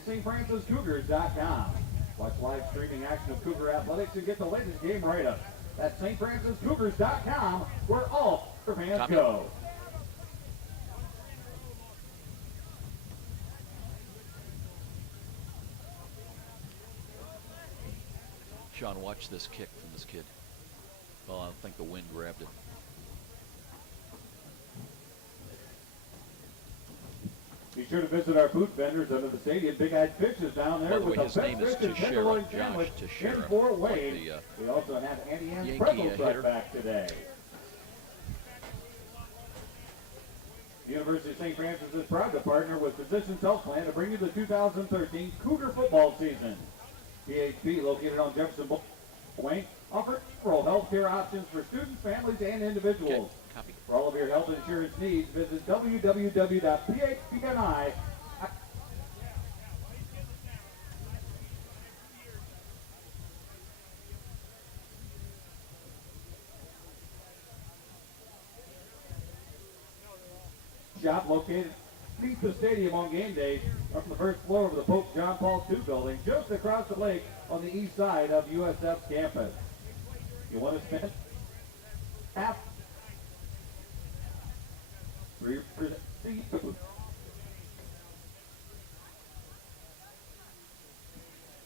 stFrancisCougars.com. Watch live streaming action of Cougar Athletics and get the latest game write-up. That's stFrancisCougars.com, where all fans go. Sean, watch this kick from this kid. Well, I don't think the wind grabbed it. Be sure to visit our food vendors under the stadium. Big Eyed Fish is down there. By the way, with his name is Teixeira, Josh Teixeira. Like we also have Andy Ann's Yankee Pretzel hitter. back today. The University of St. Francis is proud to partner with Physicians Health Plan to bring you the 2013 Cougar football season. PHP, located on Jefferson Boulevard, offers rural health care options for students, families, and individuals. Copy. For all of your health insurance needs, visit www.phpni. Shop located beneath the stadium on game day, up on the first floor of the Pope John Paul II building, just across the lake on the east side of USF's campus. You want to spend half?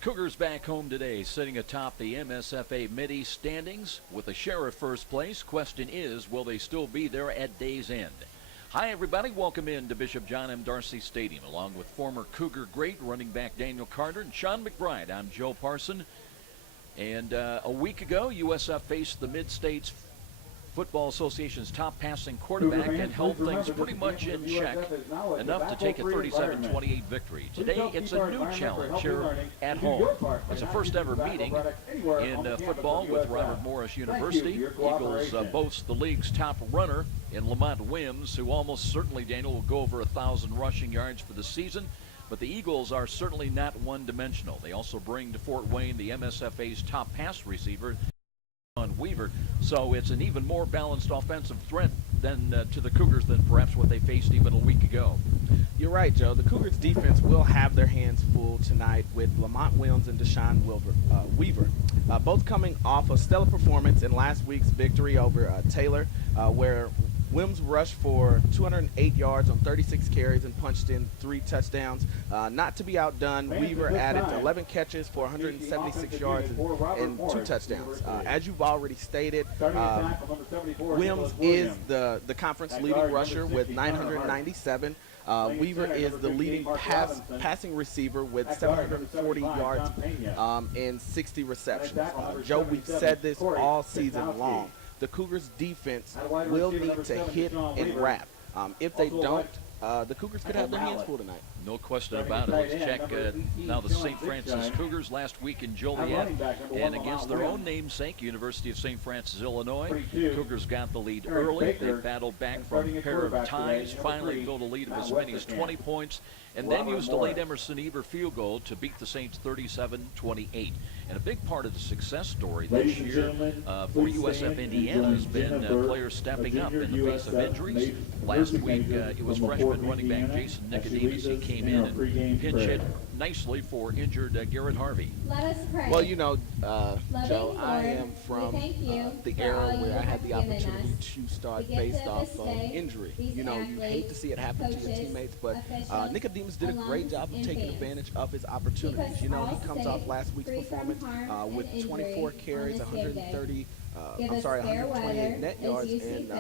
Cougars back home today, sitting atop the MSFA Mid-East standings with a share of first place. Question is, will they still be there at day's end? Hi, everybody. Welcome in to Bishop John M. Darcy Stadium. Along with former Cougar great running back Daniel Carter and Sean McBride, I'm Joe Parson. And a week ago, USF faced the Mid-States Football Association's top passing quarterback and held things pretty much in check, enough to take a 37-28 victory. Today, it's a new challenge here at home. It's a first-ever meeting in football with Robert Morris University. Eagles boast the league's top runner in Lamont Wims, who almost certainly, Daniel, will go over 1,000 rushing yards for the season. But the Eagles are certainly not one-dimensional. They also bring to Fort Wayne the MSFA's top pass receiver, Weaver, so it's an even more balanced offensive threat than to the Cougars than perhaps what they faced even a week ago. You're right, Joe. The Cougars defense will have their hands full tonight with Lamont Williams and Deshaun Weaver, both coming off a stellar performance in last week's victory over Taylor, where Williams rushed for 208 yards on 36 carries and punched in 3 touchdowns. Not to be outdone, Weaver added 11 catches for 176 yards and 2 touchdowns. As you've already stated, Williams is the conference leading rusher with 997. Weaver is the leading passing receiver with 740 yards and 60 receptions. Joe, we've said this all season long. The Cougars' defense will need to hit and wrap. If they don't, the Cougars could have their hands full tonight. No question about it. Let's check now the St. Francis Cougars last week in Joliet, and against their own namesake, University of St. Francis, Illinois. Cougars got the lead early. They battled back from a pair of ties, finally built a lead of as many as 20 points, and then used a late Emerson Eber field goal to beat the Saints 37-28. And a big part of the success story this year for USF Indiana has been players stepping up in the face of injuries. Last week, it was freshman running back Jason Nicodemus. He came in and pinch hit nicely for injured Garrett Harvey. Let us pray. Well, you know, Joe, I am from the era where I had the opportunity to start based off of injury. You know, you hate to see it happen to your teammates, but Nicodemus did a great job of taking advantage of his opportunities. You know, he comes off last week's performance with 24 carries, 128 net yards, and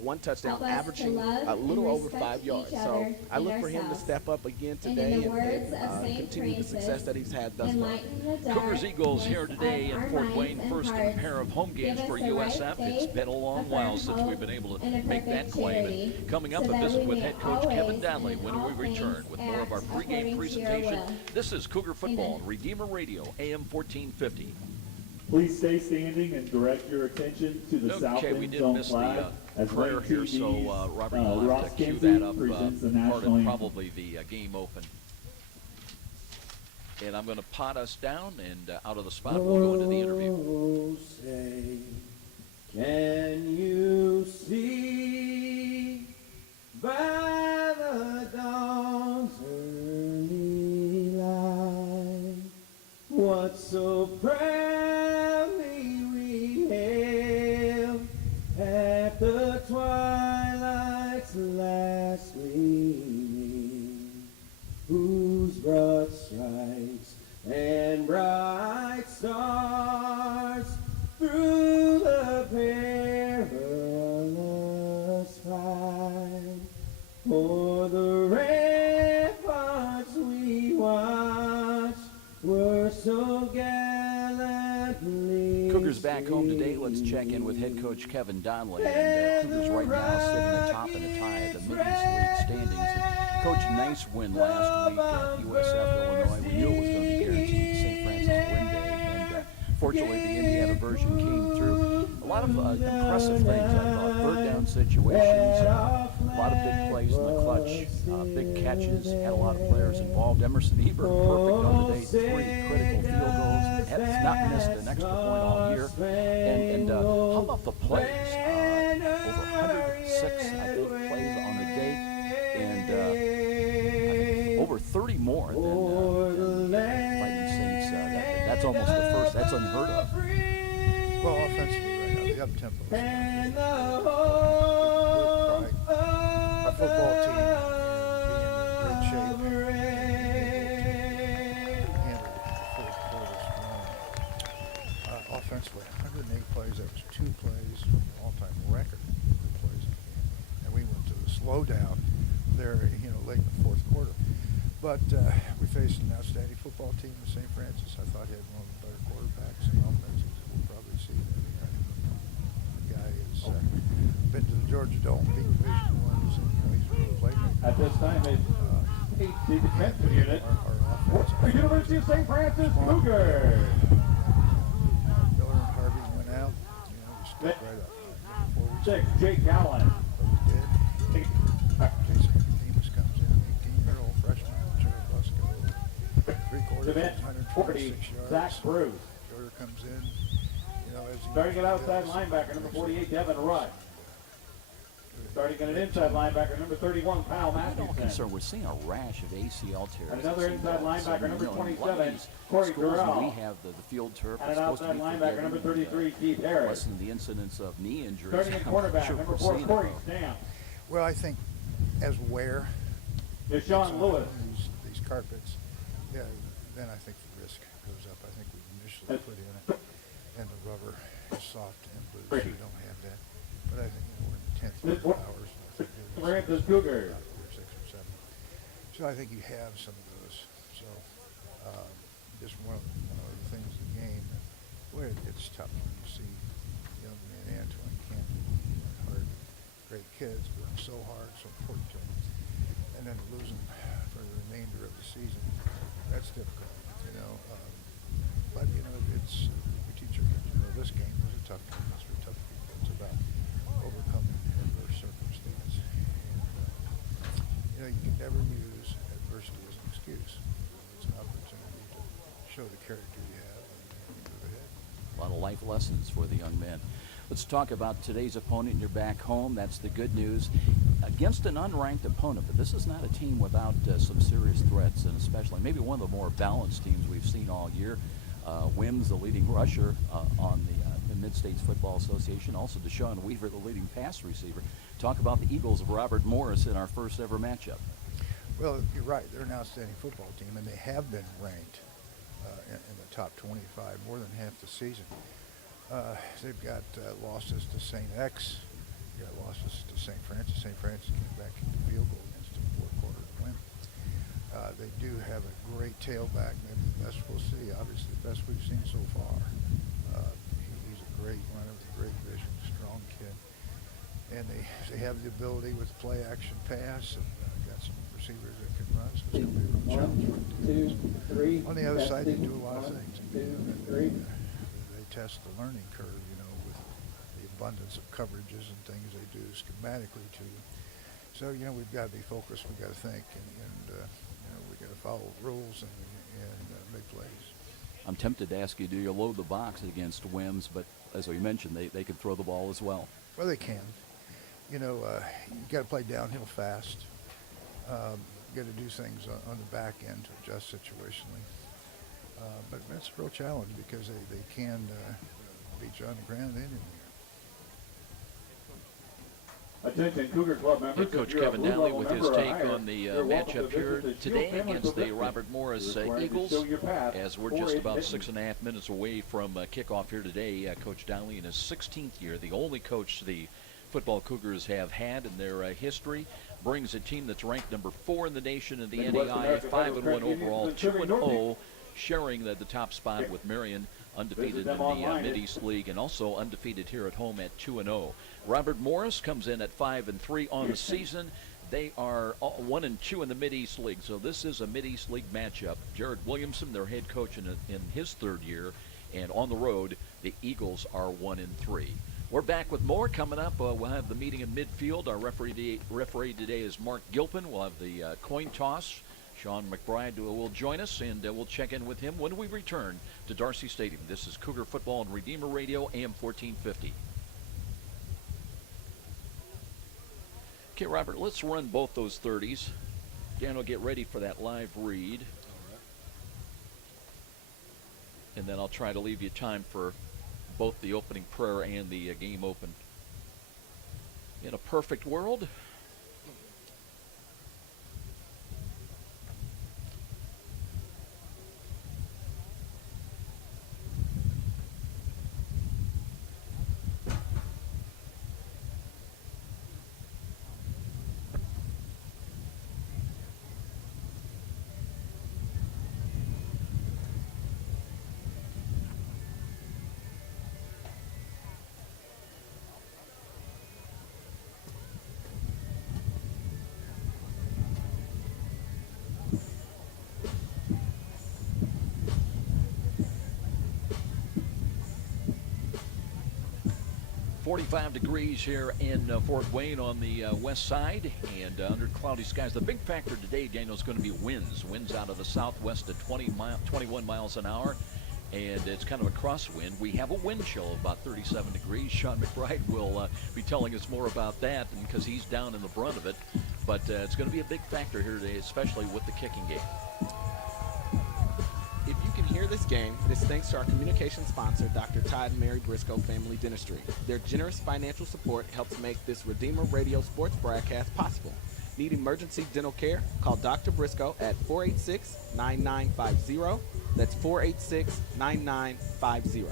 1 touchdown, averaging a little over 5 yards. So I look for him to step up again today and continue the success that he's had thus far. Cougars Eagles here today in Fort Wayne, first in a pair of home games for USF. It's been a long while since we've been able to make that claim. And coming up, a visit with head coach Kevin Donnelly when we return with more of our pregame presentation. This is Cougar Football on Redeemer Radio, AM 1450. Please stay standing and direct your attention to the south we end did zone miss flag. the prayer here, so Robert will have to cue that up, part of probably the game open. And I'm going to pot us down, and out of the spot, we'll go into the interview. Say, can you see by the dawn's early light whose broad stripes and bright stars through the perilous fight. For the ramparts we watched were so gallantly Cougars back home today. Let's check in with head coach Kevin Donnelly. And Cougars right now sitting atop in a tie of the Middies League standings. And Coach, nice win last week at USF Illinois. We knew it was going to be guaranteed St. Francis win day. And fortunately, the Indiana version came through. A lot of impressive things, I thought. Third down situations, a lot of big plays in the clutch, big catches, had a lot of players involved. Emerson Eber, perfect on the day, 3 critical field goals. Has not missed an extra point all year. And how about the plays? Over 106, I think, plays on the day. And I think over 30 more than the Fighting Saints. That's almost the first. That's unheard of. Well, offensively right now, the up-tempo is our football team being in great shape. Handled the fourth quarter strong. Offensively, 108 plays. That was 2 plays from the all-time record for plays in the game. And we went to the slowdown there, late in the fourth quarter. But we faced an outstanding football team in St. Francis. I thought he had one of the better quarterbacks and offenses we'll probably see. The guy has been to the Georgia Dome, beat Division I, so he's really played. At this time, it's the defensive unit Our for offense. the University of St. Francis Cougars. Miller and Harvey went out. We stuck right up. 6, Jake Allen. But we did. Jason Demas comes in, 18-year-old freshman, Cherubusco. 3 quarters, Event 40, 126 yards. Zach Bruce. Jordan comes in, as he Starting at outside does. linebacker, number 48, Devin Rush. Starting at an inside linebacker, number 31, Kyle I'm Matthewson. concerned. We're seeing a rash of ACL tears. And another inside linebacker, number 27, Corey Schools, when Durrell. we have the field turf. And it's an supposed to outside be linebacker, number forgiving, 33, Keith Harris. lessen the incidence of knee injuries. Starting at I'm quarterback, sure number we're 4, seeing Corey it. Stamp. Well, I think as wear Deshaun Lewis. these carpets, then I think the risk goes up. I think we initially put in it, and the rubber is soft and loose. We don't have that. But I think we're in the 10th hours. Francis Cougars. 6 or 7. So I think you have some of those. So just one of the things in the game where it's tough when you see young man Antoine Campbell hard, great kids, work so hard, so important to them, and then lose them for the remainder of the season. That's difficult, but it's we teach our kids. This game was a tough game. It's for tough people. It's about overcoming adverse circumstance. And, you can never use adversity as an excuse. It's an opportunity to show the character you have and move ahead. A lot of life lessons for the young men. Let's talk about today's opponent. You're back home. That's the good news. Against an unranked opponent, but this is not a team without some serious threats, and especially maybe one of the more balanced teams we've seen all year. Wims, the leading rusher on the Mid-States Football Association. Also Deshaun Weaver, the leading pass receiver. Talk about the Eagles of Robert Morris in our first ever matchup. Well, you're right. They're an outstanding football team, and they have been ranked in the top 25 more than half the season. They've got losses to St. X. They've got losses to St. Francis. St. Francis came back in the field goal against them fourth quarter to win. They do have a great tailback, maybe the best we'll see. Obviously, the best we've seen so far. He's a great runner with a great vision, strong kid. And they have the ability with play-action pass, and got some receivers that can run, so it's going to be a real challenge for the defense. On the other side, they do a lot of things. They test the learning curve, with the abundance of coverages and things they do schematically to you. So, we've got to be focused, we've got to think, and we've got to follow rules and make plays. I'm tempted to ask you, do you load the box against Wims? But as we mentioned, they can throw the ball as well. Well, they can. You got to play downhill fast. You got to do things on the back end to adjust situationally. But that's a real challenge because they can beat you on the ground and in the Attention Cougar Club members. Head Coach if you're a Kevin Blue Nally Level with his member or take higher, on the you're welcome matchup to here visit the today Shield Family against the Pavilion. Robert Morris We're required to Eagles. show your pass As we're for just about admission. 6.5 minutes away from kickoff here today, Coach Donnelly in his 16th year, the only coach the football Cougars have had in their history, brings a team that's ranked number 4 in the nation in the Midwest NAIA, American 5-1 Federal Credit overall, Union, serving 2-0, sharing the top spot with Marion, undefeated in them the online. Mid-East League, and also undefeated here at home at 2-0. Robert Morris comes in at 5-3 on the season. They are 1-2 in the Mid-East League, so this is a Mid-East League matchup. Jared Williamson, their head coach in his 3rd year, and on the road, the Eagles are 1-3. We're back with more coming up. We'll have the meeting in midfield. Our referee today is Mark Gilpin. We'll have the coin toss. Sean McBride will join us, and we'll check in with him when we return to Darcy Stadium. This is Cougar Football and Redeemer Radio, AM 1450. Okay, Robert, let's run both those 30s. Dan will get ready for that live read. And then I'll try to leave you time for both the opening prayer and the game open. In a perfect world, .45 degrees here in Fort Wayne on the west side, and under cloudy skies. The big factor today, Daniel, is going to be winds. Winds out of the southwest at 21 miles an hour, and it's kind of a crosswind. We have a wind chill of about 37 degrees. Sean McBride will be telling us more about that because he's down in the brunt of it. But it's going to be a big factor here today, especially with the kicking game. If you can hear this game, it is thanks to our communication sponsor, Dr. Todd and Mary Briscoe Family Dentistry. Their generous financial support helps make this Redeemer Radio sports broadcast possible. Need emergency dental care? Call Dr. Briscoe at 486-9950. That's 486-9950.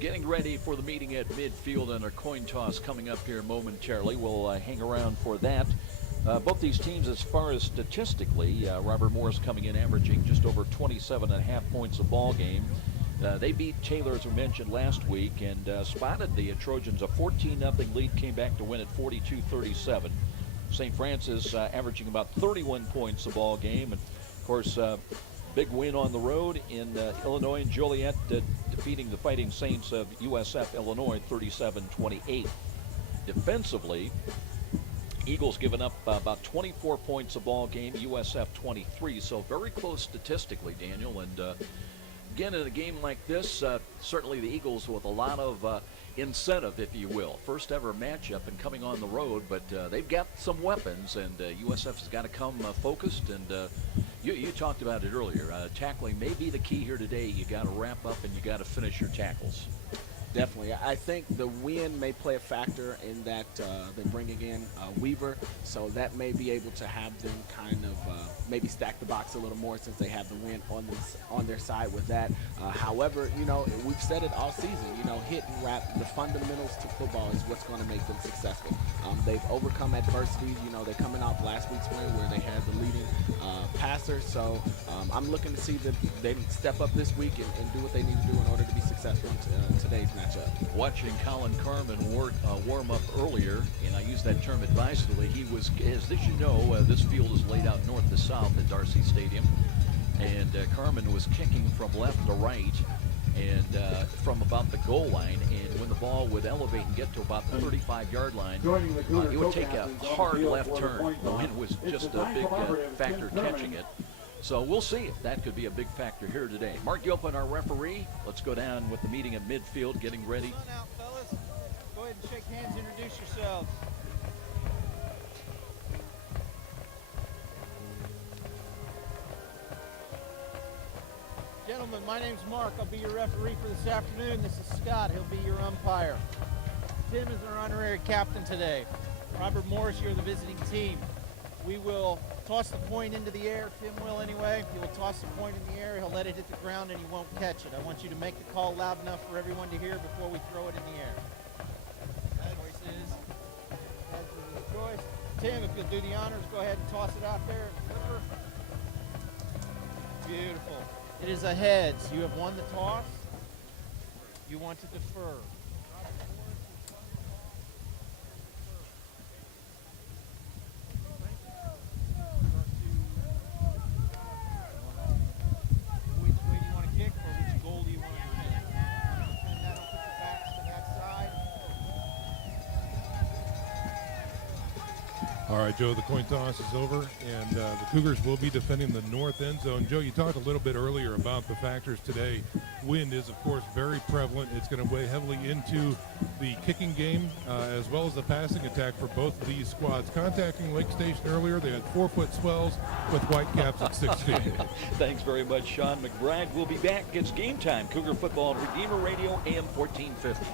Getting ready for the meeting at midfield and our coin toss coming up here momentarily. We'll hang around for that. Both these teams, as far as statistically, Robert Morris coming in averaging just over 27.5 points a ball game. They beat Taylor, as we mentioned last week, and spotted the Trojans a 14-0 lead, came back to win at 42-37. St. Francis averaging about 31 points a ball game, and of course, big win on the road in Illinois, and Joliet defeating the Fighting Saints of USF Illinois 37-28. Defensively, Eagles giving up about 24 points a ball game, USF 23, so very close statistically, Daniel. And again, in a game like this, certainly the Eagles with a lot of incentive, if you will. First ever matchup and coming on the road, but they've got some weapons, and USF has got to come focused. And you talked about it earlier. Tackling may be the key here today. You got to wrap up and you got to finish your tackles. Definitely. I think the win may play a factor in that they're bringing in Weaver, so that may be able to have them kind of maybe stack the box a little more since they have the win on their side with that. However, you know, we've said it all season, you know, hit and wrap, the fundamentals to football is what's going to make them successful. They've overcome adversity. You know, they're coming off last week's win where they had the leading passer, so I'm looking to see that they step up this week and do what they need to do in order to be successful in today's matchup. Watching Colin Carmen warm up earlier, and I use that term advisedly, he was, as you know, this field is laid out north to south at Darcy Stadium, and Carmen was kicking from left to right and from about the goal line, and when the ball would elevate and get to about the 35-yard line, it would take a hard left turn. The wind was just a big factor catching it. So we'll see if that could be a big factor here today. Mark Gilpin, our referee. Let's go down with the meeting at midfield, getting ready. Come on out, fellas. Go ahead and shake hands, introduce yourselves. Gentlemen, my name's Mark. I'll be your referee for this afternoon. This is Scott. He'll be your umpire. Tim is our honorary captain today. Robert Morris, you're the visiting team. We will toss the point into the air. Tim will anyway. He will toss the point in the air. He'll let it hit the ground and he won't catch it. I want you to make the call loud enough for everyone to hear before we throw it in the air. Choice is heads is his choice. Tim, if you'll do the honors, go ahead and toss it out there. Beautiful. It is a heads. You have won the toss. You want to defer. Which way do you want to kick, or which goal do you want to defend? Defend that, put your backs to that side. All right, Joe, the coin toss is over, and the Cougars will be defending the north end zone. Joe, you talked a little bit earlier about the factors today. Wind is, of course, very prevalent. It's going to weigh heavily into the kicking game as well as the passing attack for both of these squads. Contacting Lake Station earlier, they had 4-foot swells with white caps at 6 feet. Thanks very much, Sean McBride. We'll be back. It's game time. Cougar Football on Redeemer Radio, AM 1450.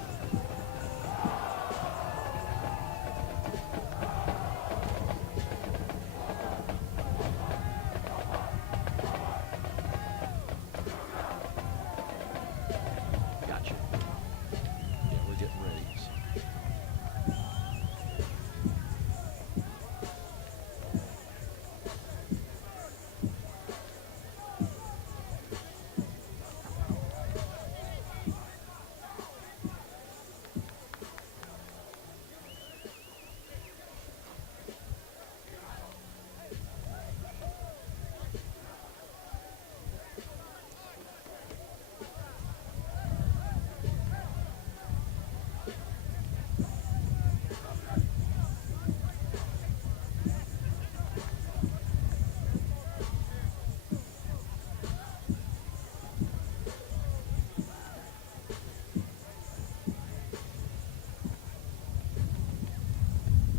Gotcha. Yeah, we're getting ready.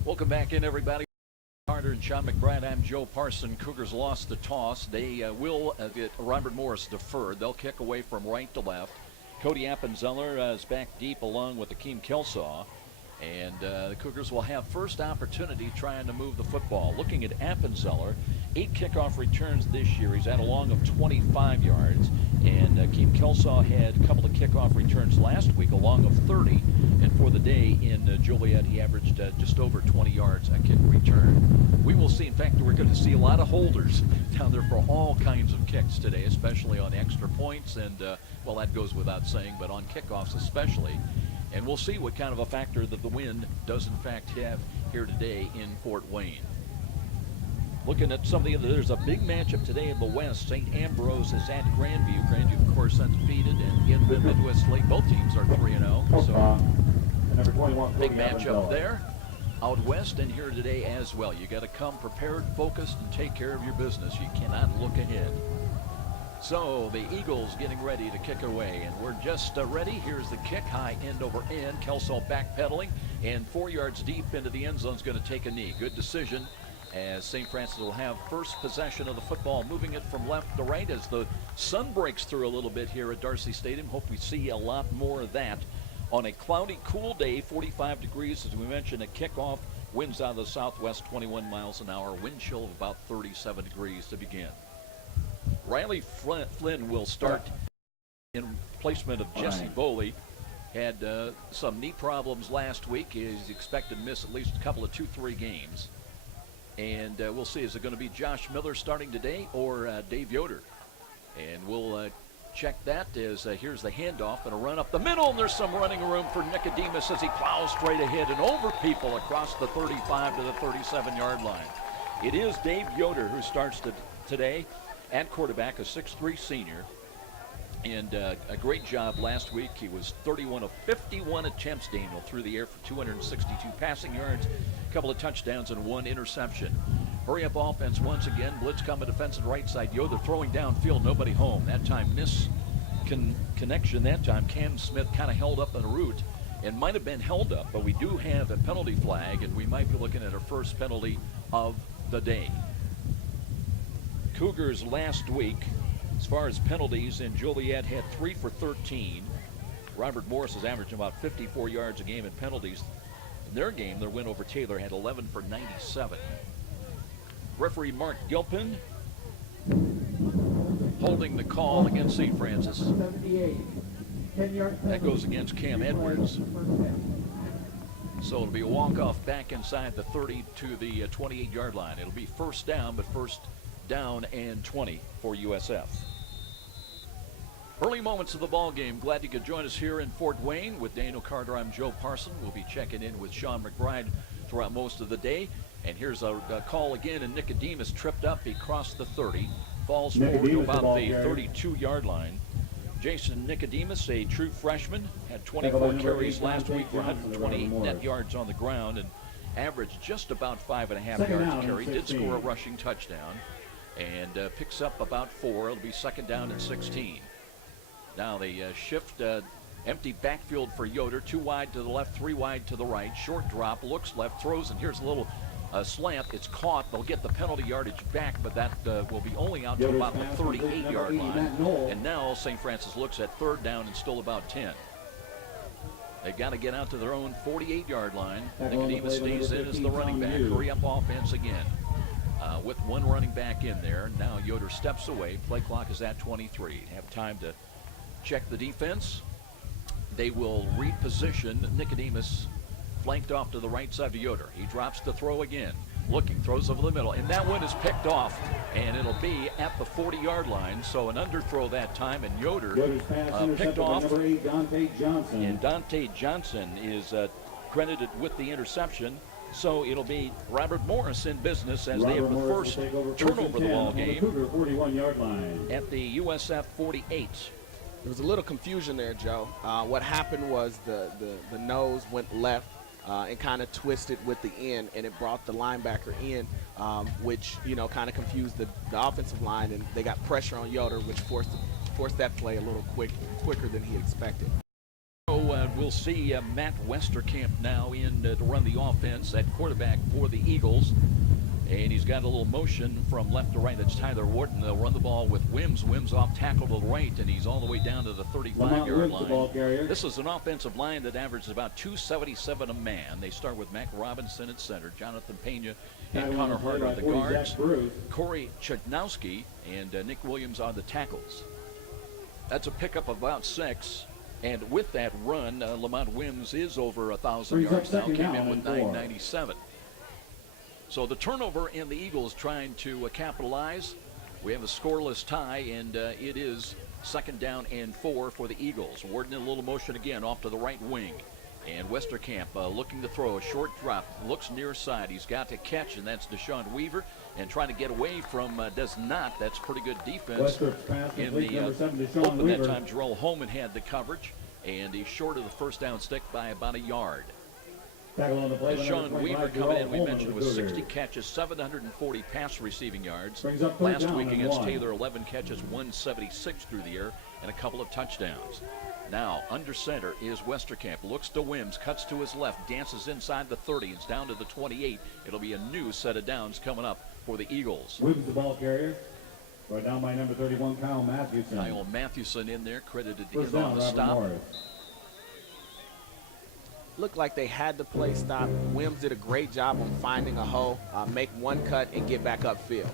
Welcome back in, everybody. Carter and Sean McBride. I'm Joe Parson. Cougars lost the toss. They will get Robert Morris deferred. They'll kick away from right to left. Cody Appenzeller is back deep along with Akeem Kelsaw. And the Cougars will have first opportunity trying to move the football. Looking at Appenzeller, 8 kickoff returns this year. He's at a long of 25 yards. And Akeem Kelsaw had a couple of kickoff returns last week, a long of 30. And for the day in Joliet, he averaged just over 20 yards a kick return. We will see, in fact, we're going to see a lot of holders down there for all kinds of kicks today, especially on extra points. And, well, that goes without saying, but on kickoffs especially. And we'll see what kind of a factor that the wind does, in fact, have here today in Fort Wayne. Looking at some of the other, there's a big matchup today in the West. St. Ambrose is at Grandview. Grandview, of course, undefeated, and in the Midwest League, both teams are 3-0. So, Number 21, big Cody matchup Appenzeller. there. Out west and here today as well. You got to come prepared, focused, and take care of your business. You cannot look ahead. So the Eagles getting ready to kick away, and we're just ready. Here's the kick, high end over end. Kelso backpedaling, and 4 yards deep into the end zone is going to take a knee. Good decision, as St. Francis will have first possession of the football, moving it from left to right as the sun breaks through a little bit here at Darcy Stadium. Hope we see a lot more of that on a cloudy, cool day. 45 degrees, as we mentioned, a kickoff. Winds out of the southwest, 21 miles an hour. Wind chill of about 37 degrees to begin. Riley Flynn will start in placement of Jesse Boley. Had some knee problems last week. He's expected to miss at least a couple of 2-3 games. And we'll see, is it going to be Josh Miller starting today or Dave Yoder? And we'll check that as here's the handoff and a run up the middle. And there's some running room for Nicodemus as he plows straight ahead and over people across the 35 to the 37-yard line. It is Dave Yoder who starts today at quarterback, a 6'3 senior. And a great job last week. He was 31 of 51 attempts, Daniel, through the air for 262 passing yards, a couple of touchdowns, and 1 interception. Hurry up offense once again. Blitz coming defensive right side. Yoder throwing downfield, nobody home. That time connection that time. Cam Smith kind of held up en route and might have been held up, but we do have a penalty flag, and we might be looking at our first penalty of the day. Cougars last week, as far as penalties in Joliet, had 3 for 13. Robert Morris is averaging about 54 yards a game in penalties. In their game, their win over Taylor had 11 for 97. Referee Mark Gilpin holding the call against St. Francis. 78. 10-yard That goes against Cam Edwards. So it'll be a walk-off back inside the 30 to the 28-yard line. It'll be first down, but first down and 20 for USF. Early moments of the ball game. Glad you could join us here in Fort Wayne. With Daniel Carter, I'm Joe Parson. We'll be checking in with Sean McBride throughout most of the day. And here's a call again, and Nicodemus tripped up. He crossed the 30, falls forward to about the 32-yard line. Jason Nicodemus, a true freshman, had 24 carries last week for 128 net yards on the ground and averaged just about 5.5 yards a carry. Did score a rushing touchdown and picks up about 4. It'll be second down and 16. Now they shift, empty backfield for Yoder. 2 wide to the left, 3 wide to the right. Short drop, looks left, throws, and here's a little slant. It's caught. They'll get the penalty yardage back, but that will be only out to about the 38-yard line. And now St. Francis looks at third down and still about 10. They've got to get out to their own 48-yard line. Nicodemus stays in as the running back. Hurry up offense again. With one running back in there. Now Yoder steps away. Play clock is at 23. Have time to check the defense. They will reposition Nicodemus flanked off to the right side of Yoder. He drops to throw again. Looking, throws over the middle, and that one is picked off, and it'll be at the 40-yard line. So an underthrow that time, and Yoder picked off. And Dante Johnson is credited with the interception. So it'll be Robert Morris in business as they have the first turnover of the ball game 41-yard line. at the USF 48. There was a little confusion there, Joe. What happened was the nose went left and kind of twisted with the end, and it brought the linebacker in, which, kind of confused the offensive line, and they got pressure on Yoder, which forced that play a little quicker than he expected. So we'll see Matt Westerkamp now in to run the offense at quarterback for the Eagles. And he's got a little motion from left to right. That's Tyler Wharton. They'll run the ball with Wims. Wims off tackle to the right, and he's all the way down to the 35-yard line. This is an offensive line that averages about 277 a man. They start with Mac Robinson at center, Jonathan Pena and Connor Hart are the guards, Corey Chudnowski and Nick Williams are the tackles. That's a pickup of about 6. And with that run, Lamont Wims is over 1,000 yards now. Came in with 997. So the turnover, and the Eagles trying to capitalize. We have a scoreless tie, and it is second down and 4 for the Eagles. Warden in a little motion again off to the right wing. And Westerkamp looking to throw a short drop, looks near side. He's got to catch, and that's Deshaun Weaver. And trying to get away from does not. That's pretty good defense. In the open that time, Jarrell Holman had the coverage, and he's short of the first down stick by about a yard. Deshaun Weaver coming in, we mentioned, with 60 catches, 740 pass receiving yards. Last week against Taylor, 11 catches, 176 through the air, and a couple of touchdowns. Now, under center is Westerkamp. Looks to Wims, cuts to his left, dances inside the 30. It's down to the 28. It'll be a new set of downs coming up for the Eagles. Wims the ball carrier. Right down by number 31, Kyle Matthewson. Kyle Matthewson in there, credited in on the stop. Looked like they had the play stop. Wims did a great job on finding a hole, make one cut, and get back upfield.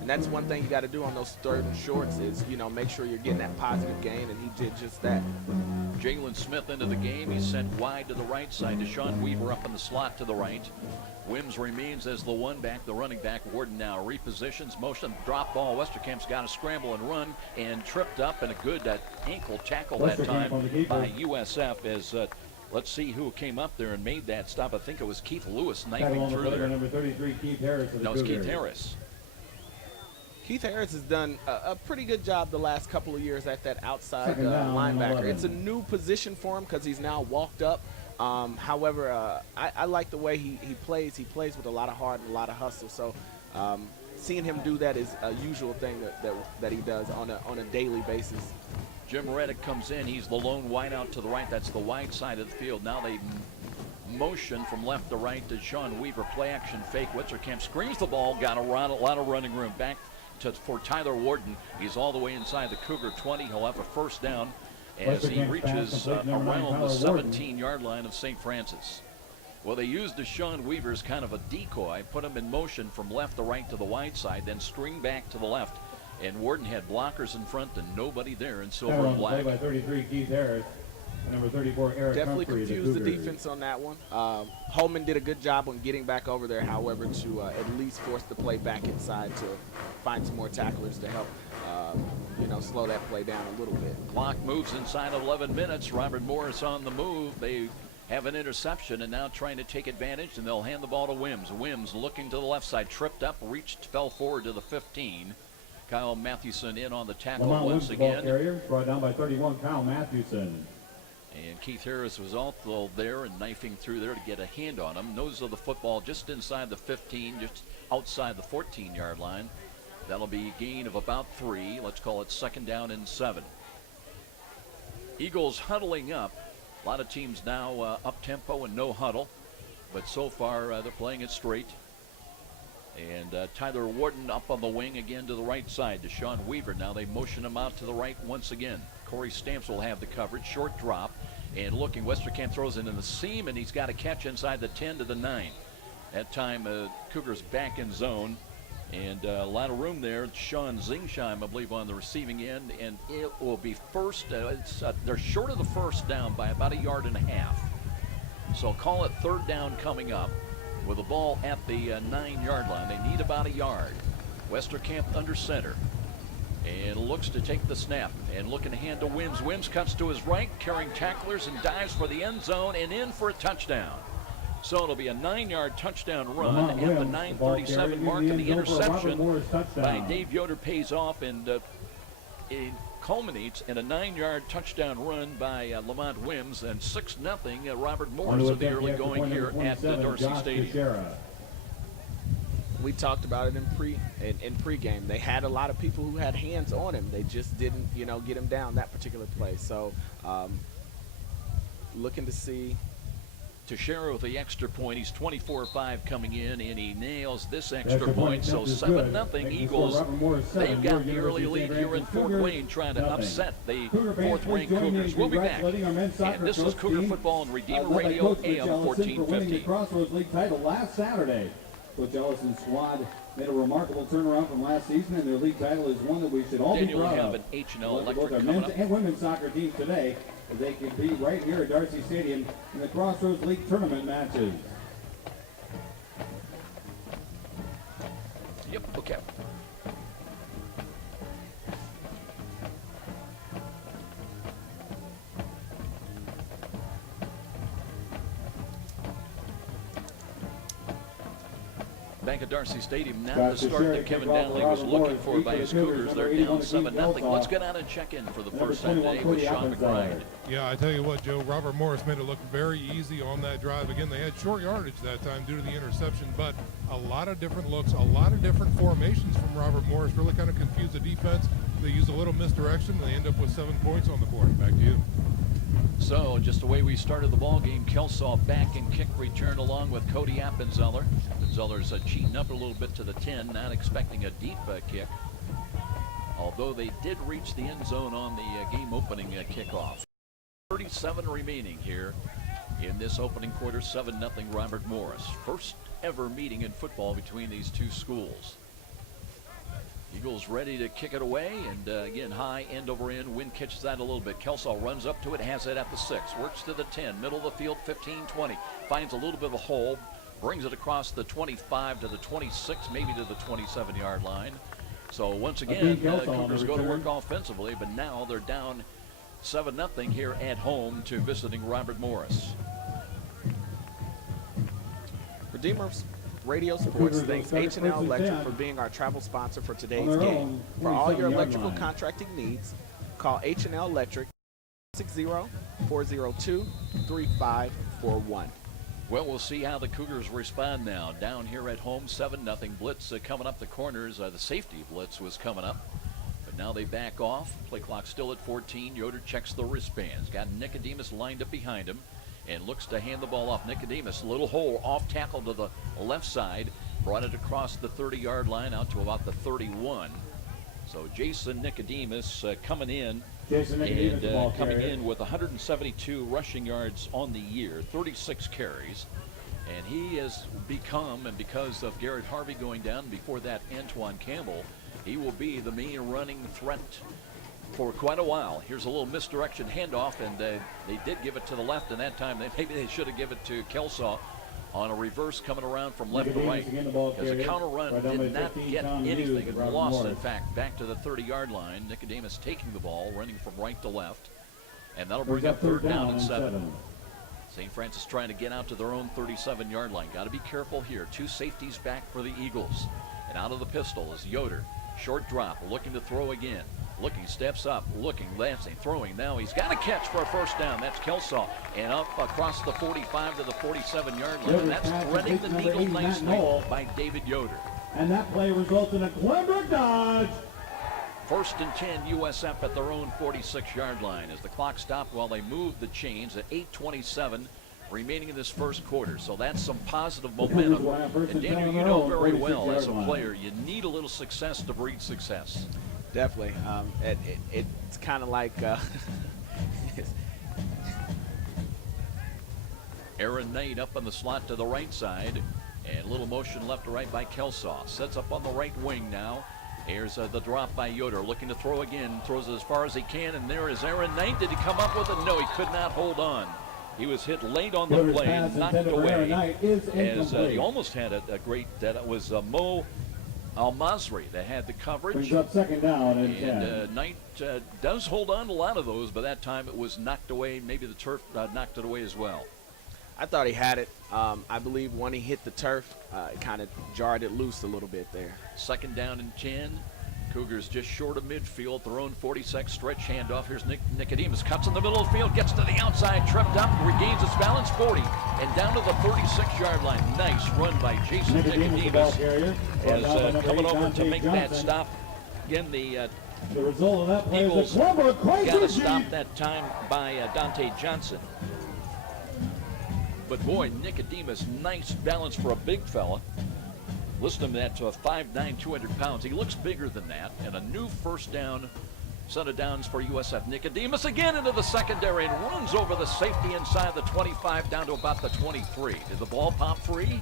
And that's one thing you got to do on those third and shorts is, make sure you're getting that positive gain, and he did just that. Jalen Smith into the game. He's sent wide to the right side. Deshaun Weaver up in the slot to the right. Wims remains as the one back, the running back. Warden now repositions, motion, drop ball. Westerkamp's got to scramble and run, and tripped up, and a good ankle tackle that time by USF as let's see who came up there and made that stop. I think it was Keith Lewis knifing through there. Number 33, Keith Harris. No, it's Keith Harris. Keith Harris has done a pretty good job the last couple of years at that outside linebacker. It's a new position for him because he's now walked up. However, I like the way he plays. He plays with a lot of heart and a lot of hustle. So seeing him do that is a usual thing that he does on a daily basis. Jim Reddick comes in. He's the lone wide out to the right. That's the wide side of the field. Now they motion from left to right to Deshaun Weaver. Play action fake. Westerkamp screens the ball. Got a lot of running room. Back for Tyler Warden. He's all the way inside the Cougar 20. He'll have a first down as he reaches around the 17-yard line of St. Francis. Well, they used Deshaun Weaver as kind of a decoy, put him in motion from left to right to the wide side, then string back to the left. And Warden had blockers in front and nobody there in silver and black. By 33, Keith Harris. Number 34, Eric Definitely Humphrey, confused the Cougars. defense on that one. Holman did a good job on getting back over there, however, to at least force the play back inside to find some more tacklers to help, slow that play down a little bit. Clock moves inside 11 minutes. Robert Morris on the move. They have an interception and now trying to take advantage, and they'll hand the ball to Wims. Wims looking to the left side, tripped up, reached, fell forward to the 15. Kyle Mathewson in on the tackle once again. Ball carrier, brought down by 31, Kyle Mathewson. And Keith Harris was also there and knifing through there to get a hand on him. Nose of the football just inside the 15, just outside the 14-yard line. That'll be a gain of about 3. Let's call it 2nd down and 7. Eagles huddling up. A lot of teams now up-tempo and no huddle. But so far, they're playing it straight. And Tyler Warden up on the wing again to the right side. Deshaun Weaver, now they motion him out to the right once again. Corey Stamps will have the coverage. Short drop. And looking, Westerkamp throws it in the seam, and he's got a catch inside the 10 to the 9. That time, Cougars back in zone. And a lot of room there. Sean Zingsheim, I believe, on the receiving end. And it will be first. They're short of the first down by about 1.5 yards. So call it 3rd down coming up with the ball at the 9-yard line. They need about 1 yard. Westerkamp under center. And looks to take the snap. And looking to hand to Wims. Wims cuts to his right, carrying tacklers and dives for the end zone and in for a touchdown. So it'll be a 9-yard touchdown run at the 9:37 mark, and the interception by Dave Yoder pays off, and it culminates in a 9-yard touchdown run by Lamont Wims, and 6-0 Robert Morris of the early going here at Dorsey Stadium. We talked about it in pregame. They had a lot of people who had hands on him. They just didn't, get him down that particular play. So looking to see. Teixeira with the extra point. He's 24-5 coming in, and he nails this extra point. So 7-0 Eagles. They've got the early lead here in Fort Wayne, trying to upset the 4th-ranked Cougars. We'll be back. And this is Cougar Football on Redeemer Radio, AM 1450. The Crossroads League title last Saturday. Coach Ellison's squad made a remarkable turnaround from last season, and their league title is one that we should all be proud of. Daniel, we have an H&L Electric both our coming men's up. and women's soccer teams today. They can be right here at Darcy Stadium in the Crossroads League tournament matches. Yep, okay. Back at Darcy Stadium, not the start that Kevin Donnelly was looking for by his Cougars. They're down 7-0. Let's get out and check in for the first time today with Sean McBride. Yeah, I tell you what, Joe, Robert Morris made it look very easy on that drive. Again, they had short yardage that time due to the interception, but a lot of different looks, a lot of different formations from Robert Morris. Really kind of confused the defense. They used a little misdirection. They end up with 7 points on the board. Back to you. So just the way we started the ball game, Kelsaw back and kick return along with Cody Appenzeller. Appenzeller's cheating up a little bit to the 10, not expecting a deep kick. Although they did reach the end zone on the game opening kickoff. 37 remaining here in this opening quarter. 7-0 Robert Morris. First ever meeting in football between these two schools. Eagles ready to kick it away, and again, high end over end. Wind catches that a little bit. Kelsaw runs up to it, has it at the 6, works to the 10, middle of the field, 15-20. Finds a little bit of a hole, brings it across the 25 to the 26, maybe to the 27-yard line. So once again, Cougars go to work offensively, but now they're down 7-0 here at home to visiting Robert Morris. Redeemers Radio Sports thanks H&L Electric for being our travel sponsor for today's game. For all your electrical contracting needs, call H&L Electric 60-402-3541. Well, we'll see how the Cougars respond now. Down here at home, 7-0 blitz coming up the corners. The safety blitz was coming up, but now they back off. Play clock still at 14. Yoder checks the wristbands. Got Nicodemus lined up behind him and looks to hand the ball off. Nicodemus, little hole, off tackle to the left side, brought it across the 30-yard line out to about the 31. So Jason Nicodemus coming in with 172 rushing yards on the year, 36 carries. And he has become, and because of Garrett Harvey going down, before that Antoine Campbell, he will be the main running threat for quite a while. Here's a little misdirection handoff, and they did give it to the left, and that time maybe they should have given it to Kelsaw on a reverse coming around from left to right. As a counter run did not get anything and lost, in fact, back to the 30-yard line. Nicodemus taking the ball, running from right to left, and that'll bring up third down and 7. St. Francis trying to get out to their own 37-yard line. Got to be careful here. 2 safeties back for the Eagles. And out of the pistol is Yoder. Short drop, looking to throw again. Looking, steps up, looking, lancing, throwing. Now he's got a catch for a first down. That's Kelsaw. And up across the 45 to the 47-yard line. And that's threading the needle nicely by David Yoder. And that play results in a Glenbrook dodge. First and 10, USF at their own 46-yard line as the clock stopped while they moved the chains at 8:27 remaining in this first quarter. So that's some positive momentum. And Daniel, you know very well as a player, you need a little success to breed success. Definitely. It's kind of like Aaron Knight up on the slot to the right side. And a little motion left to right by Kelsaw. Sets up on the right wing now. Here's the drop by Yoder, looking to throw again. Throws it as far as he can, and there is Aaron Knight. Did he come up with it? No, he could not hold on. He was hit late on the play, knocked away. As he almost had a great, that was Mo Al-Masri that had the coverage. Brings up second down and Knight does hold on to a lot of those, but that time it was knocked away. Maybe the turf knocked it away as well. I thought he had it. I believe when he hit the turf, it kind of jarred it loose a little bit there. Second down and 10. Cougars just short of midfield. Their own 46 stretch handoff. Here's Nicodemus. Cuts in the middle of the field. Gets to the outside. Tripped up. Regains its balance. 40. And down to the 36-yard line. Nice run by Jason Nicodemus. As coming over to make that stop. Again, the result of that play Eagles is a got a stop that time by Dante Johnson. But boy, Nicodemus, nice balance for a big fella. Listen to that, to a 5'9", 200 pounds. He looks bigger than that. And a new first down, set of downs for USF. Nicodemus again into the secondary and runs over the safety inside the 25 down to about the 23. Did the ball pop free?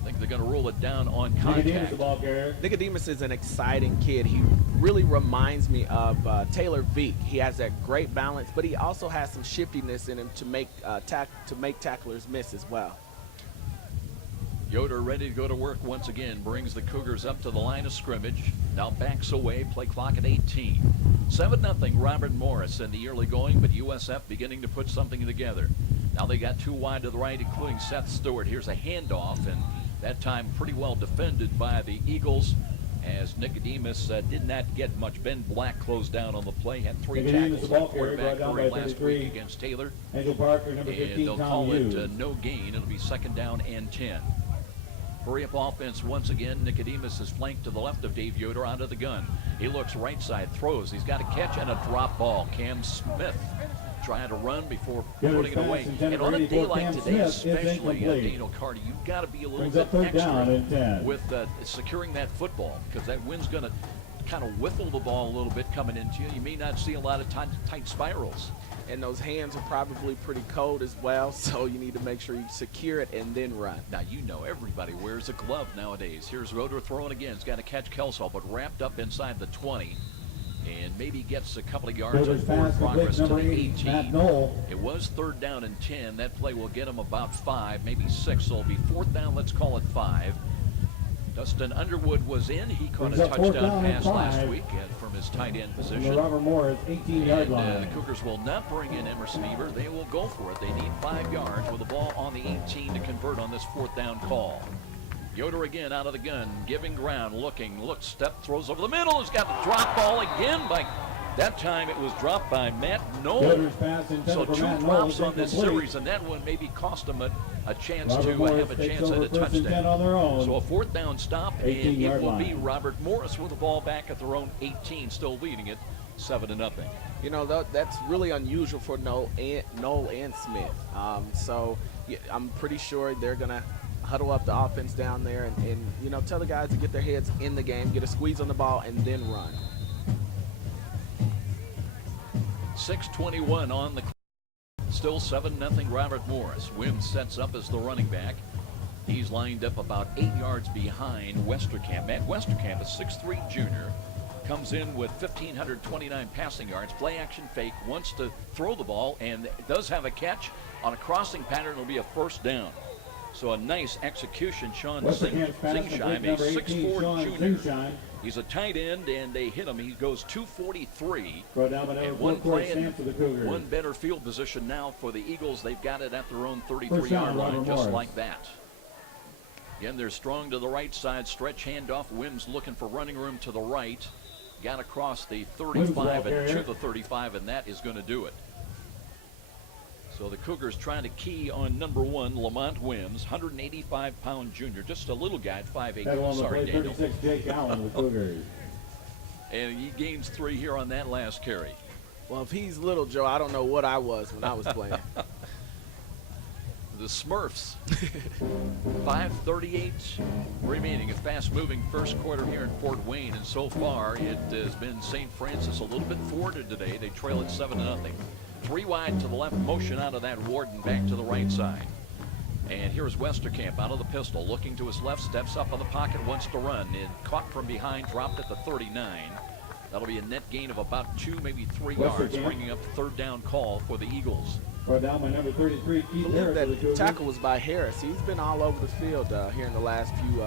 I think they're going to rule it down on contact. Nicodemus is an exciting kid. He really reminds me of Taylor Veek. He has that great balance, but he also has some shiftiness in him to make tacklers miss as well. Yoder ready to go to work once again. Brings the Cougars up to the line of scrimmage. Now backs away. Play clock at 18. 7-0 Robert Morris in the early going, but USF beginning to put something together. Now they got 2 wide to the right, including Seth Stewart. Here's a handoff, and that time pretty well defended by the Eagles as Nicodemus did not get much. Ben Black closed down on the play. Had 3 tackles in the quarterback hurry last week against Taylor. Angel Parker, number 15, and they'll call it no gain. It'll be second down and 10. Hurry up offense once again. Nicodemus is flanked to the left of Dave Yoder onto the gun. He looks right side, throws. He's got a catch and a drop ball. Cam Smith trying to run before putting it away. And on a day like today, especially Daniel Carter, you've got to be a little bit extra with securing that football, because that wind's going to kind of whiffle the ball a little bit coming into you. You may not see a lot of tight spirals. And those hands are probably pretty cold as well, so you need to make sure you secure it and then run. Now, you know everybody wears a glove nowadays. Here's Roder throwing again. He's got to catch Kelsaw, but wrapped up inside the 20. And maybe gets a couple of yards on forward progress to the 18. It was third down and 10. That play will get him about 5, maybe 6. So it'll be fourth down, let's call it 5. Dustin Underwood was in. He caught a touchdown pass last week from his tight end position. Robert Morris, 18-yard line. The Cougars will not bring in Emerson Eber. They will go for it. They need 5 yards with the ball on the 18 to convert on this fourth down call. Yoder again out of the gun, giving ground, looks, step, throws over the middle. He's got the drop ball again by, that time it was dropped by Matt Knoll. So 2 drops on this series, and that one maybe cost him a chance to have a chance at a touchdown. So a fourth down stop, and it will be Robert Morris with the ball back at their own 18, still leading it 7-0. You know, that's really unusual for Knoll and Smith. So yeah, I'm pretty sure they're going to huddle up the offense down there and you know, tell the guys to get their heads in the game, get a squeeze on the ball, and then run. 6:21 on the clock. Still 7-0 Robert Morris. Wims sets up as the running back. He's lined up about 8 yards behind Westerkamp. Matt Westerkamp, a 6'3 junior, comes in with 1,529 passing yards. Play action fake, wants to throw the ball, and does have a catch on a crossing pattern. It'll be a first down. So a nice execution. Sean Zingsheim, a 6'4 junior. He's a tight end, and they hit him. He goes 243. And one play and one better field position now for the Eagles. They've got it at their own 33-yard line, just like that. Again, they're strong to the right side. Stretch handoff. Wims looking for running room to the right. Got across the 35 and to the 35, and that is going to do it. So the Cougars trying to key on number 1, Lamont Wims, 185-pound junior, just a little guy at 5'8". Sorry, Daniel. 36, Jake Allen, the Cougars. And he gains 3 here on that last carry. Well, if he's little, Joe, I don't know what I was when I was playing. The Smurfs. 5:38 remaining. A fast-moving first quarter here in Fort Wayne, and so far it has been St. Francis a little bit forwarded today. They trail it 7-0. 3 wide to the left, motion out of that Warden back to the right side. And here's Westerkamp out of the pistol, looking to his left, steps up on the pocket, wants to run, and caught from behind, dropped at the 39. That'll be a net gain of about 2, maybe 3 yards, bringing up the 3rd down call for the Eagles. Down by number 33, Keith I Harris. believe that tackle was by Harris. He's been all over the field here in the last few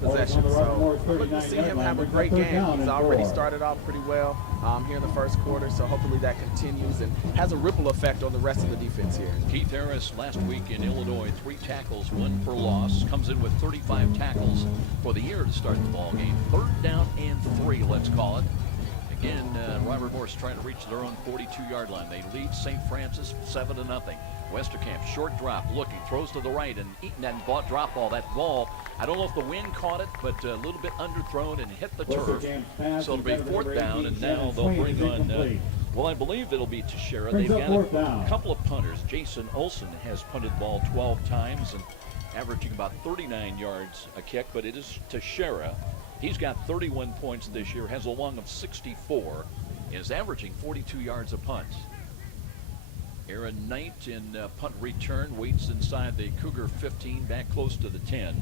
possessions. So look to see him have a great game. He's already started off pretty well here in the first quarter, so hopefully that continues and has a ripple effect on the rest of the defense here. Keith Harris last week in Illinois, 3 tackles, 1 for loss. Comes in with 35 tackles for the year to start the ball game. 3rd down and 3, let's call it. Again, Robert Morris trying to reach their own 42-yard line. They lead St. Francis 7-0. Westerkamp, short drop, looking, throws to the right, and eating that drop ball. That ball, I don't know if the wind caught it, but a little bit underthrown and hit the turf. So it'll be 4th down, and now they'll bring on, well, I believe it'll be Teixeira. They've got a couple of punters. Jason Olson has punted the ball 12 times and averaging about 39 yards a kick, but it is Teixeira. He's got 31 points this year, has a long of 64, and is averaging 42 yards a punt. Aaron Knight in punt return, waits inside the Cougar 15, back close to the 10.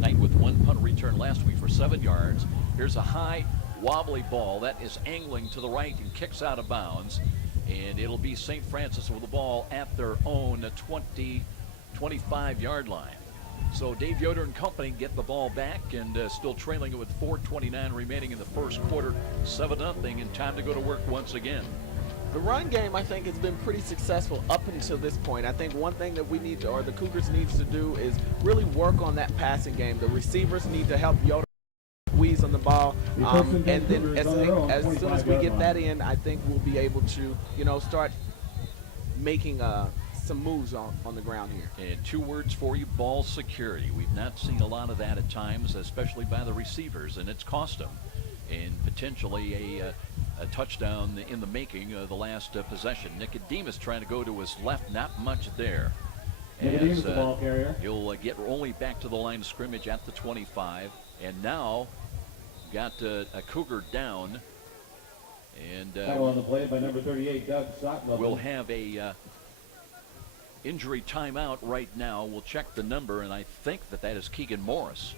Knight with 1 punt return last week for 7 yards. Here's a high, wobbly ball that is angling to the right and kicks out of bounds. And it'll be St. Francis with the ball at their own 25-yard line. So Dave Yoder and company get the ball back and still trailing it with 4:29 remaining in the first quarter. 7-0, and time to go to work once again. The run game, I think, has been pretty successful up until this point. I think one thing that we need to, or the Cougars needs to do, is really work on that passing game. The receivers need to help Yoder squeeze on the ball, and then as soon as we get that in, I think we'll be able to, start making some moves on the ground here. And 2 words for you: ball security. We've not seen a lot of that at times, especially by the receivers, and it's cost them. And potentially a touchdown in the making the last possession. Nicodemus trying to go to his left, not much there. Nicodemus, the ball carrier. He'll get only back to the line of scrimmage at the 25, and now got a Cougar down. And on the play by number 38, Doug Socklevel. We'll have a injury timeout right now. We'll check the number, and I think that is Keegan Morris.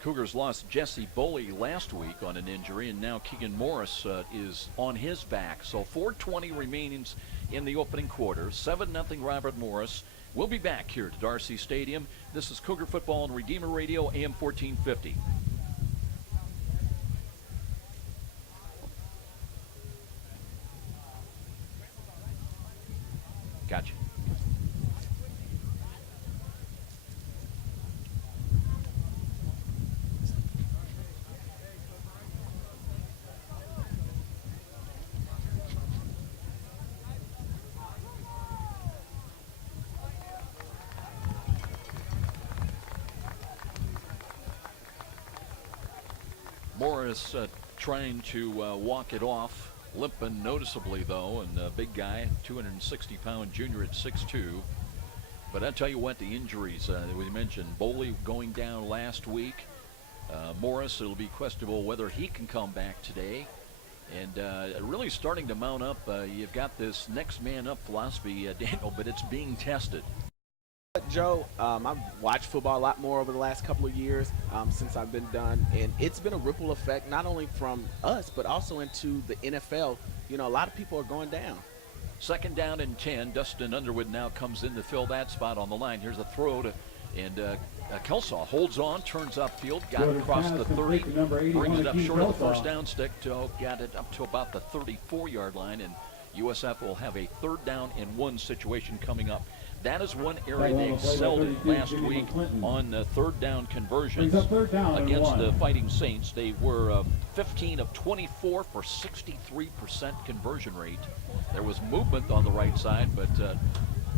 Cougars lost Jesse Boley last week on an injury, and now Keegan Morris is on his back. So 4:20 remaining in the opening quarter. 7-0 Robert Morris. We'll be back here to Darcy Stadium. This is Cougar Football on Redeemer Radio, AM 1450. Gotcha. Morris trying to walk it off, limping noticeably though, and a big guy, 260-pound junior at 6'2". But I tell you what, the injuries that we mentioned, Boley going down last week, Morris, it'll be questionable whether he can come back today. And really starting to mount up. You've got this next man up philosophy, Daniel, but it's being tested. Joe, I've watched football a lot more over the last couple of years since I've been done, and it's been a ripple effect not only from us but also into the NFL. You know, a lot of people are going down. Second down and 10. Dustin Underwood now comes in to fill that spot on the line. Here's a throw to, and Kelsaw holds on, turns upfield, got it across the 30, brings it up short of the first down stick, got it up to about the 34-yard line, and USF will have a third down and 1 situation coming up. That is one area they excelled in last week on third down conversions against the Fighting Saints. They were 15 of 24 for 63% conversion rate. There was movement on the right side, but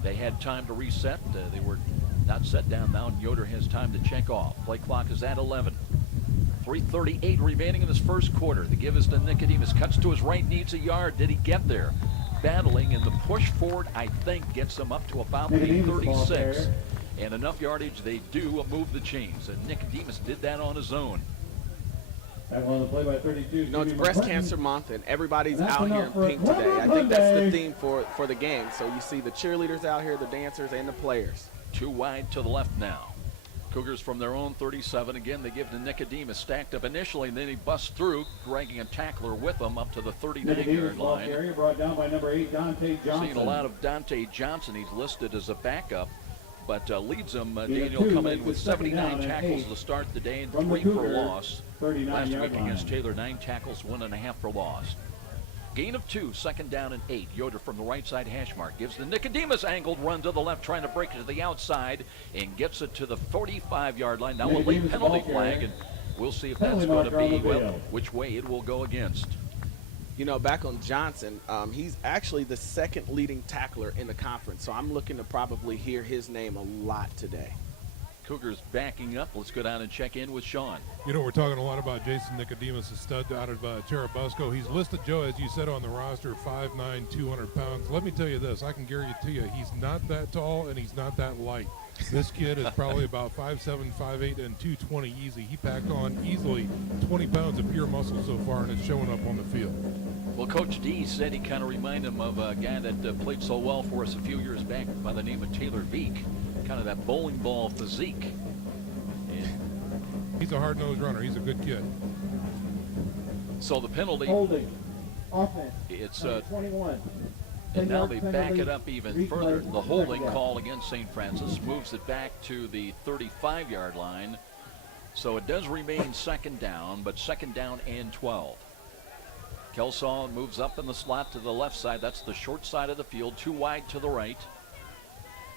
they had time to reset. They were not set down now, and Yoder has time to check off. Play clock is at 11. 3:38 remaining in this first quarter. The give is to Nicodemus. Cuts to his right, needs a yard. Did he get there? Battling, and the push forward, I think, gets them up to about the 36. And enough yardage, they do move the chains. And Nicodemus did that on his own. That one on the play by 32. You know, it's Breast Cancer Month, and everybody's out here in pink today. I think that's the theme for the game. So you see the cheerleaders out here, the dancers, and the players. Too wide to the left now. Cougars from their own 37. Again, they give to Nicodemus, stacked up initially, and then he busts through, dragging a tackler with him up to the 39-yard line. Area brought down by number 8, Dante Johnson. Seen a lot of Dante Johnson. He's listed as a backup, but leads them. Daniel coming in with 79 tackles to start the day and 3 for loss. Last week against Taylor, 9 tackles, 1.5 for loss. Gain of 2, second down and 8. Yoder from the right side hash mark gives the Nicodemus angled run to the left, trying to break it to the outside, and gets it to the 45-yard line. Now a late penalty flag, and we'll see if that's going to be, well, which way it will go against. You know, back on Johnson, he's actually the second leading tackler in the conference, so I'm looking to probably hear his name a lot today. Cougars backing up. Let's go down and check in with Sean. You know, we're talking a lot about Jason Nicodemus, a stud out of Cherubusco. He's listed, Joe, as you said, on the roster, 5'9", 200 pounds. Let me tell you this. I can guarantee you he's not that tall and he's not that light. This kid is probably about 5'7", 5'8", and 220 easy. He packed on easily 20 pounds of pure muscle so far, and it's showing up on the field. Well, Coach D said he kind of reminded him of a guy that played so well for us a few years back by the name of Taylor Beek. Kind of that bowling ball physique. And he's a hard-nosed runner. He's a good kid. So the penalty. Holding. Offense. It's 21. and now they back it up even further. The holding call against St. Francis moves it back to the 35-yard line. So it does remain second down, but second down and 12. Kelsaw moves up in the slot to the left side. That's the short side of the field, too wide to the right.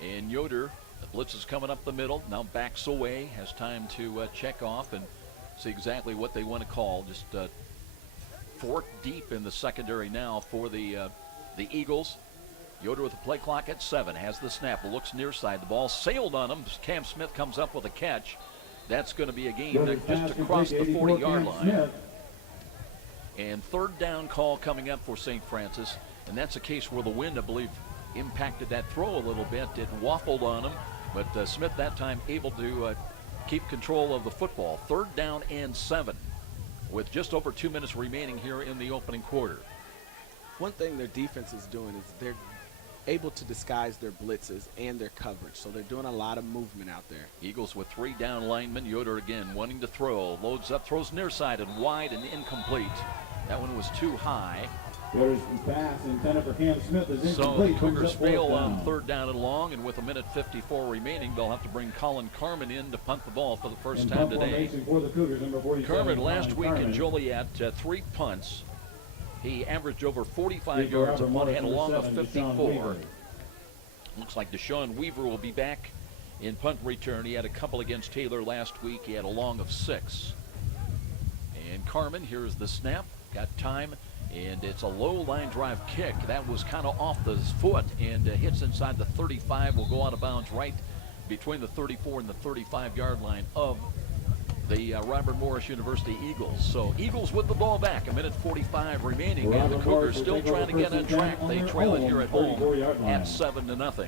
And Yoder, the blitz is coming up the middle, now backs away, has time to check off and see exactly what they want to call. Just fork deep in the secondary now for the Eagles. Yoder with the play clock at 7, has the snap, looks near side. The ball sailed on him. Cam Smith comes up with a catch. That's going to be a gain just across the 40-yard line. And third down call coming up for St. Francis. And that's a case where the wind, I believe, impacted that throw a little bit. It waffled on him, but Smith that time able to keep control of the football. Third down and 7 with just over 2 minutes remaining here in the opening quarter. One thing their defense is doing is they're able to disguise their blitzes and their coverage, so they're doing a lot of movement out there. Eagles with 3 down linemen. Yoder again wanting to throw. Loads up, throws near side and wide and incomplete. That one was too high. Yoder's pass intended for Cam Smith is incomplete. So Cougars fail on third down and long, and with 1:54 remaining, they'll have to bring Colin Carmen in to punt the ball for the first time today. Carmen last week in Joliet, 3 punts. He averaged over 45 yards a punt, had a long of 54. Looks like Deshaun Weaver will be back in punt return. He had a couple against Taylor last week. He had a long of 6. And Carmen, here's the snap. Got time, and it's a low line drive kick. That was kind of off the foot and hits inside the 35. Will go out of bounds right between the 34 and the 35-yard line of the Robert Morris University Eagles. So Eagles with the ball back, 1:45 remaining, and the Cougars still trying to get on track. They trail it here at home at 7-0.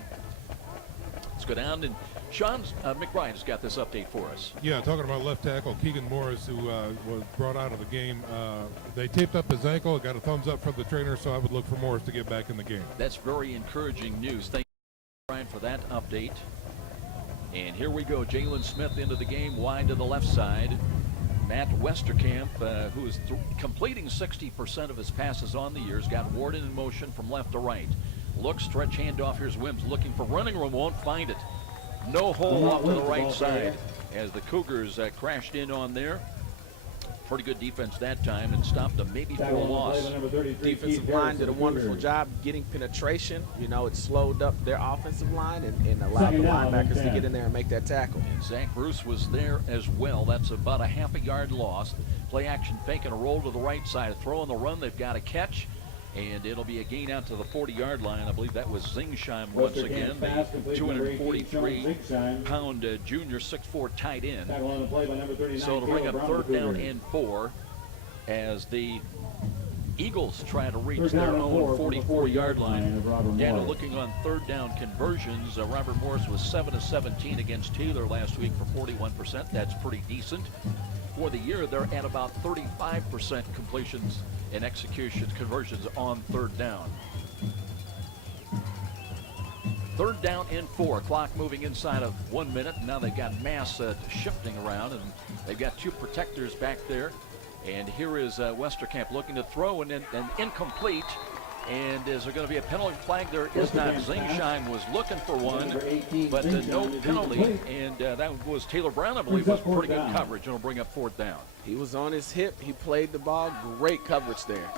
Let's go down, and Sean McBride has got this update for us. Yeah, talking about left tackle Keegan Morris, who was brought out of the game. They taped up his ankle, got a thumbs up from the trainer, so I would look for Morris to get back in the game. That's very encouraging news. Thank you, Brian, for that update. And here we go. Jalen Smith into the game, wide to the left side. Matt Westerkamp, who is completing 60% of his passes on the year, has got Warden in motion from left to right. Look, stretch handoff. Here's Wims looking for running room, won't find it. No hole off to the right side as the Cougars crashed in on there. Pretty good defense that time and stopped a maybe for a loss. Defensive line did a wonderful job getting penetration. You know, it slowed up their offensive line and allowed the linebackers to get in there and make that tackle. And Zach Bruce was there as well. That's about a half a yard loss. Play action fake and a roll to the right side. A throw on the run. They've got a catch. And it'll be a gain out to the 40-yard line. I believe that was Zingsheim once again, the 243-pound junior 6'4" tight end. So it'll bring up 3rd down and 4 as the Eagles try to reach their own 44-yard line. Daniel, looking on 3rd down conversions, Robert Morris was 7 of 17 against Taylor last week for 41%. That's pretty decent. For the year, they're at about 35% completions and execution conversions on 3rd down. 3rd down and 4. Clock moving inside of 1 minute. Now they've got mass shifting around, and they've got 2 protectors back there. And here is Westerkamp looking to throw and incomplete. And is there going to be a penalty flag? There is not. Zingsheim was looking for one, but no penalty. And that was Taylor Brown, I believe, was pretty good coverage. And it'll bring up 4th down. He was on his hip. He played the ball. Great coverage there.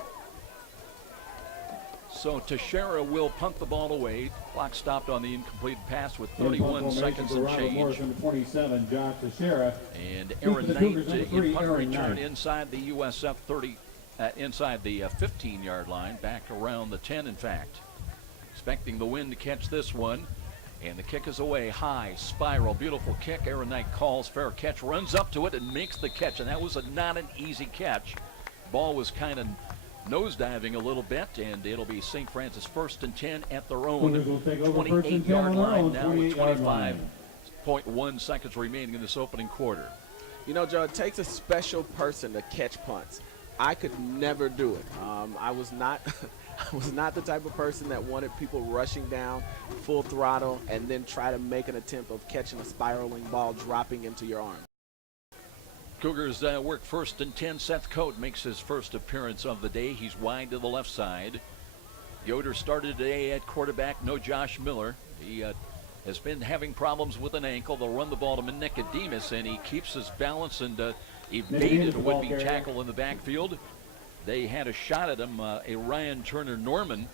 So Teixeira will punt the ball away. Clock stopped on the incomplete pass with 31 seconds and change. 27, Josh Teixeira. And Aaron Knight in punt return inside the USF 30. Inside the 15-yard line, back around the 10, in fact. Expecting the wind to catch this one. And the kick is away, high, spiral, beautiful kick. Aaron Knight calls, fair catch, runs up to it and makes the catch. And that was not an easy catch. Ball was kind of nosediving a little bit, and it'll be St. Francis 1st and 10 at their own 28-yard line now with 25.1 seconds remaining in this opening quarter. You know, Joe, it takes a special person to catch punts. I could never do it. I was not I was not the type of person that wanted people rushing down full throttle and then try to make an attempt of catching a spiraling ball dropping into your arm. Cougars work 1st and 10. Seth Coate makes his first appearance of the day. He's wide to the left side. Yoder started today at quarterback. No Josh Miller. He has been having problems with an ankle. They'll run the ball to Nicodemus, and he keeps his balance and evaded a would-be tackle in the backfield. They had a shot at him, a Ryan Turner Norman.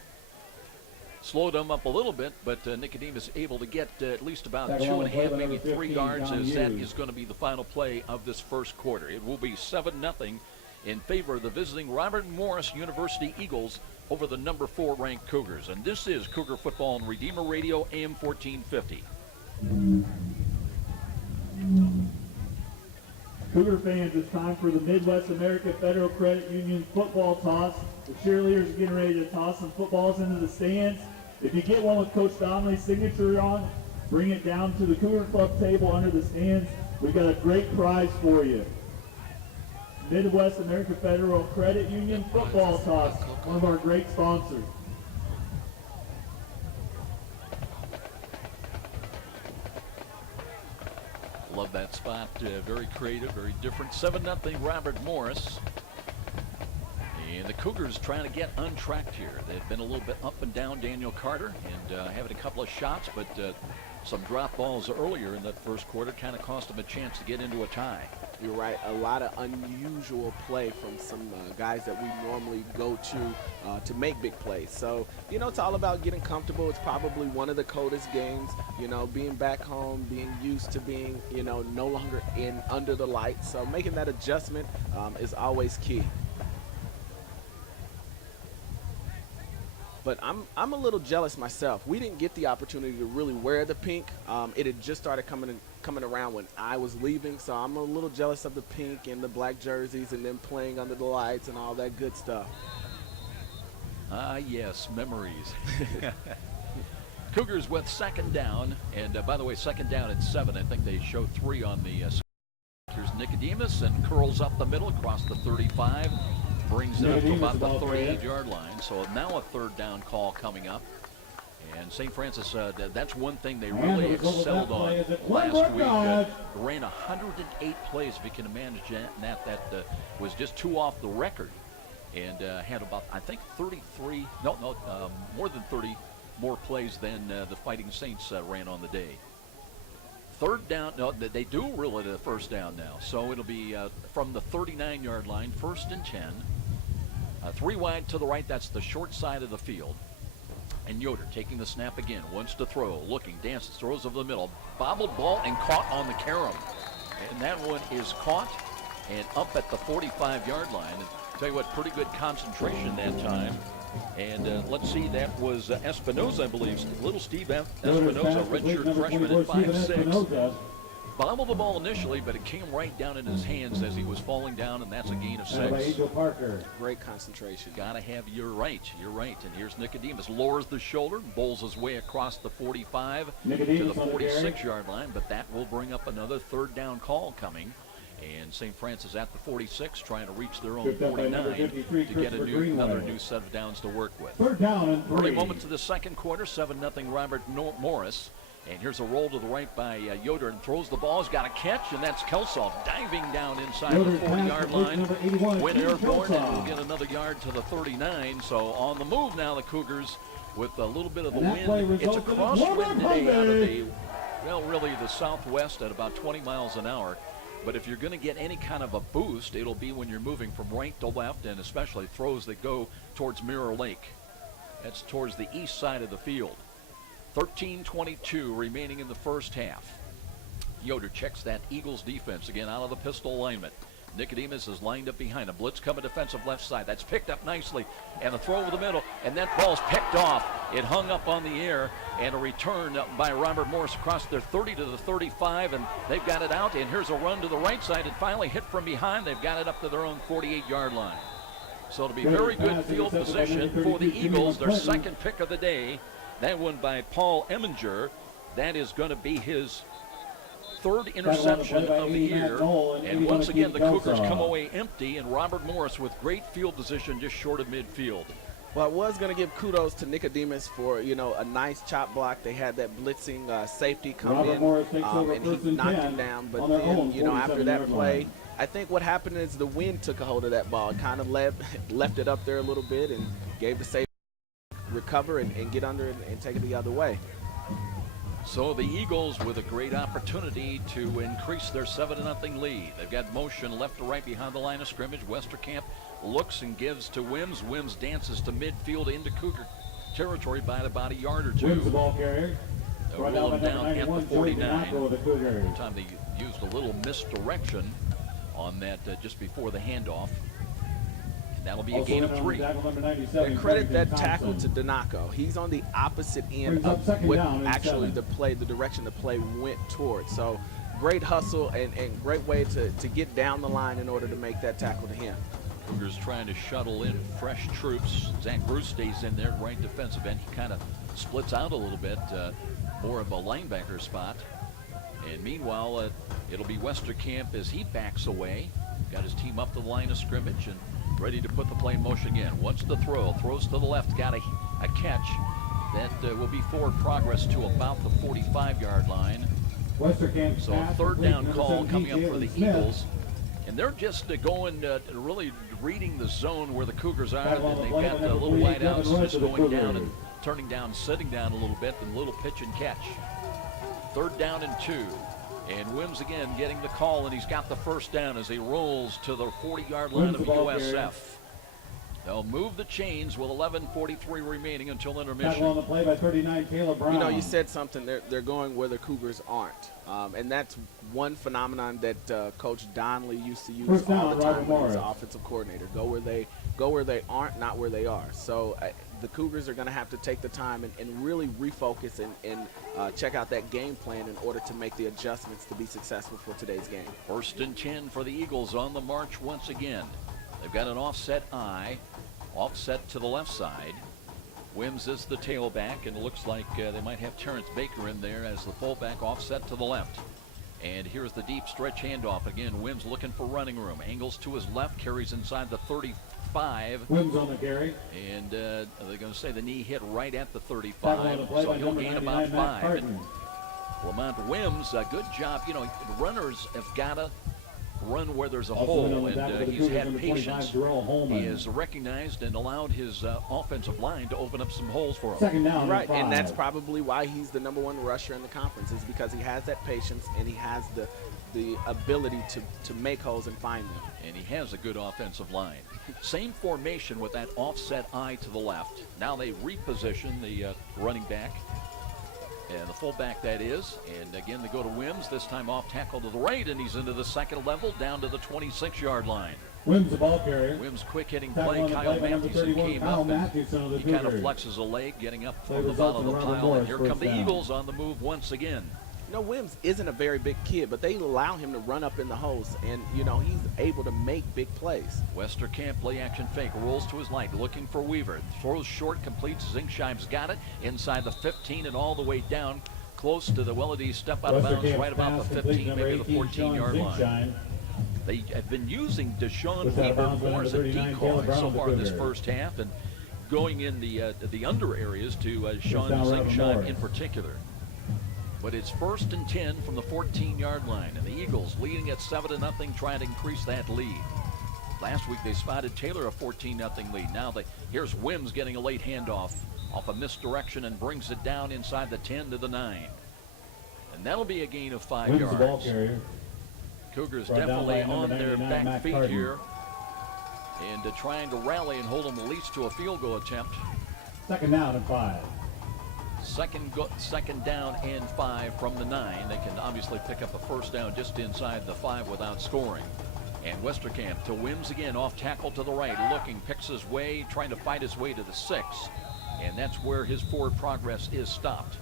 Slowed him up a little bit, but Nicodemus able to get at least about 2.5, maybe 3 yards, as that is going to be the final play of this first quarter. It will be 7-0 in favor of the visiting Robert Morris University Eagles over the number 4 ranked Cougars. And this is Cougar Football on Redeemer Radio, AM 1450. Cougar fans, it's time for the Midwest America Federal Credit Union football toss. The cheerleaders are getting ready to toss some footballs into the stands. If you get one with Coach Donnelly's signature on, bring it down to the Cougar Club table under the stands. We've got a great prize for you. Midwest America Federal Credit Union football toss, one of our great sponsors. Love that spot. Very creative, very different. 7-0 Robert Morris. And the Cougars trying to get untracked here. They've been a little bit up and down, Daniel Carter, and having a couple of shots, but some drop balls earlier in that first quarter kind of cost them a chance to get into a tie. You're right. A lot of unusual play from some guys that we normally go to make big plays. So, you know, it's all about getting comfortable. It's probably one of the coldest games, you know, being back home, being used to being, you know, no longer in under the lights. So making that adjustment is always key. But I'm a little jealous myself. We didn't get the opportunity to really wear the pink. It had just started coming around when I was leaving, so I'm a little jealous of the pink and the black jerseys and them playing under the lights and all that good stuff. Yes, memories. Cougars with 2nd down, and by the way, 2nd down at 7. I think they showed 3 on the. Here's Nicodemus and curls up the middle across the 35. Brings it up to about the 38-yard line. So now a 3rd down call coming up. And St. Francis, that's one thing they And really the result of excelled that play on is at last one week. yard. Ran 108 plays, if you can imagine that. That was just 2 off the record. And had about, I think, 33, more than 30 more plays than the Fighting Saints ran on the day. Third down, no, they do rule it a first down now. So it'll be from the 39-yard line, 1st and 10. 3 wide to the right, that's the short side of the field. And Yoder taking the snap again, wants to throw, looking, dances, throws over the middle. Bobbled ball and caught on the carom. And that one is caught and up at the 45-yard line. And tell you what, pretty good concentration that time. And let's see, that was Espinoza, I believe. Little Steve Espinoza, redshirt freshman at 5'6". Bobbled the ball initially, but it came right down in his hands as he was falling down, and that's a gain of 6. Great concentration. Gotta have, you're right. And here's Nicodemus, lowers the shoulder, bowls his way across the 45 to the 46-yard line, but that will bring up another 3rd down call coming. And St. Francis at the 46, trying to reach their own 49 to get another new set of downs to work with. 3rd down and 3. Early moments of the second quarter, 7-0 Robert Morris. And here's a roll to the right by Yoder, and throws the ball. He's got a catch, and that's Kelsoff diving down inside the 40-yard line. Went airborne, and will get another yard to the 39. So on the move now, the Cougars with a little bit of the wind. It's a crosswind today out of the, well, really the southwest at about 20 miles an hour. But if you're going to get any kind of a boost, it'll be when you're moving from right to left, and especially throws that go towards Mirror Lake. That's towards the east side of the field. 13:22 remaining in the first half. Yoder checks that Eagles defense again out of the pistol alignment. Nicodemus is lined up behind him. Blitz coming defensive left side. That's picked up nicely. And a throw over the middle. And that ball's picked off. It hung up on the air. And a return by Robert Morris across their 30 to the 35. And they've got it out. And here's a run to the right side. And finally hit from behind. They've got it up to their own 48-yard line. So it'll be very good field position for the Eagles. Their second pick of the day. That one by Paul Eminger. That is going to be his 3rd interception of the year. And once again, the Cougars come away empty, and Robert Morris with great field position just short of midfield. Well, I was going to give kudos to Nicodemus for, a nice chop block. They had that blitzing safety come in, and he knocked him down. But then, after that play, I think what happened is the wind took a hold of that ball. It kind of left it up there a little bit and gave the safety recover and get under it and take it the other way. So the Eagles with a great opportunity to increase their 7-0 lead. They've got motion left to right behind the line of scrimmage. Westerkamp looks and gives to Wims. Wims dances to midfield into Cougar territory by about a yard or 2. Wims the ball carrier. They'll roll him down at the 49. One time they used a little misdirection on that just before the handoff. That'll be a gain of 3. They credit that tackle to Donaco. He's on the opposite end of what actually the direction the play went towards. So great hustle and great way to get down the line in order to make that tackle to him. Cougars trying to shuttle in fresh troops. Zach Bruce stays in there, right defensive end. He kind of splits out a little bit, more of a linebacker spot. And meanwhile, it'll be Westerkamp as he backs away. Got his team up the line of scrimmage and ready to put the play in motion again. Wants to throws to the left, got a catch. That will be forward progress to about the 45-yard line. So a 3rd down call coming up for the Eagles. And they're just going, really reading the zone where the Cougars are. And they've got the little wide outs just going down and turning down, sitting down a little bit, and a little pitch and catch. 3rd down and 2. And Wims again getting the call, and he's got the first down as he rolls to the 40-yard line of USF. They'll move the chains with 11:43 remaining until intermission. On the play by 39, Caleb Brown. You said something. They're going where the Cougars aren't, and that's one phenomenon that Coach Donnelly used to use all the time when he was offensive coordinator. Go where they aren't, not where they are. So the Cougars are going to have to take the time and really refocus and check out that game plan in order to make the adjustments to be successful for today's game. 1st and 10 for the Eagles on the march once again. They've got an offset eye, offset to the left side. Wims is the tailback, and it looks like they might have Terrence Baker in there as the fullback, offset to the left. And here's the deep stretch handoff. Again, Wims looking for running room. Angles to his left, carries inside the 5. Wims on the carry. And they're going to say the knee hit right at the Tackle on 35, the play so by he'll number gain 99, about Matt 5. Carton. Lamont Wims, a good job. You know, runners have got to run where there's a Also in hole, on the and tackle for the he's Cougars, had number 25, patience. Jerome Holman. He has recognized and allowed his offensive line to open up some holes for him. Second down, Right, 5. and that's probably why he's the #1 rusher in the conference, is because he has that patience and he has the ability to make holes and find them. And he has a good offensive line. Same formation with that offset eye to the left. Now they reposition the running back and the fullback, that is. And again, they go to Wims, this time off tackle to the right, and he's into the second level down to the 26-yard line. Wims the ball carrier. Wims quick hitting Tackle play. on the Kyle play by number Matthewson 31, came Kyle up Matthewson of and the he kind of Cougars. flexes a leg, getting up Play from the results bottom of in the Robert pile. Morris, And here come first the down. Eagles on the move once again. You know, Wims isn't a very big kid, but they allow him to run up in the holes, and, you know, he's able to make big plays. Westerkamp play action fake, rolls to his right, looking for Weaver. Throws short, completes. Zingsheim's got it inside the 15 and all the way down close to the Willedies. Step out of bounds right about the 15, maybe the 14-yard line. They have been using Deshaun With that Weaver bounce, more as a 39, decoy Caleb Brown so of the far in this Cougars. first half, and going in the under areas to Sean down Robert Zingsheim Morris. in particular. But it's 1st and 10 from the 14-yard line, and the Eagles leading at 7-0, trying to increase that lead. Last week they spotted Taylor a 14-0 lead. Now here's Wims getting a late handoff off a misdirection and brings it down inside the 10 to the 9. And that'll be a gain of 5 Wims the ball yards. carrier. Cougars Brought down definitely by number on their 99, back Matt feet Carton. here and trying to rally and hold them at least to a field goal attempt. Second down and 5. Second down and 5 from the 9. They can obviously pick up a first down just inside the 5 without scoring. And Westerkamp to Wims again, off tackle to the right, looking, picks his way, trying to fight his way to the 6. And that's where his forward progress is stopped.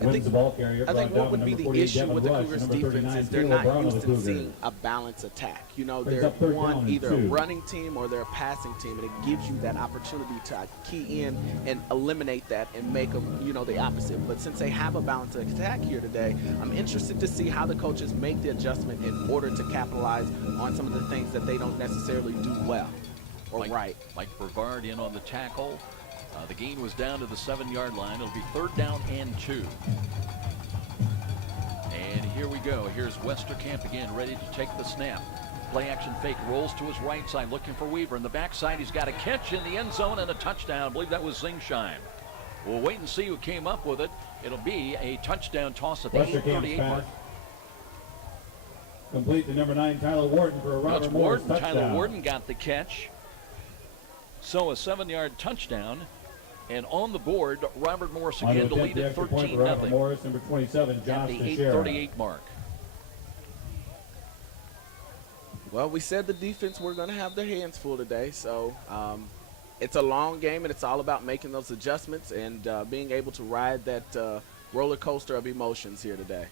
Wims the ball carrier. I think brought what would down be number the 48, issue Devin with the Rush, Cougars number defense 39, is they're Caleb not Brown of used the to Cougars. seeing a balanced attack. You know, Brings they're up third down and either a 2. running team or they're a passing team, and it gives you that opportunity to key in and eliminate that and make them, you know, the opposite. But since they have a balanced attack here today, I'm interested to see how the coaches make the adjustment in order to capitalize on some of the things that they don't necessarily do well or right. Mike Brevard in on the tackle. The gain was down to the 7-yard line. It'll be 3rd down and 2. And here we go. Here's Westerkamp again, ready to take the snap. Play action fake, rolls to his right side, looking for Weaver. In the backside, he's got a catch in the end zone and a touchdown. I believe that was Zingsheim. We'll wait and see who came up with it. It'll be a touchdown toss at the Westerkamp's 8:38 mark. pass. Complete to number 9, Tyler Warden for a Robert That's Morris Warden. touchdown. Tyler Warden got the catch. So a 7-yard touchdown. And on the board, Robert Morris On again to attempt lead the at extra point for Robert 13-0 Morris, number 27, at Josh the Teixeira. 8:38 mark. Well, we said the defense were going to have their hands full today, so it's a long game, and it's all about making those adjustments and being able to ride that roller coaster of emotions here today.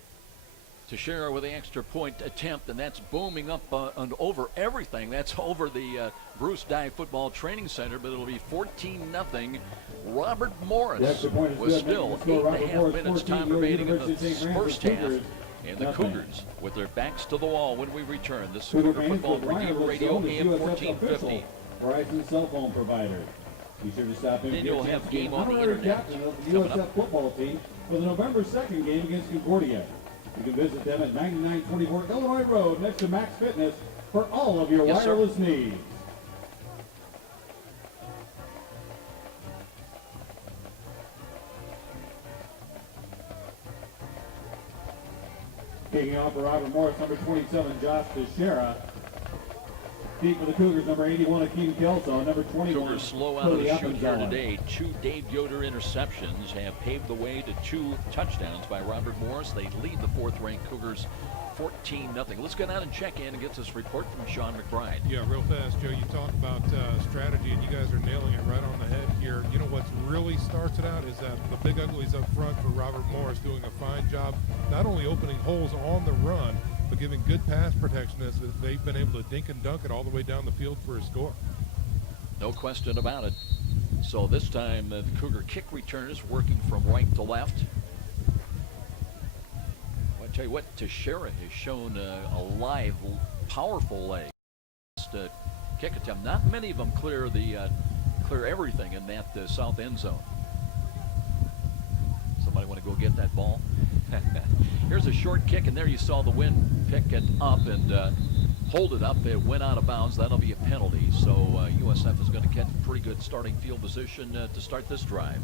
Teixeira with the extra point attempt, and that's booming up and over everything. That's over the Bruce Dye Football Training Center, but it'll be 14-0. Robert Morris The extra point is with good, still making the score, Robert 8.5 Morris, minutes 14, time remaining in the University of St. Francis first half. Cougars, And the nothing. Cougars with their backs to the wall when we return. This is Cougar Cougar fans Football with Review wireless Radio zone is AM USF 1450. official Verizon cell phone provider. Be sure to stop in. Then you'll have game on the honorary internet captain of the coming USF up. football team for the November 2nd game against Concordia. You can visit them at 9924 Illinois Road next to Max Fitness for all of your Yes, sir. wireless needs. Kicking off for Robert Morris, number 27, Josh Teixeira. Deep for the Cougars, number 81, Akeem Kelso, number 21. Cougars slow out of the Cody chute here Appenzeller. today. 2 Dave Yoder interceptions have paved the way to 2 touchdowns by Robert Morris. They lead the 4th-ranked Cougars 14-0. Let's go down and check in and get this report from Sean McBride. Yeah, real fast, Joe. You talk about strategy, and you guys are nailing it right on the head here. You know what really starts it out is that the big uglies up front for Robert Morris doing a fine job, not only opening holes on the run, but giving good pass protection as they've been able to dink and dunk it all the way down the field for a score. No question about it. So this time the Cougar kick returners working from right to left. Well, I tell you what, Teixeira has shown a live, powerful leg. kick attempt. Not many of them clear everything in that south end zone. Somebody want to go get that ball? Here's a short kick, and there you saw the wind pick it up and hold it up. It went out of bounds. That'll be a penalty. So USF is going to get pretty good starting field position to start this drive.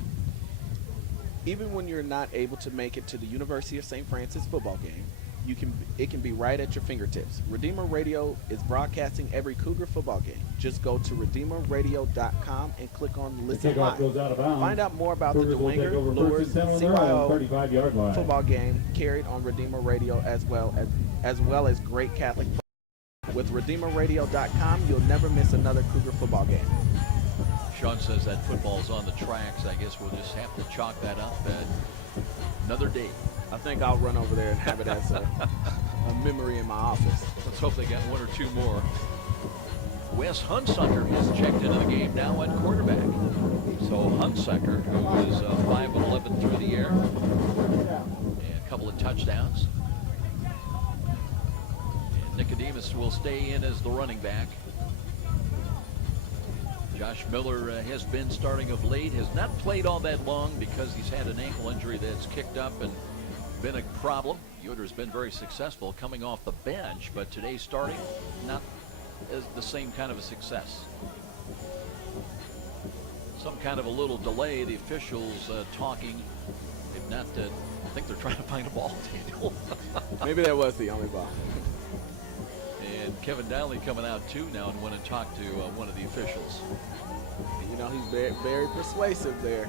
Even when you're not able to make it to the University of St. Francis football game, it can be right at your fingertips. Redeemer Radio is broadcasting every Cougar football game. Just go to redeemerradio.com and click on Listen Live. Find out more about the Dwenger, Lures, CYO football game carried on Redeemer Radio as well as great Catholic. With redeemerradio.com, you'll never miss another Cougar football game. Sean says that football's on the tracks. I guess we'll just have to chalk that up another day. I think I'll run over there and have it as a memory in my office. Let's hope they got one or two more. Wes Hunsucker has checked into the game now at quarterback. So Hunsucker, who is 5 of 11 through the air, and a couple of touchdowns. And Nicodemus will stay in as the running back. Josh Miller has been starting of late, has not played all that long because he's had an ankle injury that's kicked up and been a problem. Yoder's been very successful coming off the bench, but today's starting not as the same kind of a success. Some kind of a little delay. The officials talking. They've not. I think they're trying to find a ball, Daniel. Maybe that was the only ball. And Kevin Donnelly coming out too now and want to talk to one of the officials. You know, he's very, very persuasive there.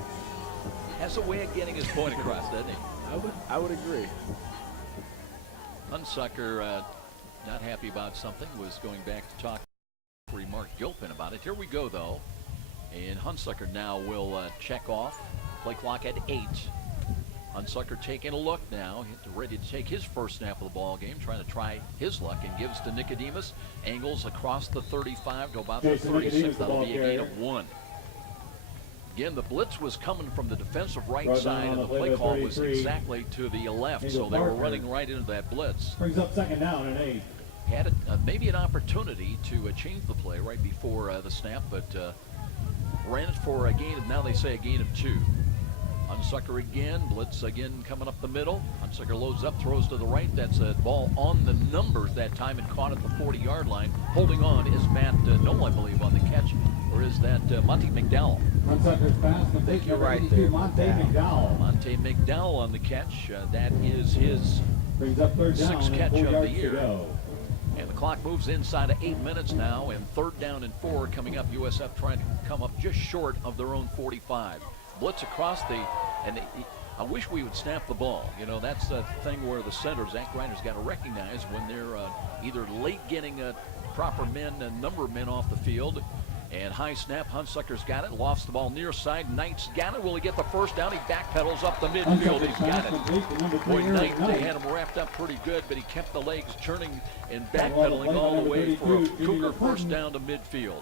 Has a way of getting his point across, doesn't he? I would agree. Hunsucker not happy about something, was going back to talk to Mark Gilpin about it. Here we go, though. And Hunsucker now will check off. Play clock at 8. Hunsucker taking a look now, ready to take his first snap of the ball game, trying to try his luck, and gives to Nicodemus. Angles across the 35 to about the 36. That'll be a gain of 1. Again, the blitz was coming from the defensive right side, and the play call was exactly to the left, so they were running right into that blitz. Brings up second down and 8. Had maybe an opportunity to change the play right before the snap, but ran it for a gain of, now they say a gain of 2. Hunsucker again, blitz again coming up the middle. Hunsucker loads up, throws to the right. That's a ball on the numbers that time and caught at the 40-yard line. Holding on is Matt Noel, I believe, on the catch, or is that Monty McDowell? Hunsucker's pass. I think you're right there. Monty McDowell. Monty McDowell on the catch. That is his Brings up third down 6th catch of the to year. go. And the clock moves inside of 8 minutes now, and 3rd down and 4 coming up. USF trying to come up just short of their own 45. Blitz across I wish we would snap the ball. You know, that's the thing where the center, Zach Reiner's got to recognize when they're either late getting proper men, a number of men off the field. And high snap, Hunsucker's got it, lofts the ball near side. Knight's got it. Will he get the first down? He backpedals up the midfield. He's got it. Boy, Knight, they had him wrapped up pretty good, but he kept the legs churning and backpedaling all the way for a Cougar first down to midfield.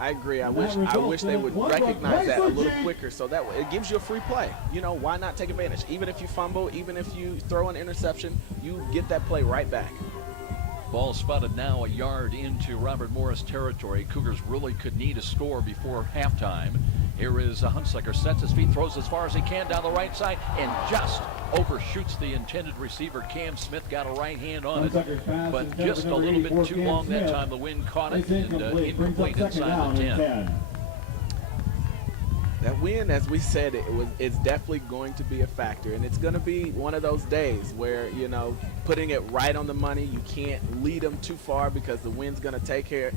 I agree. I wish they would recognize that a little quicker, so that way it gives you a free play. You know, why not take advantage? Even if you fumble, even if you throw an interception, you get that play right back. Ball spotted now a yard into Robert Morris territory. Cougars really could need a score before halftime. Here is Hunsucker, sets his feet, throws as far as he can down the right side, and just overshoots the intended receiver. Cam Smith got a right hand on it, but just a little bit too long that time. The wind caught it and incomplete inside the 10. That win, as we said, it's definitely going to be a factor, and it's going to be one of those days where, you know, putting it right on the money, you can't lead them too far because the wind's going to take it.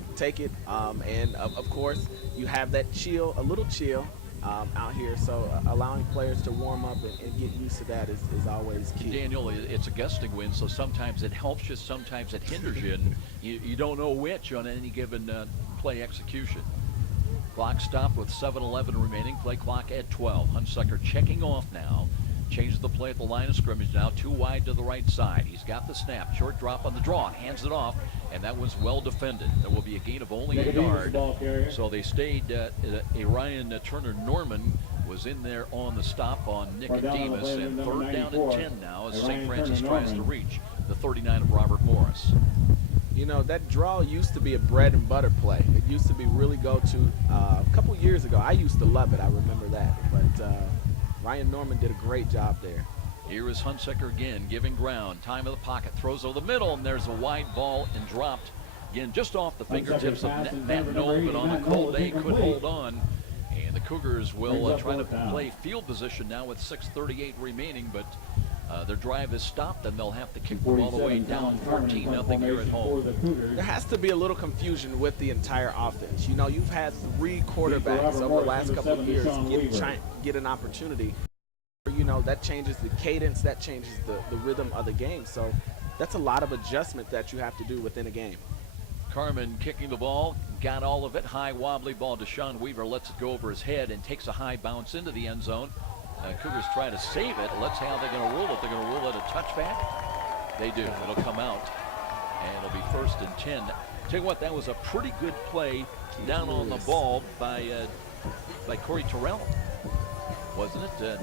And of course, you have that chill, a little chill out here. So allowing players to warm up and get used to that is always key. Daniel, it's a gusting wind, so sometimes it helps you, sometimes it hinders you, and you don't know which on any given play execution. Clock stopped with 7:11 remaining. Play clock at 12. Hunsucker checking off now. Changes the play at the line of scrimmage now. 2 wide to the right side. He's got the snap. Short drop on the draw. Hands it off, and that was well defended. There will be a gain of only a yard. So they stayed. Ryan Turner Norman was in there on the stop on Nicodemus. And 3rd down and 10 now as St. Francis tries to reach the 39 of Robert Morris. You know, that draw used to be a bread and butter play. It used to be really go-to. A couple years ago, I used to love it. I remember that. But Ryan Norman did a great job there. Here is Hunsaker again, giving ground. Time of the pocket, throws over the middle, and there's a wide ball and dropped. Again, just off the fingertips of Matt Knoll, but on a cold day could hold on. And the Cougars will try to play field position now with 6:38 remaining, but their drive is stopped, and they'll have to kick the ball all the way down 14-0 here at home. There has to be a little confusion with the entire offense. You know, you've had 3 quarterbacks over the last couple of years get an opportunity. You know, that changes the cadence, that changes the rhythm of the game. So that's a lot of adjustment that you have to do within a game. Carmen kicking the ball, got all of it. High wobbly ball. Deshaun Weaver lets it go over his head and takes a high bounce into the end zone. Cougars try to save it. Let's see how they're going to rule it. They're going to rule it a touchback. They do. It'll come out, and it'll be 1st and 10. Tell you what, that was a pretty good play down on the ball by Corey Terrell, wasn't it?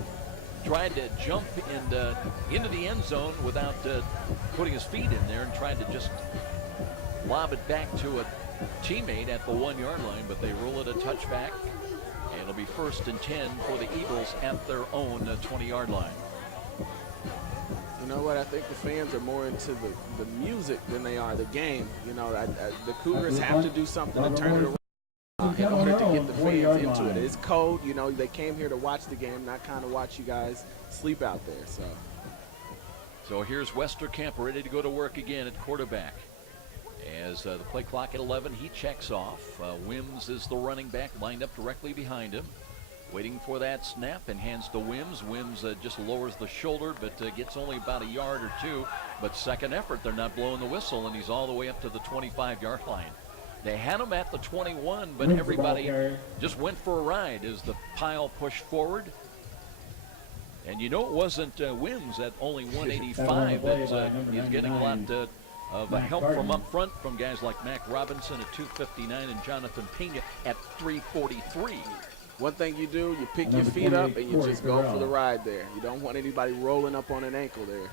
Tried to jump into the end zone without putting his feet in there, and tried to just lob it back to a teammate at the 1-yard line, but they rule it a touchback. It'll be 1st and 10 for the Eagles at their own 20-yard line. You know what? I think the fans are more into the music than they are the game. You know, the Cougars have to do something to turn it around in order to get the fans into it. It's cold. You know, they came here to watch the game, not kind of watch you guys sleep out there. So here's Westerkamp ready to go to work again at quarterback. As the play clock at 11, he checks off. Wims is the running back, lined up directly behind him. Waiting for that snap and hands to Wims. Wims just lowers the shoulder, but gets only about a yard or two. But second effort, they're not blowing the whistle, and he's all the way up to the 25-yard line. They had him at the 21, but everybody just went for a ride as the pile pushed forward. And you know it wasn't Wims at only 185 that he's getting a lot of help from up front from guys like Mac Robinson at 259 and Jonathan Pena at 343. One thing you do, you pick your feet up and you just go for the ride there. You don't want anybody rolling up on an ankle there.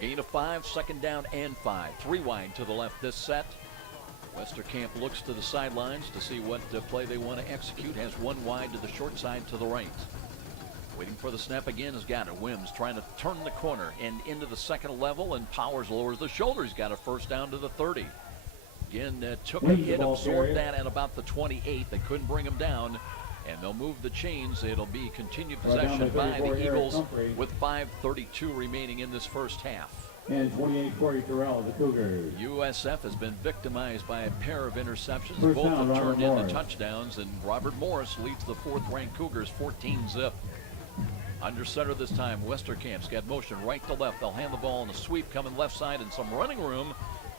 Gain of 5, 2nd down and 5. 3 wide to the left this set. Westerkamp looks to the sidelines to see what play they want to execute. Has 1 wide to the short side to the right. Waiting for the snap again has got it. Wims trying to turn the corner and into the second level, and Powers lowers the shoulder. He's got a 1st down to the 30. Again, took a hit, absorbed that at about the 28. They couldn't bring him down, and they'll move the chains. It'll be continued possession by the Eagles with 5:32 remaining in this first half. And 28 Corey Terrell, the Cougars. USF has been victimized by a pair of interceptions. First Both down, have Robert turned into Morris. touchdowns, and Robert Morris leads the 4th-ranked Cougars 14-0. Under center this time, Westerkamp's got motion right to left. They'll hand the ball in a sweep coming left side and some running room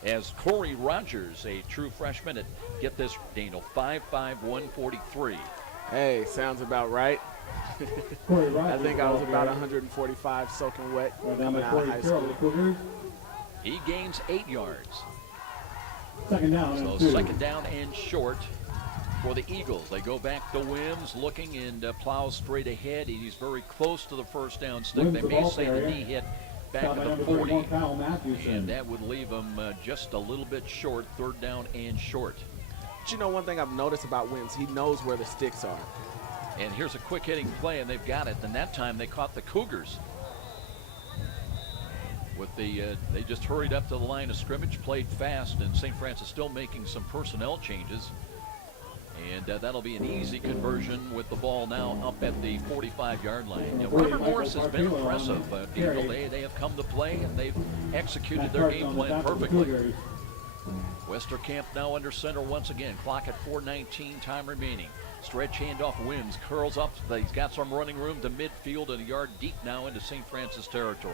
as Corey Rogers, a true freshman at, get this, Daniel, 5'5", 143. Hey, sounds about right. I think I was about 145 soaking wet coming out of high school. He gains 8 yards. 2nd down So and 2. 2nd down and short for the Eagles. They go back to Wims, looking and plows straight ahead. He's very close to the 1st down stick. Wims They the may ball say the carrier. knee hit back Stop at by the number 40. 31, Kyle Matthewson. And that would leave him just a little bit short, 3rd down and short. But you know, one thing I've noticed about Wims, he knows where the sticks are. And here's a quick hitting play, and they've got it. And that time they caught the Cougars. With the, they just hurried up to the line of scrimmage, played fast, and St. Francis still making some personnel changes. And that'll be an easy conversion with the ball now up at the 45-yard line. Now, Robert Morris has been impressive. Daniel, they have come to play, and they've executed their game plan perfectly. Westerkamp now under center once again. Clock at 4:19, time remaining. Stretch handoff, Wims curls up. He's got some running room to midfield and a yard deep now into St. Francis territory.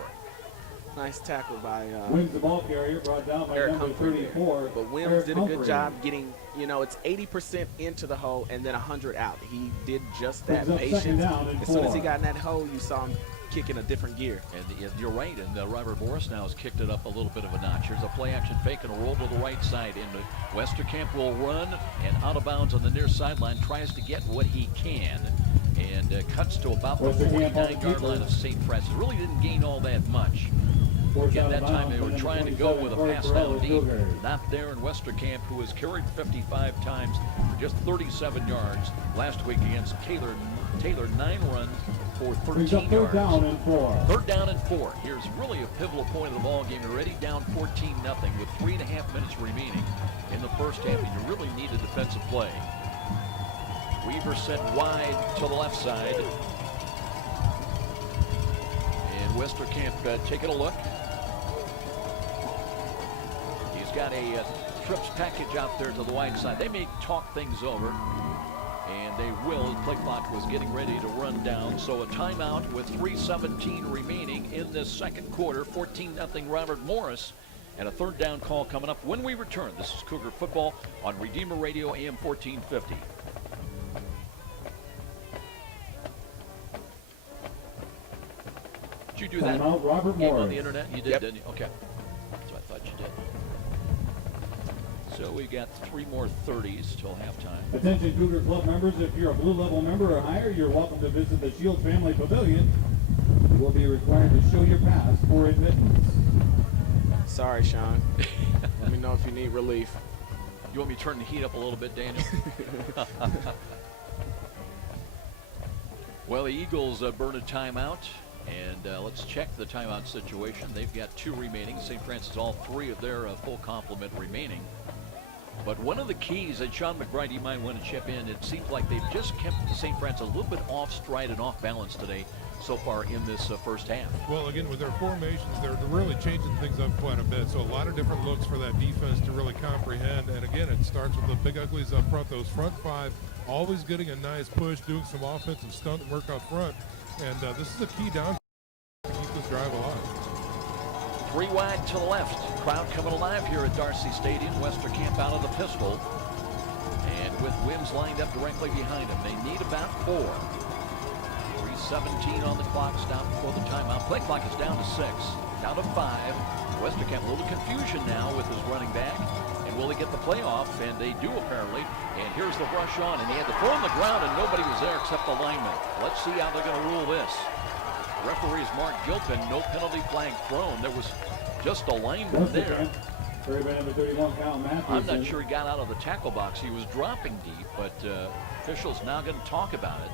Nice tackle by Wims the ball carrier, brought down by Eric number Humphrey 34. there. But Wims Eric did a good Humphrey. job getting, you know, it's 80% into the hole and then 100 out. He did just that. Brings up 2nd Patience. down and As soon as 4. he got in that hole, you saw him kick in a different gear. And you're right, and Robert Morris now has kicked it up a little bit of a notch. Here's a play action fake and a roll to the right side. And Westerkamp will run and out of bounds on the near sideline, tries to get what he can, and cuts to about the 49-yard line of St. Francis. Really didn't gain all that much. Again, that time they were trying to go with a pass down deep. Not there in Westerkamp, who has carried 55 times for just 37 yards. Last week against Taylor, 9 runs for 13 yards. Third down and 4. Third down and 4. Here's really a pivotal point of the ball game. Already down 14-0 with 3.5 minutes remaining in the first half, and you really need a defensive play. Weaver sent wide to the left side. And Westerkamp taking a look. He's got a trips package out there to the wide side. They may talk things over, and they will. The play clock was getting ready to run down. So a timeout with 3:17 remaining in this second quarter. 14-0 Robert Morris. And a third down call coming up when we return. This is Cougar Football on Redeemer Radio AM 1450. Did you do that Timeout, Robert game on Morris. the internet? You did, Yep. didn't you? Okay. That's what I thought you did. So we got 3 more 30s till halftime. Attention Cougar Club members, if you're a blue level member or higher, you're welcome to visit the Shield Family Pavilion. You will be required to show your pass for admittance. Sorry, Sean. Let me know if you need relief. You want me to turn the heat up a little bit, Daniel? Well, the Eagles burn a timeout, and let's check the timeout situation. They've got 2 remaining. St. Francis, all 3 of their full complement remaining. But one of the keys, and Sean McBride, you might want to chip in, it seems like they've just kept St. Francis a little bit off stride and off balance today so far in this first half. Well, again, with their formations, they're really changing things up quite a bit. So a lot of different looks for that defense to really comprehend. And again, it starts with the big uglies up front. Those front 5 always getting a nice push, doing some offensive stunt work up front. And this is a key down to keep this drive alive. 3 wide to the left. Crowd coming alive here at Darcy Stadium. Westerkamp out of the pistol. And with Wims lined up directly behind him. They need about 4. 3:17 on the clock. Stop before the timeout. Play clock is down to 6. Down to 5. Westerkamp, a little confusion now with his running back. And will he get the play off? And they do apparently. And here's the rush on. And he had to throw on the ground and nobody was there except the lineman. Let's see how they're going to rule this. Referee is Mark Gilpin. No penalty flag thrown. There was just a lineman there. Number 31, Kyle Matthews. I'm not sure he got out of the tackle box. He was dropping deep, but officials now going to talk about it.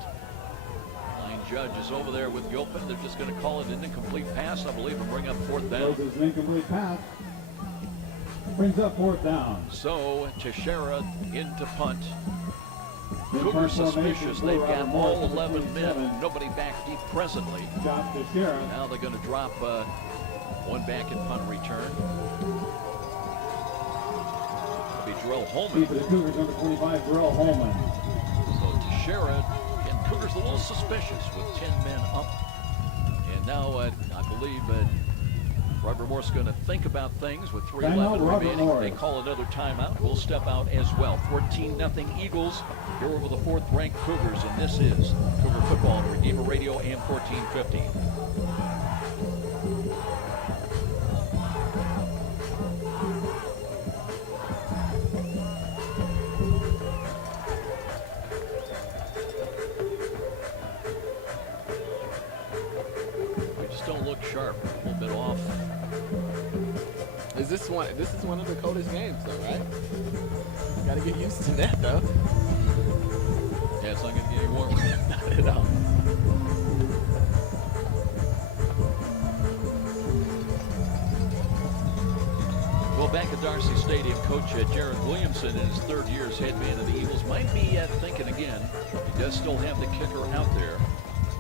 Line judge is over there with Gilpin. They're just going to call it an incomplete pass, I believe, and bring up 4th down. Throws an incomplete pass. Brings up 4th down. So Teixeira into punt. Cougar suspicious. They've got all 11 men. Nobody back deep presently. Josh Teixeira. Now they're going to drop one back in punt return. It'll be Drill Holman. For the Cougars, number 25, Drill Holman. So Teixeira, and Cougars a little suspicious with 10 men up. And now I believe Robert Morris is going to think about things with 3:11 remaining. They call another timeout. We'll step out as well. 14-0 Eagles here over the 4th-ranked Cougars, and this is Cougar Football on Redeemer Radio AM 1450. We just don't look sharp. A little bit off. This is one of the coldest games, though, right? Got to get used to that, though. Yeah, it's not going to get any warmer. Not at all. Well, back at Darcy Stadium, Coach Jared Williamson, in his 3rd year as head man of the Eagles, might be thinking again. He does still have the kicker out there.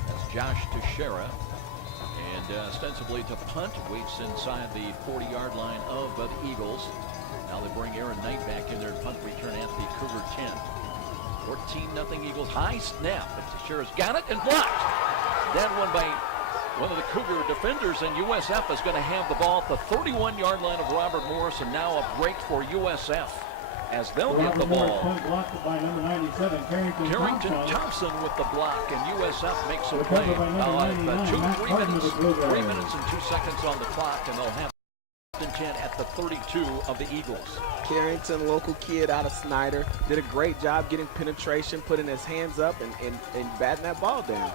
That's Josh Teixeira. And ostensibly to punt, waits inside the 40-yard line of the Eagles. Now they bring Aaron Knight back in there to punt return at the Cougar 10. 14-0 Eagles. High snap, but Teixeira's got it and blocked. That one by one of the Cougar defenders, and USF is going to have the ball at the 31-yard line of Robert Morris, and now a break for USF as they'll get the ball. Blocked by number 97, Carrington Thompson with the block, and USF makes a play. 3 minutes and 2 seconds on the clock, and they'll have 10 at the 32 of the Eagles. Carrington, local kid out of Snyder, did a great job getting penetration, putting his hands up and batting that ball down.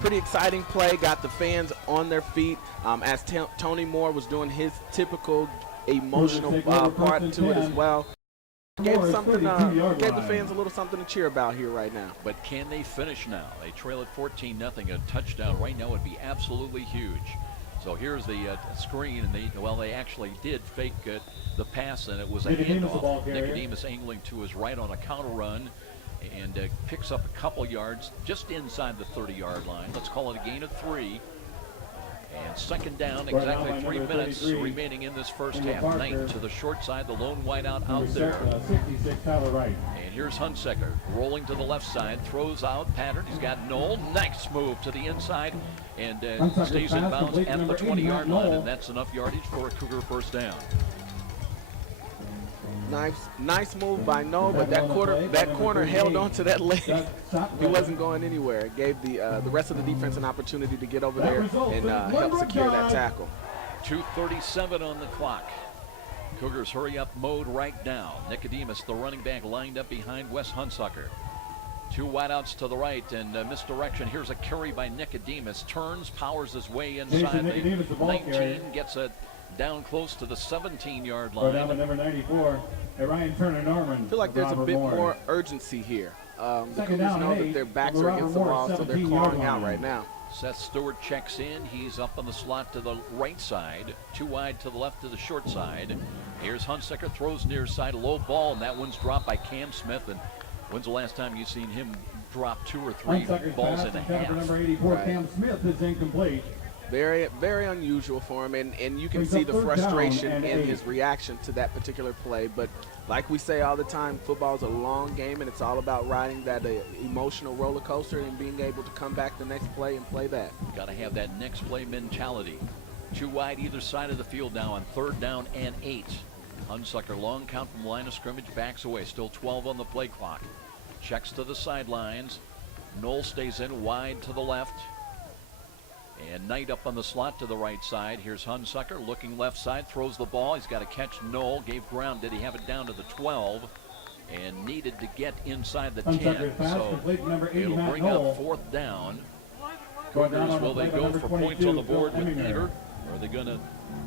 Pretty exciting play, got the fans on their feet as Tony Moore was doing his typical emotional part to it as well. Gave the fans a little something to cheer about here right now. But can they finish now? They trail at 14-0. A touchdown right now would be absolutely huge. So here's the screen, and they actually did fake the pass, and it was a handoff. Nicodemus angling to his right on a counter run, and picks up a couple yards just inside the 30-yard line. Let's call it a gain of 3. And second down, exactly 3 minutes remaining in this first half. Knight to the short side, the lone wideout out there. 66, Tyler Wright. And here's Hunsaker rolling to the left side, throws out, pattern. He's got Knoll. Nice move to the inside, and stays in bounds at the 20-yard line, and that's enough yardage for a Cougar first down. Nice move by Knoll, but that corner held on to that leg. He wasn't going anywhere. It gave the rest of the defense an opportunity to get over there and help secure that tackle. 2:37 on the clock. Cougars hurry up mode right now. Nicodemus, the running back, lined up behind Wes Hunsucker. 2 wideouts to the right, and misdirection. Here's a carry by Nicodemus. Turns, powers his way inside the 19, gets it down close to the 17-yard line. Down to number 94. Hey, Ryan Turner Norman. I feel like there's a bit more urgency here. The Cougars know that their backs are against the wall, so they're clawing out right now. Seth Stewart checks in. He's up on the slot to the right side. 2 wide to the left to the short side. Here's Hunsaker, throws near side, low ball, and that one's dropped by Cam Smith. And when's the last time you've seen him drop 2 or 3 balls in a half? Number 84, right. Cam Smith is incomplete. Very, very unusual for him, and you can see the frustration in his reaction to that particular play. But like we say all the time, football is a long game, and it's all about riding that emotional roller coaster and being able to come back the next play and play that. Got to have that next play mentality. 2 wide either side of the field now on 3rd down and 8. Hunsucker, long count from the line of scrimmage, backs away. Still 12 on the play clock. Checks to the sidelines. Knoll stays in wide to the left. And Knight up on the slot to the right side. Here's Hunsucker looking left side, throws the ball. He's got to catch Knoll. Gave ground. Did he have it down to the 12? And needed to get inside the 10. So it'll bring up 4th down. Cougars, will they go for points on the board with Eager? Or are they going to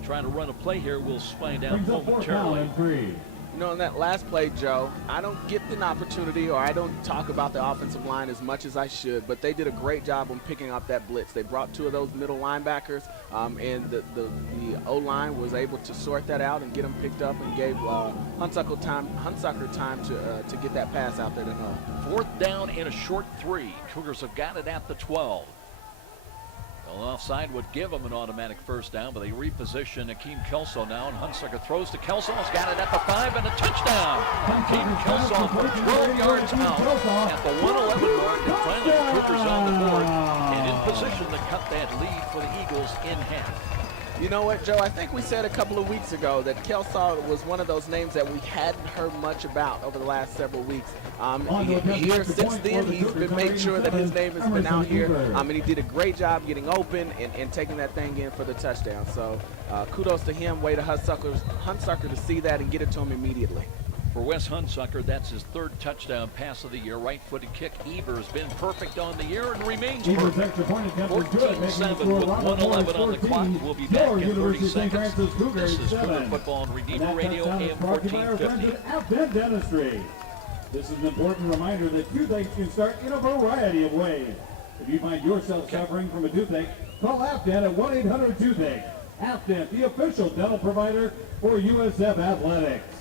try to run a play here? We'll find out momentarily. You know, in that last play, Joe, I don't get an opportunity, or I don't talk about the offensive line as much as I should, but they did a great job on picking up that blitz. They brought 2 of those middle linebackers, and the O-line was able to sort that out and get them picked up, and gave Hunsucker time to get that pass out there to Knoll. 4th down and a short 3. Cougars have got it at the 12. Well, offside would give them an automatic first down, but they reposition Akeem Kelso now, and Hunsucker throws to Kelso. He's got it at the 5 and a touchdown. Akeem Kelso from 12 yards out at the 111 mark, and finally the Cougars on the board and in position to cut that lead for the Eagles in half. You know what, Joe? I think we said a couple of weeks ago that Kelso was one of those names that we hadn't heard much about over the last several weeks. Here since then, he's been making sure that his name has been out here, and he did a great job getting open and taking that thing in for the touchdown. So kudos to him. Way to Hunsucker to see that and get it to him immediately. For Wes Hunsucker, that's his 3rd touchdown pass of the year. Right-footed kick. Eber has been perfect on the year and remains perfect. 14-7 with 1:11 on the clock. We'll be back in 30 seconds. This is Cougar Football on Redeemer Radio, AM 1450. Dentistry. This is an important reminder that toothaches can start in a variety of ways. If you find yourself suffering from a toothache, call Halfdent at 1-800-TOOTHACHE. Halfdent, the official dental provider for USF Athletics.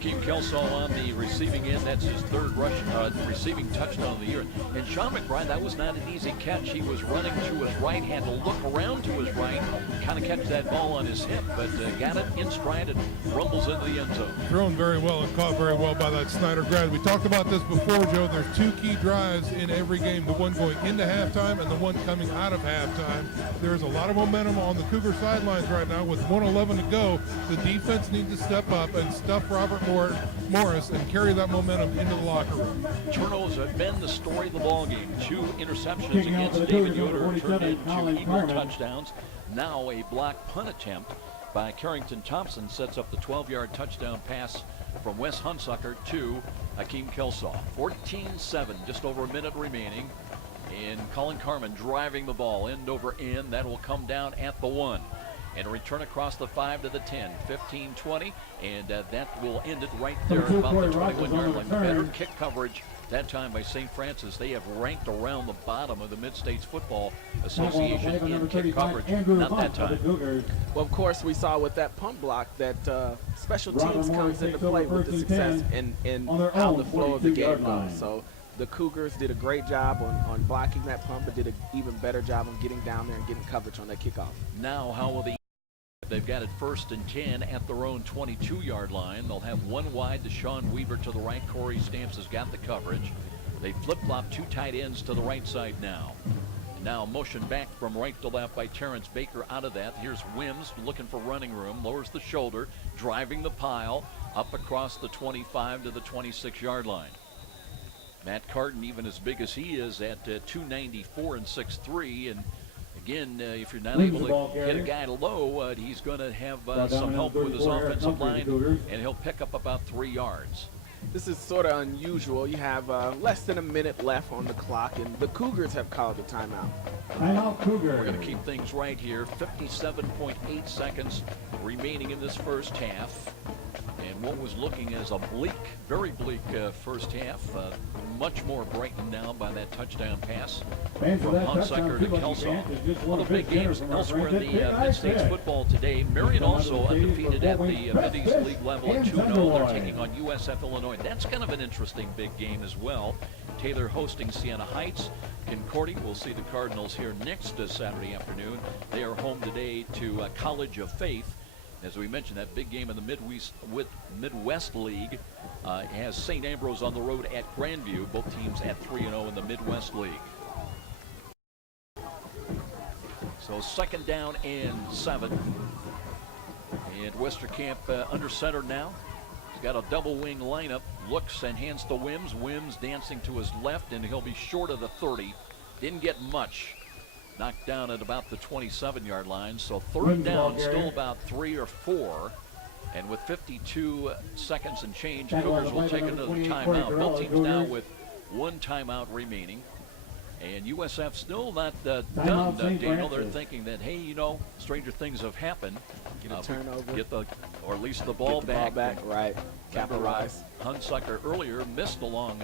Keep Kelso on the receiving end. That's his 3rd receiving touchdown of the year. And Sean McBride, that was not an easy catch. He was running to his right, had to look around to his right, kind of catch that ball on his hip, but got it in stride and rumbles into the end zone. Thrown very well and caught very well by that Snyder grad. We talked about this before, Joe. There's 2 key drives in every game, the one going into halftime and the one coming out of halftime. There's a lot of momentum on the Cougar sidelines right now with 1:11 to go. The defense needs to step up and stuff Robert Moore Morris and carry that momentum into the locker room. Turnovers have been the story of the ball game. 2 interceptions Kicking out against for the David Cougars, Yoder number turned 47, into Colin Eagle Carmen. touchdowns. Now a block punt attempt by Carrington Thompson sets up the 12-yard touchdown pass from Wes Hunsucker to Akeem Kelsaw. 14-7, just over a minute remaining. And Colin Carmen driving the ball end over end. That will come down at the 1. And a return across the 5 to the 10, 15-20, and that will end it right there at about the 21-yard line. Better kick coverage that time by St. Francis. They have ranked around the bottom of the Mid-States Football Association in kick coverage. Not that time. Well, of course, we saw with that punt block that special teams comes into play with the success and how the flow of the game goes. So the Cougars did a great job on blocking that punt, but did an even better job on getting down there and getting coverage on that kickoff. Now, how will the They've got it 1st and 10 at their own 22-yard line. They'll have one wide to Sean Weaver to the right. Corey Stamps has got the coverage. They flip-flop 2 tight ends to the right side now. Now motion back from right to left by Terrence Baker out of that. Here's Wims looking for running room. Lowers the shoulder, driving the pile up across the 25 to the 26-yard line. Matt Carton, even as big as he is, at 294 and 6'3", and again, if you're not able to get a guy low, he's going to have some help with his offensive line, and he'll pick up about 3 yards. This is sort of unusual. You have less than a minute left on the clock, and the Cougars have called a timeout. Timeout Cougars. We're going to keep things right here. 57.8 seconds remaining in this first half. And what was looking as a bleak, very bleak first half, much more brightened now by that touchdown pass from Hunsucker to Kelsaw. One of the big games elsewhere in the Mid-States football today. Marion also undefeated at the Mid-East League level at 2-0. They're taking on USF Illinois. That's kind of an interesting big game as well. Taylor hosting Siena Heights. Concordia will see the Cardinals here next Saturday afternoon. They are home today to College of Faith. As we mentioned, that big game in the Midwest League has St. Ambrose on the road at Grandview. Both teams at 3-0 in the Midwest League. So 2nd down and 7. And Westerkamp under center now. He's got a double wing lineup. Looks and hands to Wims. Wims dancing to his left, and he'll be short of the 30. Didn't get much. Knocked down at about the 27-yard line. So 3rd down, still about 3 or 4. And with 52 seconds and change, Cougars will take another timeout. Both teams now with 1 timeout remaining. And USF still not done, Daniel. They're thinking that, hey, you know, stranger things have happened. Get a turnover. Or at least the ball back. Right. Capitalize. Hunsucker earlier missed a long,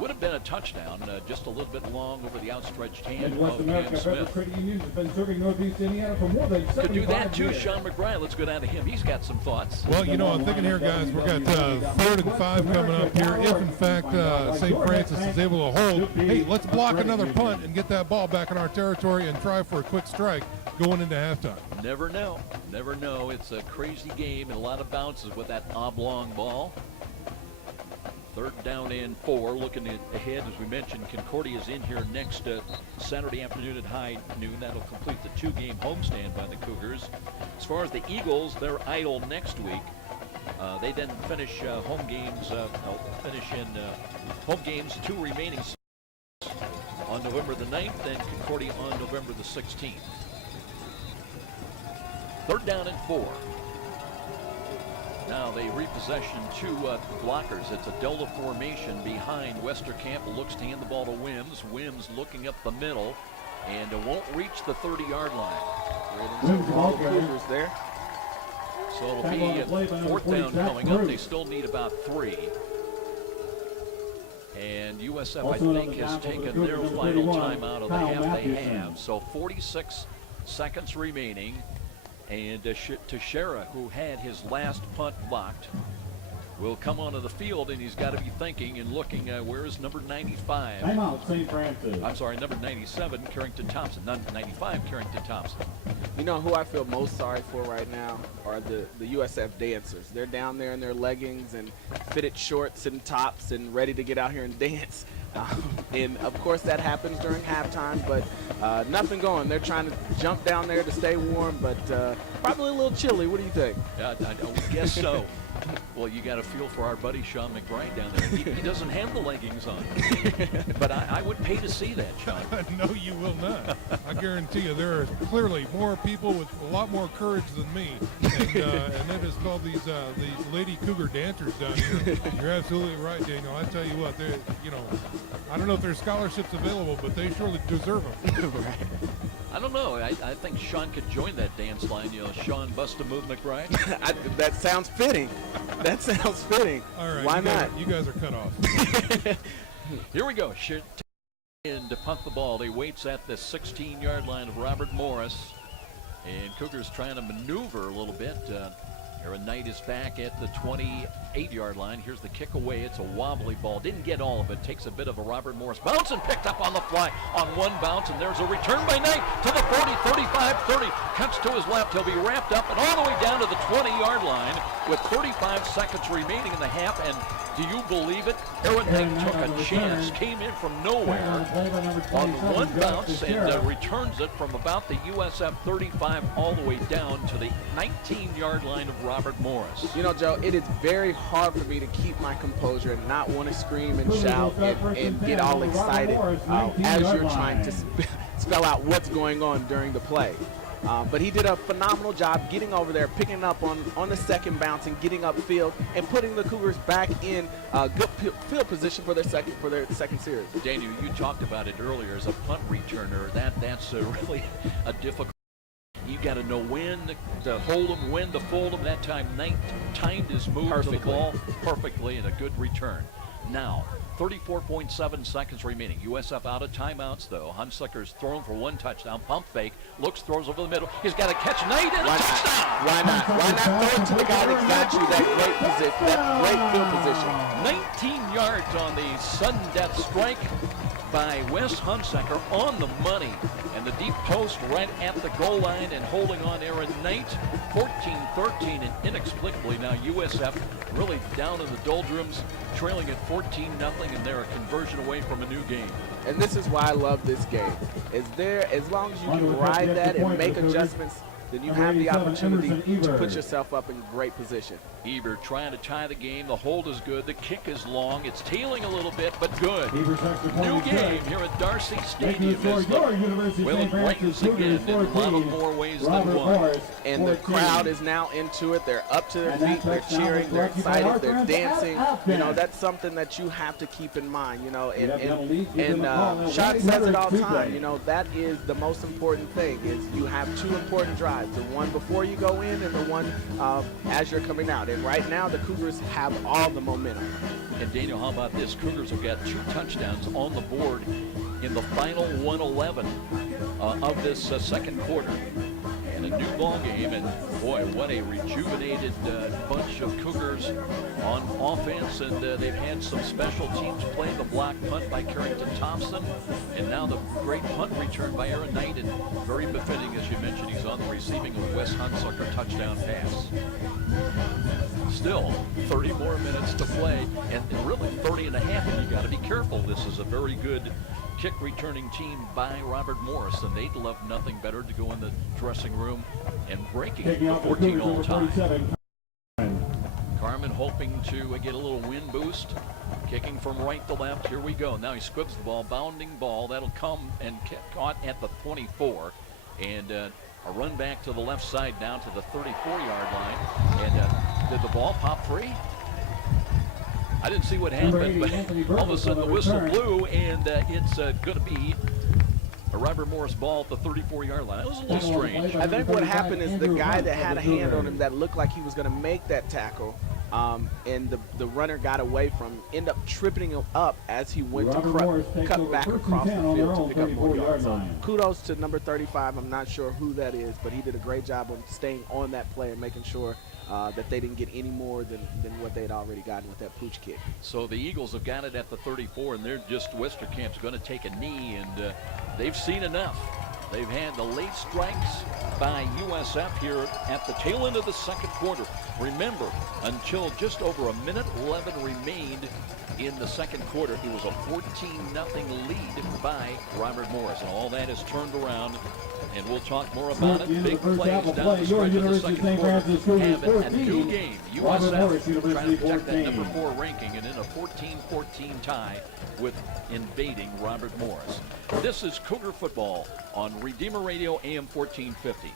would have been a touchdown, just a little bit long over the outstretched hand Midwest of America Cam Federal Smith. Credit Union has been serving Northeast Indiana for more than 75 Could do that too, years. Sean McBride. Let's go down to him. He's got some thoughts. Well, you know, I'm thinking here, guys, we've got 3rd and 5 coming up here. If, in fact, St. Francis is able to hold, hey, let's block another punt and get that ball back in our territory and try for a quick strike going into halftime. Never know. Never know. It's a crazy game and a lot of bounces with that oblong ball. 3rd down and 4. Looking ahead, as we mentioned, Concordia is in here next Saturday afternoon at high noon. That'll complete the 2-game homestand by the Cougars. As far as the Eagles, they're idle next week. They then finish home games. Finish in home games 2 remaining on November the 9th, and Concordia on November the 16th. 3rd down and 4. Now they repossession 2 blockers. It's a Delta formation behind Westerkamp. Looks to hand the ball to Wims. Wims looking up the middle and won't reach the 30-yard line. Cougars there. So it'll be 4th down coming up. They still need about 3. And USF, I think, has taken their final timeout of the half they have. So 46 seconds remaining. And Teixeira, who had his last punt blocked, will come onto the field, and he's got to be thinking and looking, where is number 95? Timeout, St. Francis. I'm sorry, number 97, Carrington Thompson. 95, Carrington Thompson. You know who I feel most sorry for right now are the USF dancers. They're down there in their leggings and fitted shorts and tops and ready to get out here and dance. And of course that happens during halftime, but nothing going. They're trying to jump down there to stay warm, but probably a little chilly. What do you think? I guess so. Well, you got to feel for our buddy Sean McBride down there. He doesn't have the leggings on. But I would pay to see that, Sean. No, you will not. I guarantee you there are clearly more people with a lot more courage than me. And that is called these lady cougar dancers down here. You're absolutely right, Daniel. I tell you what, I don't know if there's scholarships available, but they surely deserve them. Right. I don't know. I think Sean could join that dance line. Sean Bust a Move McBride. That sounds fitting. That sounds fitting. All right. Why not? You guys are cut off. Here we go. In to punt the ball. He waits at the 16-yard line of Robert Morris. And Cougars trying to maneuver a little bit. Aaron Knight is back at the 28-yard line. Here's the kick away. It's a wobbly ball. Didn't get all of it. Takes a bit of a Robert Morris bounce and picked up on the fly on one bounce. And there's a return by Knight to the 40, 35, 30. Cuts to his left. He'll be wrapped up and all the way down to the 20-yard line with 35 seconds remaining in the half. And do you believe it? Aaron Knight took a chance, came in from nowhere on one bounce and returns it from about the USF 35 all the way down to the 19-yard line of Robert Morris. You know, Joe, it is very hard for me to keep my composure and not want to scream and shout and get all excited as you're trying to spell out what's going on during the play. But he did a phenomenal job getting over there, picking up on the second bounce and getting upfield and putting the Cougars back in good field position for their second series. Daniel, you talked about it earlier as a punt returner. That's really a difficult. You got to know when to hold them, when to fold them. That time, Knight timed his move to the ball perfectly and a good return. Now, 34.7 seconds remaining. USF out of timeouts, though. Hunsucker's thrown for one touchdown. Pump fake. Looks, throws over the middle. He's got to catch Knight and a touchdown. Why not? Why not throw it to the guy that got you that great position, that great field position? 19 yards on the sudden death strike by Wes Hunsucker on the money. And the deep post right at the goal line and holding on Aaron Knight. 14-13 and inexplicably now USF really down in the doldrums, trailing at 14-0, and they're a conversion away from a new game. And this is why I love this game. As long as you can ride that and make adjustments, then you have the opportunity to put yourself up in great position. Eber trying to tie the game. The hold is good. The kick is long. It's tailing a little bit, but good. New game here at Darcy Stadium as the Will brightens again in a lot of more ways than one. And the crowd is now into it. They're up to their feet. They're cheering. They're excited. They're dancing. You know, that's something that you have to keep in mind. You know, and Sean says it all the time. You know, that is the most important thing. Is you have two important drives: the one before you go in, and the one as you're coming out. And right now, the Cougars have all the momentum. And Daniel, how about this? Cougars have got 2 touchdowns on the board in the final 111 of this second quarter. And a new ball game, and boy, what a rejuvenated bunch of Cougars on offense. And they've had some special teams play. The block punt by Carrington Thompson, and now the great punt return by Aaron Knight, and very befitting, as you mentioned, he's on the receiving of Wes Hunsucker touchdown pass. Still 30 more minutes to play, and really 30 and a half, and you got to be careful. This is a very good kick returning team by Robert Morris, and they'd love nothing better to go in the dressing room and breaking the 14 all time. Carmen hoping to get a little wind boost, kicking from right to left. Here we go. Now he squibs the ball, bounding ball. That'll come and get caught at the 24, and a run back to the left side down to the 34-yard line. And did the ball pop free? I didn't see what happened, but all of a sudden the whistle blew, and it's going to be a Robert Morris ball at the 34-yard line. It was a little strange. I think what happened is the guy that had a hand on him that looked like he was going to make that tackle, and the runner got away from him, ended up tripping him up as he went to cut back across the field to pick up more yards. So kudos to number 35. I'm not sure who that is, but he did a great job of staying on that play and making sure that they didn't get any more than what they'd already gotten with that pooch kick. So the Eagles have got it at the 34, and they're just, Westerkamp's going to take a knee, and they've seen enough. They've had the late strikes by USF here at the tail end of the second quarter. Remember, until just over a minute 11 remained in the second quarter, it was a 14-0 lead by Robert Morris. And all that is turned around, and we'll talk more about it. Big plays down the stretch of the second quarter. Having a new game. USF trying to protect that number 4 ranking, and in a 14-14 tie with invading Robert Morris. This is Cougar football on Redeemer Radio AM 1450.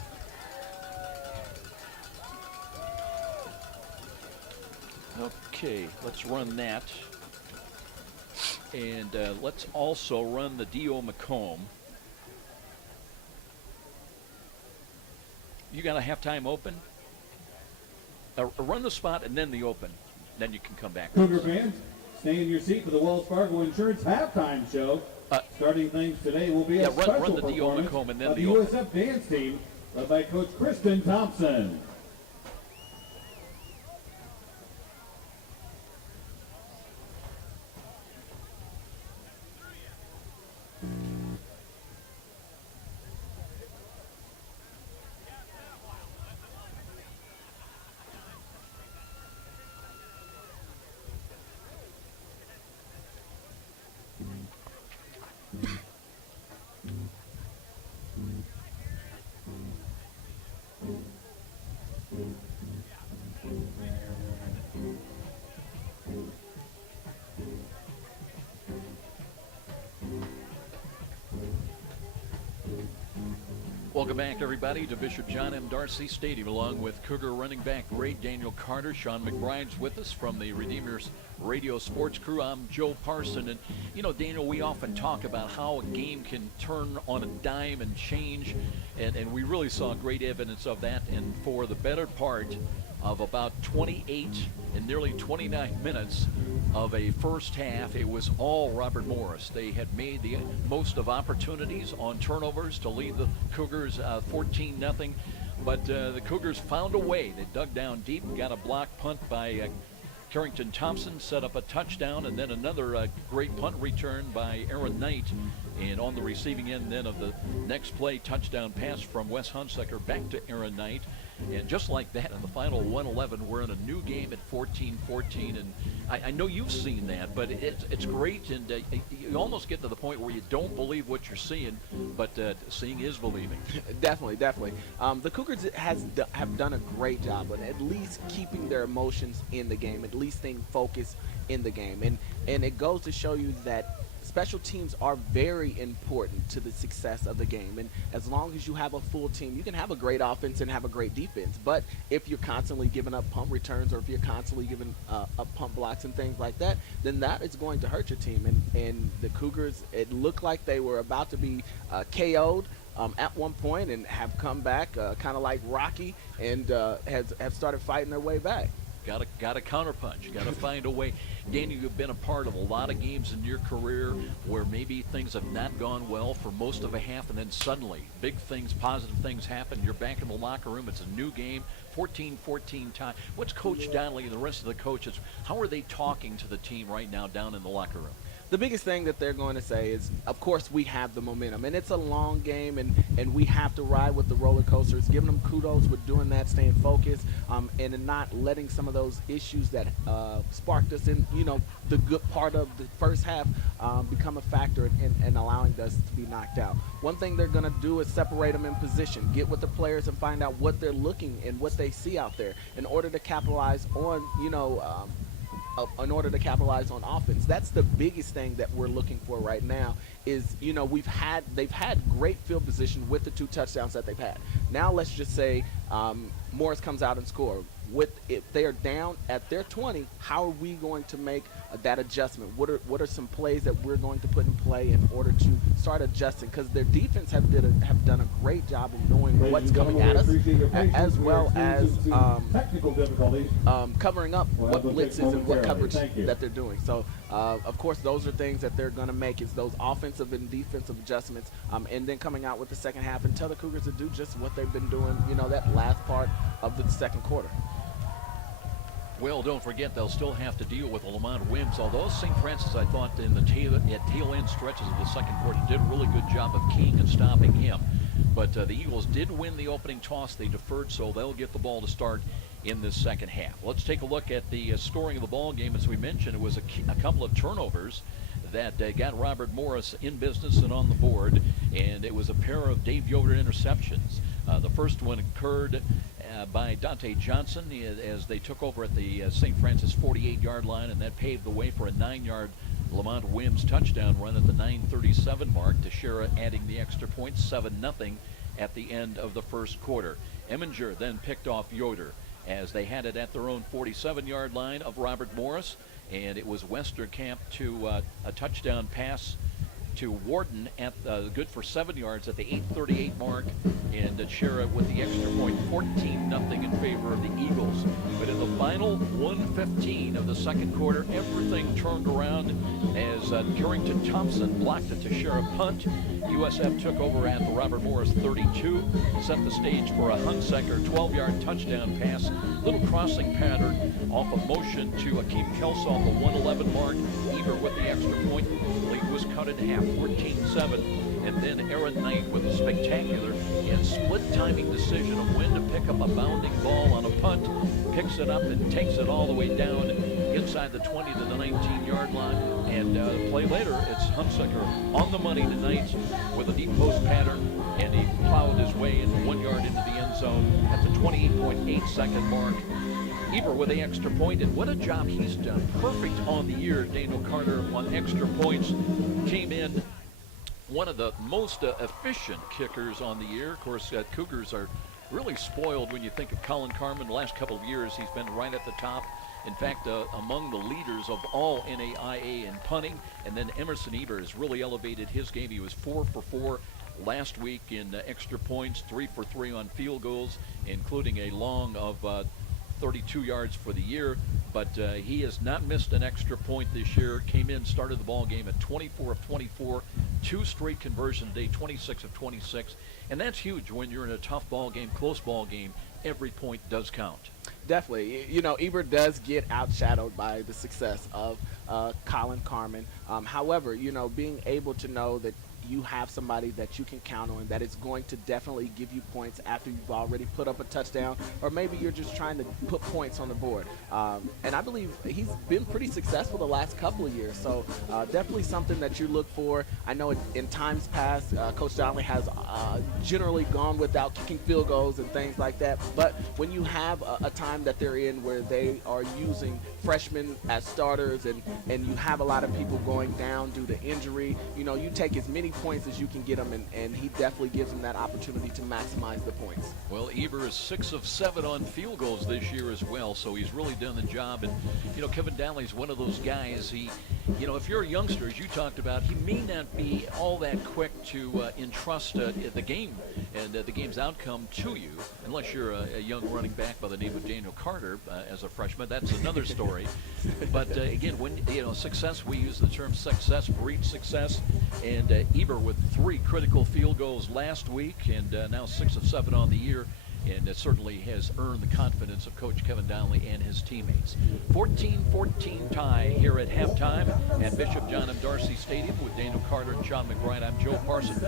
Okay, let's run that. And let's also run the D.O. Macomb. You got a halftime open? Run the spot and then the open. Then you can come back. Cougar fans, stay in your seat for the Wells Fargo Insurance halftime show. Starting things today will be a special run the D.O. performance Macomb and then of the the open. USF dance team led by Coach Kristen Thompson. Welcome back, everybody, to Bishop John M. Darcy Stadium, along with Cougar running back great Daniel Carter. Sean McBride's with us from the Redeemers Radio Sports Crew. I'm Joe Parson. And, you know, Daniel, we often talk about how a game can turn on a dime and change, and we really saw great evidence of that. And for the better part of about 28 and nearly 29 minutes of a first half, it was all Robert Morris. They had made the most of opportunities on turnovers to lead the Cougars 14-0, but the Cougars found a way. They dug down deep, got a block punt by Carrington Thompson, set up a touchdown, and then another great punt return by Aaron Knight. And on the receiving end then of the next play, touchdown pass from Wes Hunsaker back to Aaron Knight. And just like that, in the final 1:11, we're in a new game at 14-14. And I know you've seen that, but it's great. And you almost get to the point where you don't believe what you're seeing, but seeing is believing. Definitely. The Cougars have done a great job of at least keeping their emotions in the game, at least staying focused in the game. And it goes to show you that special teams are very important to the success of the game. And as long as you have a full team, you can have a great offense and have a great defense. But if you're constantly giving up punt returns, or if you're constantly giving up punt blocks and things like that, then that is going to hurt your team. And the Cougars, it looked like they were about to be KO'd at one point, and have come back kind of like Rocky, and have started fighting their way back. Got to counterpunch. Got to find a way. Daniel, you've been a part of a lot of games in your career where maybe things have not gone well for most of a half, and then suddenly big things, positive things happen. You're back in the locker room. It's a new game, 14-14 tie. What's Coach Donnelly and the rest of the coaches, how are they talking to the team right now down in the locker room? The biggest thing that they're going to say is, of course, we have the momentum, and it's a long game, and we have to ride with the roller coasters. Giving them kudos with doing that, staying focused, and not letting some of those issues that sparked us in, the good part of the first half become a factor in allowing us to be knocked out. One thing they're going to do is separate them in position, get with the players and find out what they're looking and what they see out there in order to capitalize on, in order to capitalize on offense. That's the biggest thing that we're looking for right now is, they've had great field position with the 2 touchdowns that they've had. Now let's just say Morris comes out and scores. If they are down at their 20, how are we going to make that adjustment? What are some plays that we're going to put in play in order to start adjusting? Because their defense have done a great job of knowing what's coming at us, as well as technical difficulties, covering up what blitzes and what coverage that they're doing. So, of course, those are things that they're going to make, is those offensive and defensive adjustments, and then coming out with the second half and tell the Cougars to do just what they've been doing, that last part of the second quarter. Well, don't forget they'll still have to deal with Lamont Wims. Although St. Francis, I thought in the tail end stretches of the second quarter, did a really good job of keying and stopping him. But the Eagles did win the opening toss. They deferred, so they'll get the ball to start in this second half. Let's take a look at the scoring of the ball game. As we mentioned, it was a couple of turnovers that got Robert Morris in business and on the board, and it was a pair of Dave Yoder interceptions. The first one occurred by Dante Johnson as they took over at the St. Francis 48-yard line, and that paved the way for a 9-yard Lamont Wims touchdown run at the 9:37 mark. Teixeira adding the extra point, 7-0 at the end of the first quarter. Eminger then picked off Yoder as they had it at their own 47-yard line of Robert Morris, and it was Westerkamp to a touchdown pass to Warden at good for 7 yards at the 8:38 mark, and Teixeira with the extra point, 14-0 in favor of the Eagles. But in the final 1:15 of the second quarter, everything turned around as Carrington Thompson blocked a Teixeira punt. USF took over at the Robert Morris 32, set the stage for a Hunsaker 12-yard touchdown pass, little crossing pattern off of motion to Akeem Kelso on the 1:11 mark. Eber with the extra point. Lead was cut in half, 14-7. And then Aaron Knight with a spectacular and split timing decision of when to pick up a bounding ball on a punt, picks it up and takes it all the way down inside the 20 to the 19-yard line. And the play later, it's Hunsaker on the money tonight with a deep post pattern, and he plowed his way in 1 yard into the end zone at the 28.8-second mark. Eber with the extra point, and what a job he's done. Perfect on the year. Daniel Carter on extra points came in one of the most efficient kickers on the year. Of course, Cougars are really spoiled when you think of Colin Carmen. The last couple of years, he's been right at the top. In fact, among the leaders of all NAIA in punting. And then Emerson Eber has really elevated his game. He was 4 for 4 last week in extra points, 3 for 3 on field goals, including a long of 32 yards for the year. But he has not missed an extra point this year. Came in, started the ball game at 24 of 24, 2 straight conversion today, 26 of 26. And that's huge when you're in a tough ball game, close ball game. Every point does count. Definitely. You know, Eber does get outshadowed by the success of Colin Carmen. However, you know, being able to know that you have somebody that you can count on that is going to definitely give you points after you've already put up a touchdown, or maybe you're just trying to put points on the board. And I believe he's been pretty successful the last couple of years, so definitely something that you look for. I know in times past, Coach Donnelly has generally gone without kicking field goals and things like that, but when you have a time that they're in where they are using freshmen as starters and you have a lot of people going down due to injury, you know, you take as many points as you can get them, and he definitely gives them that opportunity to maximize the points. Well, Eber is 6 of 7 on field goals this year as well, so he's really done the job. And, you know, Kevin Dowley's one of those guys. He, you know, if you're a youngster, as you talked about, he may not be all that quick to entrust the game and the game's outcome to you, unless you're a young running back by the name of Daniel Carter as a freshman. That's another story. But, again, when, you know, success, we use the term success breeds success, and Eber with 3 critical field goals last week, and now 6 of 7 on the year, and it certainly has earned the confidence of Coach Kevin Donnelly and his teammates. 14-14 tie here at halftime at Bishop John M. Darcy Stadium with Daniel Carter and Sean McBride. I'm Joe Parson.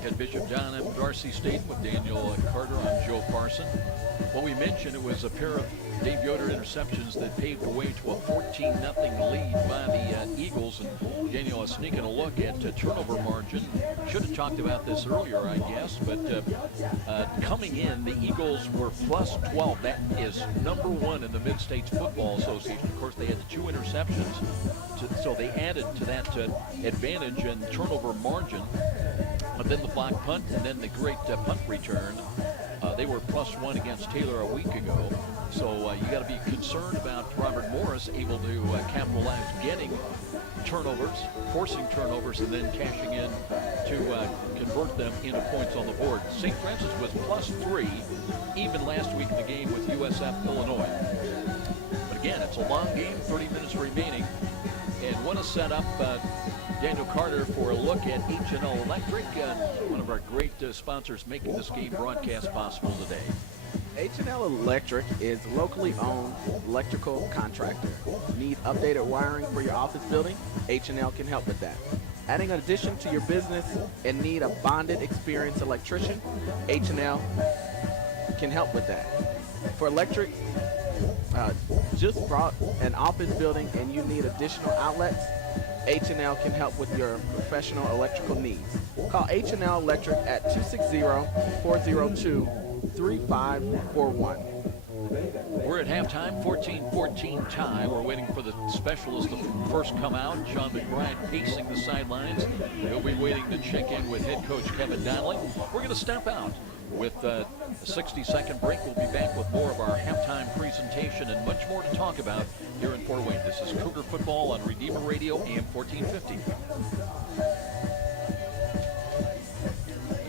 Back at Bishop John M. Darcy Stadium with Daniel Carter, I'm Joe Parson. Well, we mentioned it was a pair of Dave Yoder interceptions that paved the way to a 14-0 lead by the Eagles. And Daniel is sneaking a look at turnover margin. Should have talked about this earlier, I guess, but coming in, the Eagles were plus 12. That is #1 in the Mid-States Football Association. Of course, they had 2 interceptions, so they added to that advantage and turnover margin. But then the block punt and then the great punt return. They were +1 against Taylor a week ago. So you got to be concerned about Robert Morris able to capitalize getting turnovers, forcing turnovers, and then cashing in to convert them into points on the board. St. Francis was +3 even last week in the game with USF Illinois. But again, it's a long game, 30 minutes remaining. And want to set up Daniel Carter for a look at H&L Electric, one of our great sponsors making this game broadcast possible today. H&L Electric is a locally owned electrical contractor. Need updated wiring for your office building? H&L can help with that. Adding an addition to your business and need a bonded, experienced electrician? H&L can help with that. For electric, just brought an office building and you need additional outlets? H&L can help with your professional electrical needs. Call H&L Electric at 260-402-3541. We're at halftime, 14-14 tie. We're waiting for the specialist to first come out. Sean McBride pacing the sidelines. He'll be waiting to check in with head coach Kevin Donnelly. We're going to step out with a 60-second break. We'll be back with more of our halftime presentation and much more to talk about here in Fort Wayne. This is Cougar Football on Redeemer Radio, AM 1450.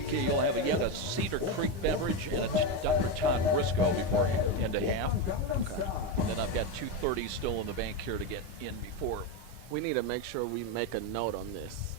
Okay, you'll have a Cedar Creek beverage and a Dr. Todd Briscoe before end of half. Okay. And then I've got 2:30 still in the bank here to get in before. We need to make sure we make a note on this.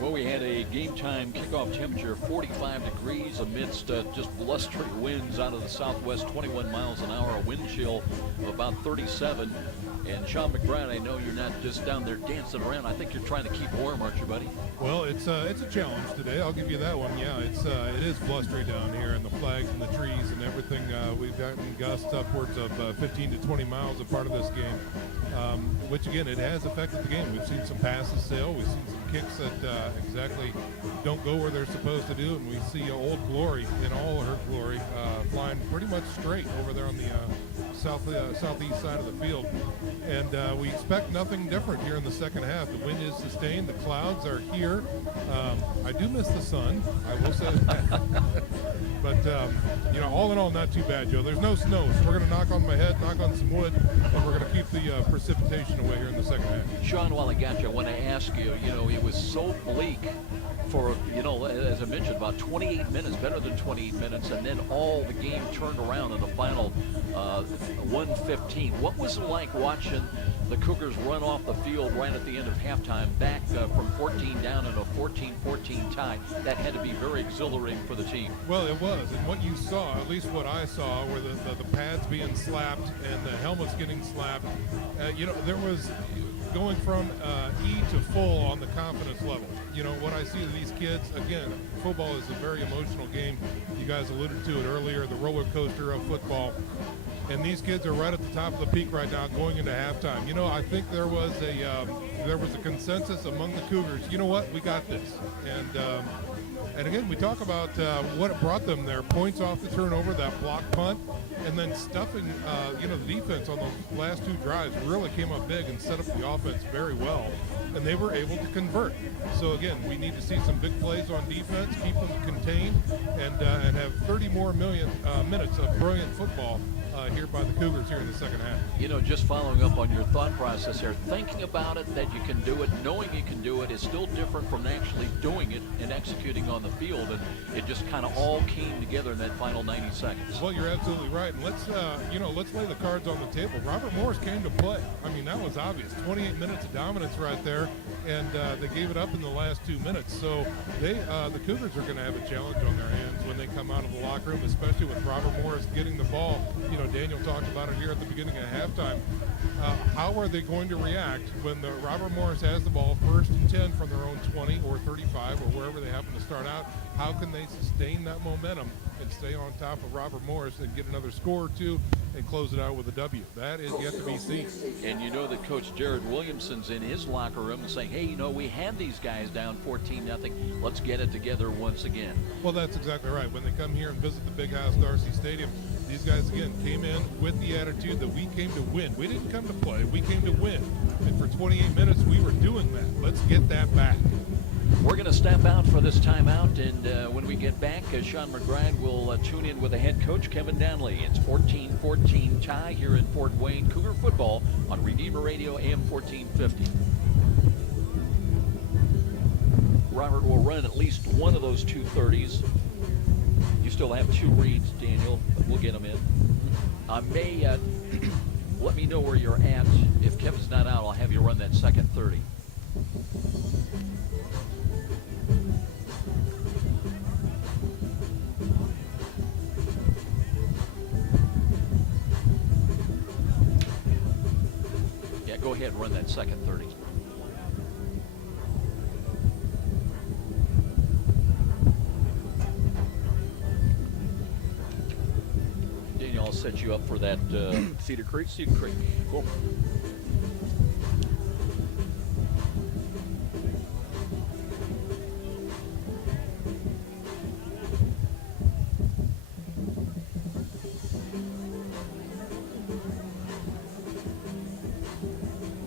Well, we had a game time kickoff temperature of 45 degrees amidst just blustering winds out of the southwest, 21 miles an hour, a wind chill of about 37. And Sean McBride, I know you're not just down there dancing around. I think you're trying to keep warm, aren't you, buddy? Well, it's a challenge today. I'll give you that one. Yeah, it is blustery down here, and the flags and the trees and everything. We've gotten gusts upwards of 15 to 20 miles a part of this game, which again, it has affected the game. We've seen some passes sail. We've seen some kicks that exactly don't go where they're supposed to do, and we see Old Glory in all her glory flying pretty much straight over there on the southeast side of the field. And we expect nothing different here in the second half. The wind is sustained. The clouds are here. I do miss the sun, I will say that. But, all in all, not too bad, Joe. There's no snow, so we're going to knock on my head, knock on some wood, and we're going to keep the precipitation away here in the second half. Sean, while I got you, I want to ask you, it was so bleak for, as I mentioned, about 28 minutes, better than 28 minutes, and then all the game turned around in the final 1:15. What was it like watching the Cougars run off the field right at the end of halftime, back from 14 down in a 14-14 tie? That had to be very exhilarating for the team. Well, it was, and what you saw, at least what I saw, were the pads being slapped and the helmets getting slapped. There was going from E to full on the confidence level. What I see of these kids, again, football is a very emotional game. You guys alluded to it earlier, the roller coaster of football. And these kids are right at the top of the peak right now going into halftime. I think there was a consensus among the Cougars. You know what? We got this. And And again, we talk about what it brought them there. Points off the turnover, that block punt, and then stuffing, the defense on those last 2 drives really came up big and set up the offense very well. And they were able to convert. So again, we need to see some big plays on defense, keep them contained, and have 30 more minutes of brilliant football here by the Cougars here in the second half. You know, just following up on your thought process here, thinking about it, that you can do it, knowing you can do it is still different from actually doing it and executing on the field. And it just kind of all came together in that final 90 seconds. Well, you're absolutely right. And let's lay the cards on the table. Robert Morris came to play. I mean, that was obvious. 28 minutes of dominance right there, and they gave it up in the last 2 minutes. So the Cougars are going to have a challenge on their hands when they come out of the locker room, especially with Robert Morris getting the ball. You know, Daniel talked about it here at the beginning of halftime. How are they going to react when Robert Morris has the ball 1st and 10 from their own 20 or 35 or wherever they happen to start out? How can they sustain that momentum and stay on top of Robert Morris and get another score or 2 and close it out with a W? That is yet to be seen. And you know that Coach Jared Williamson's in his locker room and saying, hey, we had these guys down 14-0. Let's get it together once again. Well, that's exactly right. When they come here and visit the Big House Darcy Stadium, these guys, again, came in with the attitude that we came to win. We didn't come to play. We came to win. And for 28 minutes, we were doing that. Let's get that back. We're going to step out for this timeout, and when we get back, Sean McBride will tune in with the head coach, Kevin Danley. It's 14-14 tie here in Fort Wayne. Cougar football on Redeemer Radio, AM 1450. Robert will run at least one of those 230s. You still have 2 reads, Daniel, but we'll get them in. Let me know where you're at. If Kevin's not out, I'll have you run that second 30. Yeah, go ahead and run that second 30. I'll set you up for that Cedar Creek. Cedar Creek. Cool.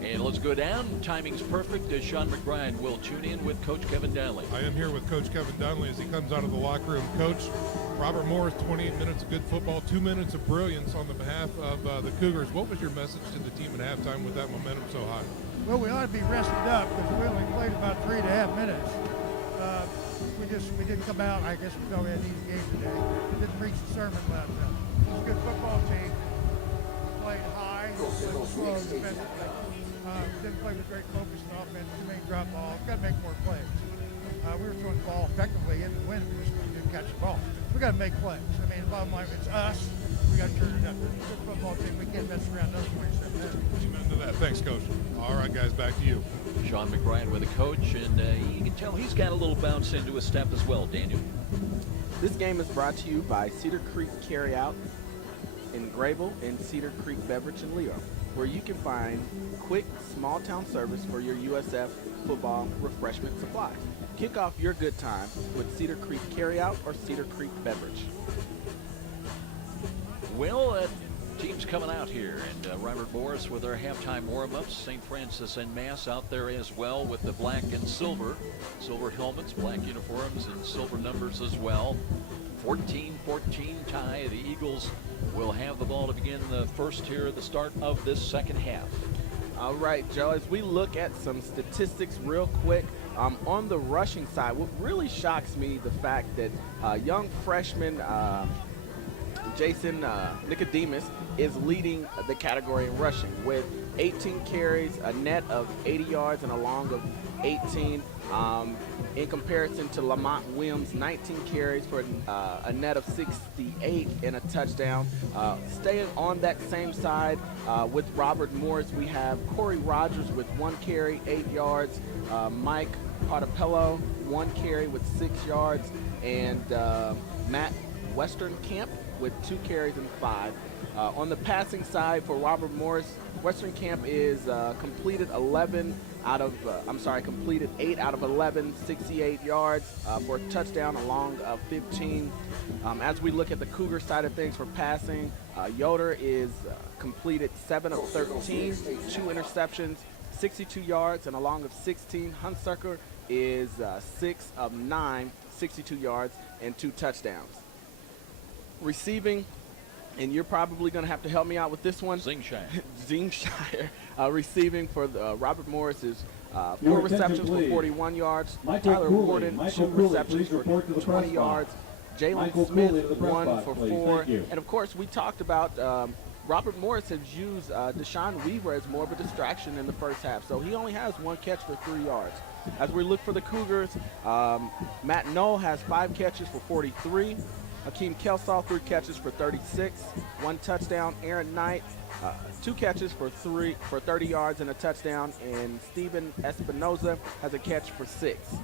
And let's go down. Timing's perfect as Sean McBride will tune in with Coach Kevin Donnelly. I am here with Coach Kevin Donnelly as he comes out of the locker room. Coach, Robert Morris, 28 minutes of good football, 2 minutes of brilliance on the behalf of the Cougars. What was your message to the team at halftime with that momentum so high? Well, we ought to be rested up because we only played about 3.5 minutes. We didn't come out. I guess we thought we had an easy game today. Didn't reach the sermon last night. It was a good football team. Played high, played slow defensively. Didn't play with great focus on offense. Too many drop balls. Got to make more plays. We were throwing the ball effectively in the wind. We just didn't catch the ball. We got to make plays. I mean, the bottom line, it's us. We got to turn it up. Good football team. We can't mess around those 27 minutes. Amen to that. Thanks, Coach. All right, guys, back to you. Sean McBride with the coach, and you can tell he's got a little bounce into his step as well, Daniel. This game is brought to you by Cedar Creek Carryout in Grable and Cedar Creek Beverage in Leo, where you can find quick, small-town service for your USF football refreshment supplies. Kick off your good time with Cedar Creek Carryout or Cedar Creek Beverage. Well, team's coming out here, and Robert Morris with their halftime warm-ups. St. Francis and Mass out there as well with the black and silver helmets, black uniforms, and silver numbers as well. 14-14 tie. The Eagles will have the ball to begin the first here at the start of this second half. All right, Joe, as we look at some statistics real quick, on the rushing side, what really shocks me, the fact that young freshman Jason Nicodemus is leading the category in rushing with 18 carries, a net of 80 yards, and a long of 18. In comparison to Lamont Williams, 19 carries for a net of 68 and a touchdown. Staying on that same side with Robert Morris, we have Corey Rogers with 1 carry, 8 yards. Mike Potapello, 1 carry with 6 yards. And Matt Westernkamp with 2 carries and 5. On the passing side for Robert Morris, Westernkamp is completed 11 completed 8 out of 11, 68 yards for a touchdown, along 15. As we look at the Cougar side of things for passing, Yoder is completed 7 of 13, 2 interceptions, 62 yards, and along of 16. Hunsucker is 6 of 9, 62 yards, and 2 touchdowns. Receiving, and you're probably going to have to help me out with this one. Zingshire. Receiving for Robert Morris is 4 receptions for 41 yards. Tyler Warden, 2 receptions for 20 yards. Jalen Smith, 1 for 4. And, of course, we talked about Robert Morris has used Deshaun Weaver as more of a distraction in the first half. So he only has 1 catch for 3 yards. As we look for the Cougars, Matt Knoll has 5 catches for 43. Hakeem Kelsaw, 3 catches for 36, 1 touchdown. Aaron Knight, 2 catches for 30 yards and a touchdown. And Steven Espinoza has a catch for 6.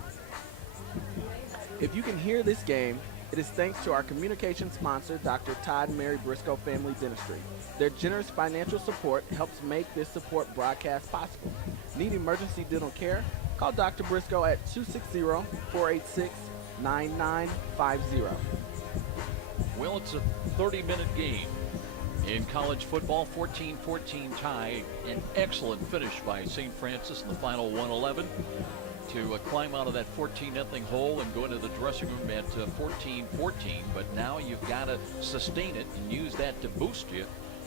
If you can hear this game, it is thanks to our communication sponsor, Dr. Todd and Mary Briscoe Family Dentistry. Their generous financial support helps make this support broadcast possible. Need emergency dental care? Call Dr. Briscoe at 260-486-9950. Well, it's a 30-minute game in college football, 14-14 tie. An excellent finish by St. Francis in the final 111 to climb out of that 14-0 hole and go into the dressing room at 14-14. But now you've got to sustain it and use that to boost you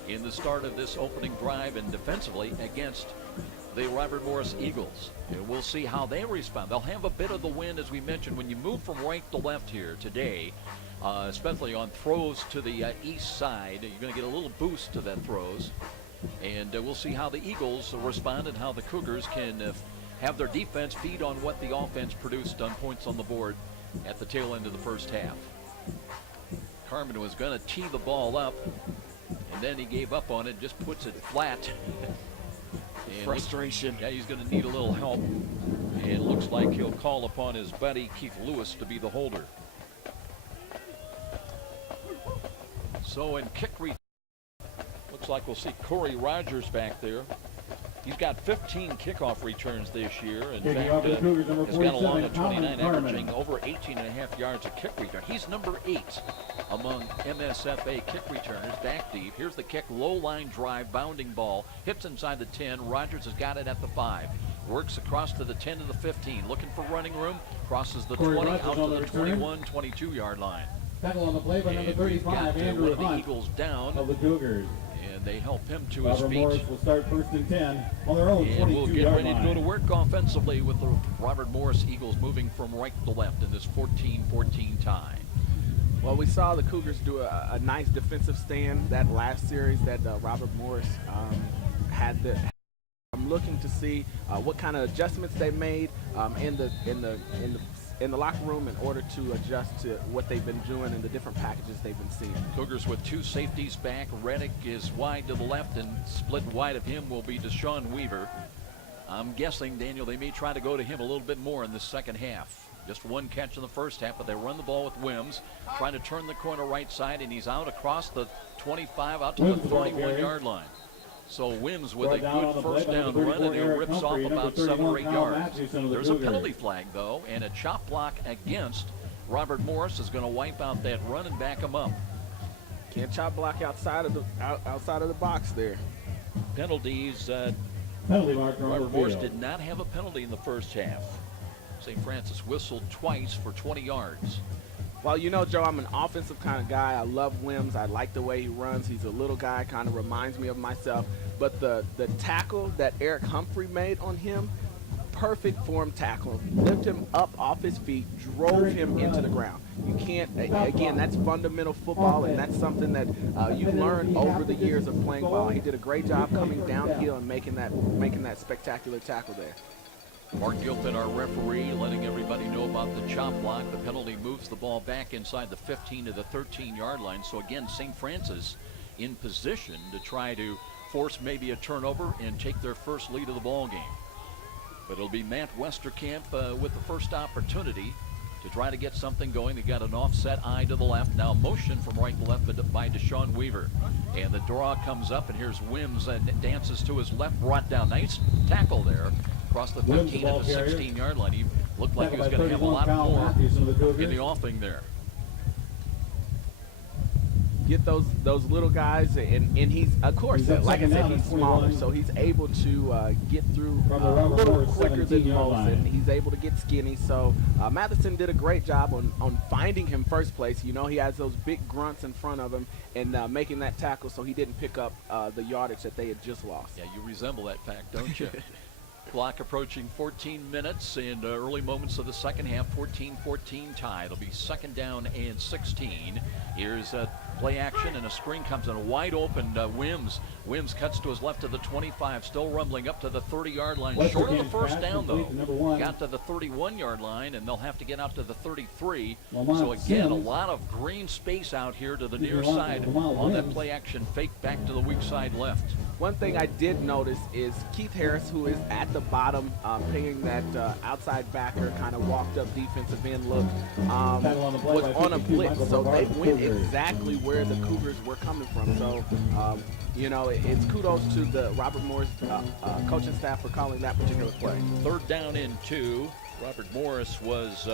in the start of this opening drive and defensively against the Robert Morris Eagles. And we'll see how they respond. They'll have a bit of the wind, as we mentioned, when you move from right to left here today. Especially on throws to the east side, you're going to get a little boost to that throws. And we'll see how the Eagles respond and how the Cougars can have their defense feed on what the offense produced on points on the board at the tail end of the first half. Carmen was going to tee the ball up, and then he gave up on it, just puts it flat. Frustration. Yeah, he's going to need a little help. And it looks like he'll call upon his buddy Keith Lewis to be the holder. So in kick return, looks like we'll see Corey Rogers back there. He's got 15 kickoff returns this year. In fact, has got along at 29, averaging over 18.5 yards a kick return. He's number 8 among MSFA kick returners, back deep. Here's the kick, low line drive, bounding ball, hits inside the 10. Rogers has got it at the 5. Works across to the 10 to the 15, looking for running room, crosses the 20 out to the 21, 22-yard line. Tackle on the play by number 35, Andrew Hunt. The Eagles down of the Cougars. And they help him to Robert his feet. Morris will start 1st and 10 on their own 22-yard line. And we'll get ready to go to work offensively with the Robert Morris Eagles moving from right to left in this 14-14 tie. Well, we saw the Cougars do a nice defensive stand that last series that Robert Morris had. I'm looking to see what kind of adjustments they made in the locker room in order to adjust to what they've been doing and the different packages they've been seeing. Cougars with 2 safeties back. Reddick is wide to the left, and split wide of him will be Deshaun Weaver. I'm guessing, Daniel, they may try to go to him a little bit more in the second half. Just 1 catch in the first half, but they run the ball with Wims, trying to turn the corner right side, and he's out across the 25 out to the 31-yard line. So Wims with a good first down run, and he rips off about 7 or 8 yards. There's a penalty flag, though, and a chop block against Robert Morris is going to wipe out that run and back him up. Can't chop block outside of the box there. Penalties. Penalty mark for Robert Morris did not have a penalty in the first half. St. Francis whistled twice for 20 yards. Well, you know, Joe, I'm an offensive kind of guy. I love Wims. I like the way he runs. He's a little guy, kind of reminds me of myself. But the tackle that Eric Humphrey made on him, perfect form tackle. Lifted him up off his feet, drove him into the ground. You can't, again, that's fundamental football, and that's something that you learn over the years of playing ball. He did a great job coming downhill and making that spectacular tackle there. Mark Gilpin, our referee, letting everybody know about the chop block. The penalty moves the ball back inside the 15 to the 13-yard line. So again, St. Francis in position to try to force maybe a turnover and take their first lead of the ball game. But it'll be Matt Westerkamp with the first opportunity to try to get something going. They got an offset eye to the left. Now motion from right to left by Deshaun Weaver. And the draw comes up, and here's Wims and dances to his left, brought down. Nice tackle there across the Williams, 15 ball and the carrier. 16-yard line. He looked like he was Tackled going by to have a 31, lot Kyle more Matthews of the Cougars. in the offing there. Get those little guys, and he's, of course, He's up like I second said, down he's and smaller, 21. so he's able to get through From the a Robert little Morris quicker than 17-yard most, line. and he's able to get skinny. So Matheson did a great job on finding him first place. You know, he has those big grunts in front of him and making that tackle, so he didn't pick up the yardage that they had just lost. Yeah, you resemble that fact, don't you? Clock approaching 14 minutes in early moments of the second half. 14-14 tie. It'll be second down and 16. Here's play action, and a screen comes in wide open. Wims cuts to his left to the 25, still rumbling up to the 30-yard line. Western Short of the Kansas first pass down, complete though. to number 1. Got to the 31-yard line, and they'll have to get out to the 33. Lamont So again, a Sims. lot of green space out here to the He's near Lamont- side Lamont on that Wims. play action fake back to the weak side left. One thing I did notice is Keith Harris, who is at the bottom, paying that outside backer, kind of walked up defensive end look, Battle on the play was by on a 52, blitz, Michael so they Brevard, went Cougars. exactly where the Cougars were coming from. So, you know, it's kudos to the Robert Morris coaching staff for calling that particular play. Third down and 2. Robert Morris was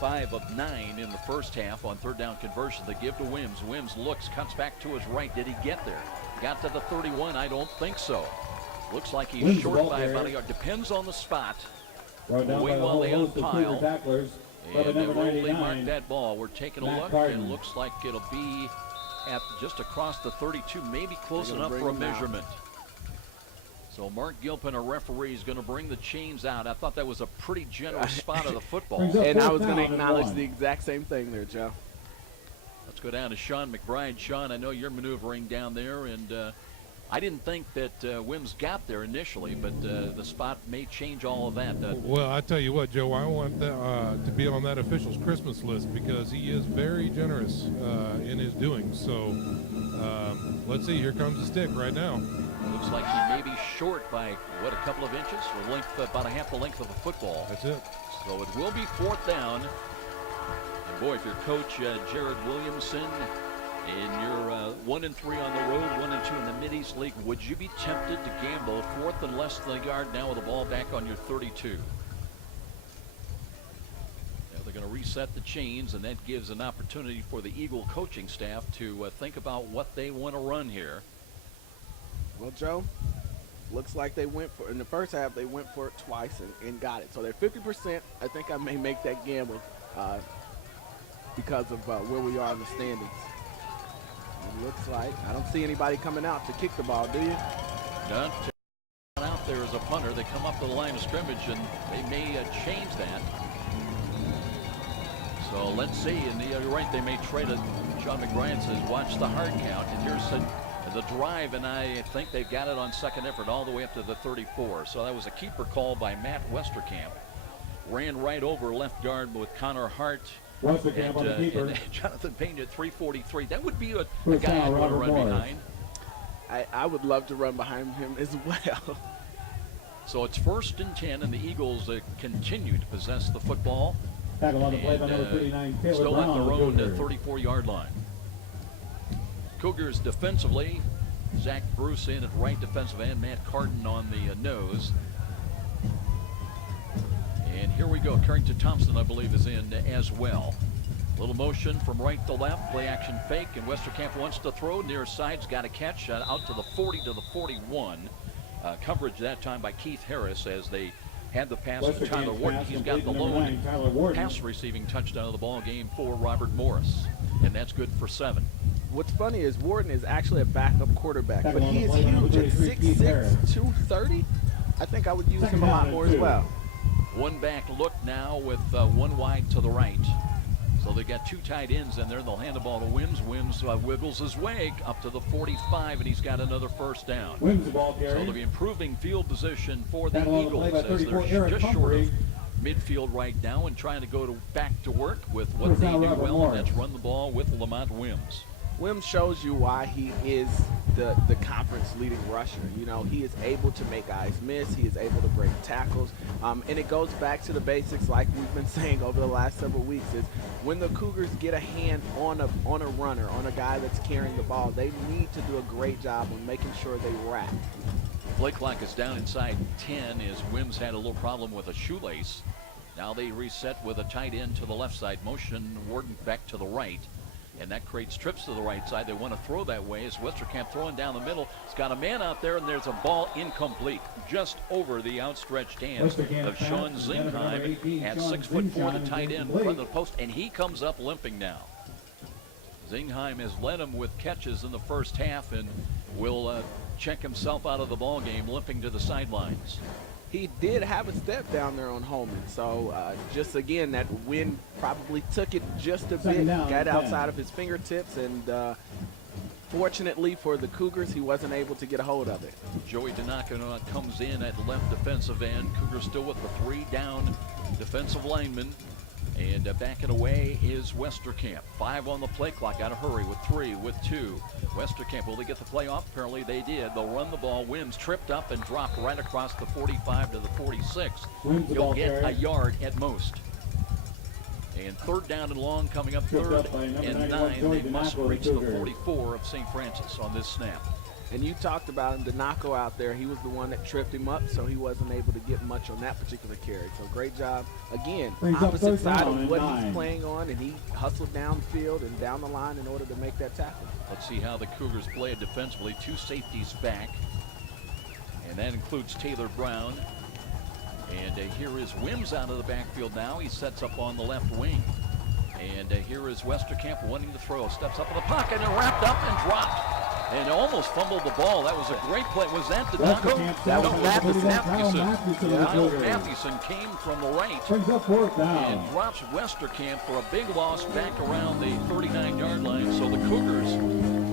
5 of 9 in the first half on third down conversion. They give to Wims. Wims looks, cuts back to his right. Did he get there? Got to the 31? I don't think so. Looks like he's Wims, short ball by about carrier. a yard. Depends on the spot. Brought down Wait by the while whole they host of Cougar unpile. tacklers. Brother And number they've only 99. marked that ball. We're taking a Matt look, Carden. and it looks like it'll be at just across the 32, maybe close They're gonna enough bring for a him out. measurement. So Mark Gilpin, a referee, is going to bring the chains out. I thought that was a pretty generous spot of the football. Brings up And I fourth was going to down and acknowledge 1. the exact same thing there, Joe. Let's go down to Sean McBride. Sean, I know you're maneuvering down there, and I didn't think that Wims got there initially, but the spot may change all of that. Well, I tell you what, Joe, I want to be on that official's Christmas list because he is very generous in his doings. So let's see, here comes the stick right now. Looks like he may be short by, what, a couple of inches? Or length, about a half the length of a football. That's it. So it will be fourth down. And boy, if you're Coach Jared Williamson and you're 1-3 on the road, 1-2 in the Mid-East League, would you be tempted to gamble fourth and less than a yard now with the ball back on your 32? Now they're going to reset the chains, and that gives an opportunity for the Eagle coaching staff to think about what they want to run here. Well, Joe, looks like they went for, in the first half, they went for it twice and got it. So they're 50%. I think I may make that gamble because of where we are in the standings. It looks like, I don't see anybody coming out to kick the ball, do you? None. Out there as a punter. They come up to the line of scrimmage, and they may change that. So let's see. And you're right, they may trade it. Sean McBride says, watch the hard count. And here's the drive, and I think they've got it on second effort all the way up to the 34. So that was a keeper call by Matt Westerkamp. Ran right over left guard with Connor Hart. Westerkamp on the keeper. And Jonathan Payne at 343. That would be a First guy down, I'd want to Robert run Morris. behind. I would love to run behind him as well. So it's 1st and 10, and the Eagles continue to possess the football. Tackle on the play by And, number 39, Taylor still Brown. at their of the own Cougars. 34-yard line. Cougars defensively, Zach Bruce in at right defensive end, Matt Carden on the nose. And here we go. Carrington Thompson, I believe, is in as well. Little motion from right to left, play action fake, and Westerkamp wants to throw. Near side's got a catch out to the 40 to the 41. Coverage that time by Keith Harris as they had the pass to Westerkamp's Tyler Wharton. pass He's got the complete to number lone 9, Tyler Wharton. pass receiving touchdown of the ball game for Robert Morris, and that's good for 7. What's funny is Warden is actually a backup quarterback, Tackle but on he the is play by number huge at 33, Keith Harris. 6'6", 230. I think I would use Second him a down lot and more as 2. well. One back look now with one wide to the right. So they got 2 tight ends in there. They'll hand the ball to Wims. Wims wiggles his way up to the 45, and he's got another first down. Wims the ball So carrier. they'll be improving field position for the Tackle on the play Eagles by as 34, they're Eric just short Humphrey. of midfield right now and trying to go back to work with what First they down, do Robert well, Morris. and that's run the ball with Lamont Wims. Wims shows you why he is the conference leading rusher. You know, he is able to make guys miss. He is able to break tackles. And it goes back to the basics like we've been saying over the last several weeks is when the Cougars get a hand on a runner, on a guy that's carrying the ball, they need to do a great job on making sure they rack. Play clock is down inside 10 as Wims had a little problem with a shoelace. Now they reset with a tight end to the left side. Motion Warden back to the right. And that creates trips to the right side. They want to throw that way as Westerkamp throwing down the middle. He's got a man out there, and there's a ball incomplete just over the outstretched hands of Sean Zingheim at 6'4", the tight end in front of the post, and he comes up limping now. Zingheim has led him with catches in the first half and will check himself out of the ball game, limping to the sidelines. He did have a step down there on Holman, so just again, that wind probably took it just a bit, got outside of his fingertips, and fortunately for the Cougars, he wasn't able to get a hold of it. Joey Donaco comes in at left defensive end. Cougars still with the 3 down defensive linemen. And backing away is Westerkamp. 5 on the play clock. Got to hurry with 3, with 2. Westerkamp, will they get the play off? Apparently they did. They'll run the ball. Wims tripped up and dropped right across the 45 to the 46. He'll get a yard at most. And 3rd down and long coming up, 3rd and 9. They must reach the 44 of St. Francis on this snap. And you talked about him, Donaco out there. He was the one that tripped him up, so he wasn't able to get much on that particular carry. So great job. Again, opposite side of what he's playing on, and he hustled downfield and down the line in order to make that tackle. Let's see how the Cougars play defensively. 2 safeties back, and that includes Taylor Brown. And here is Wims out of the backfield now. He sets up on the left wing. And here is Westerkamp wanting to throw. Steps up in the pocket and wrapped up and dropped. And almost fumbled the ball. That was a great play. Was that Donaco? That was Matheson. Kyle Matheson came from the right and drops Westerkamp for a big loss back around the 39-yard line. So the Cougars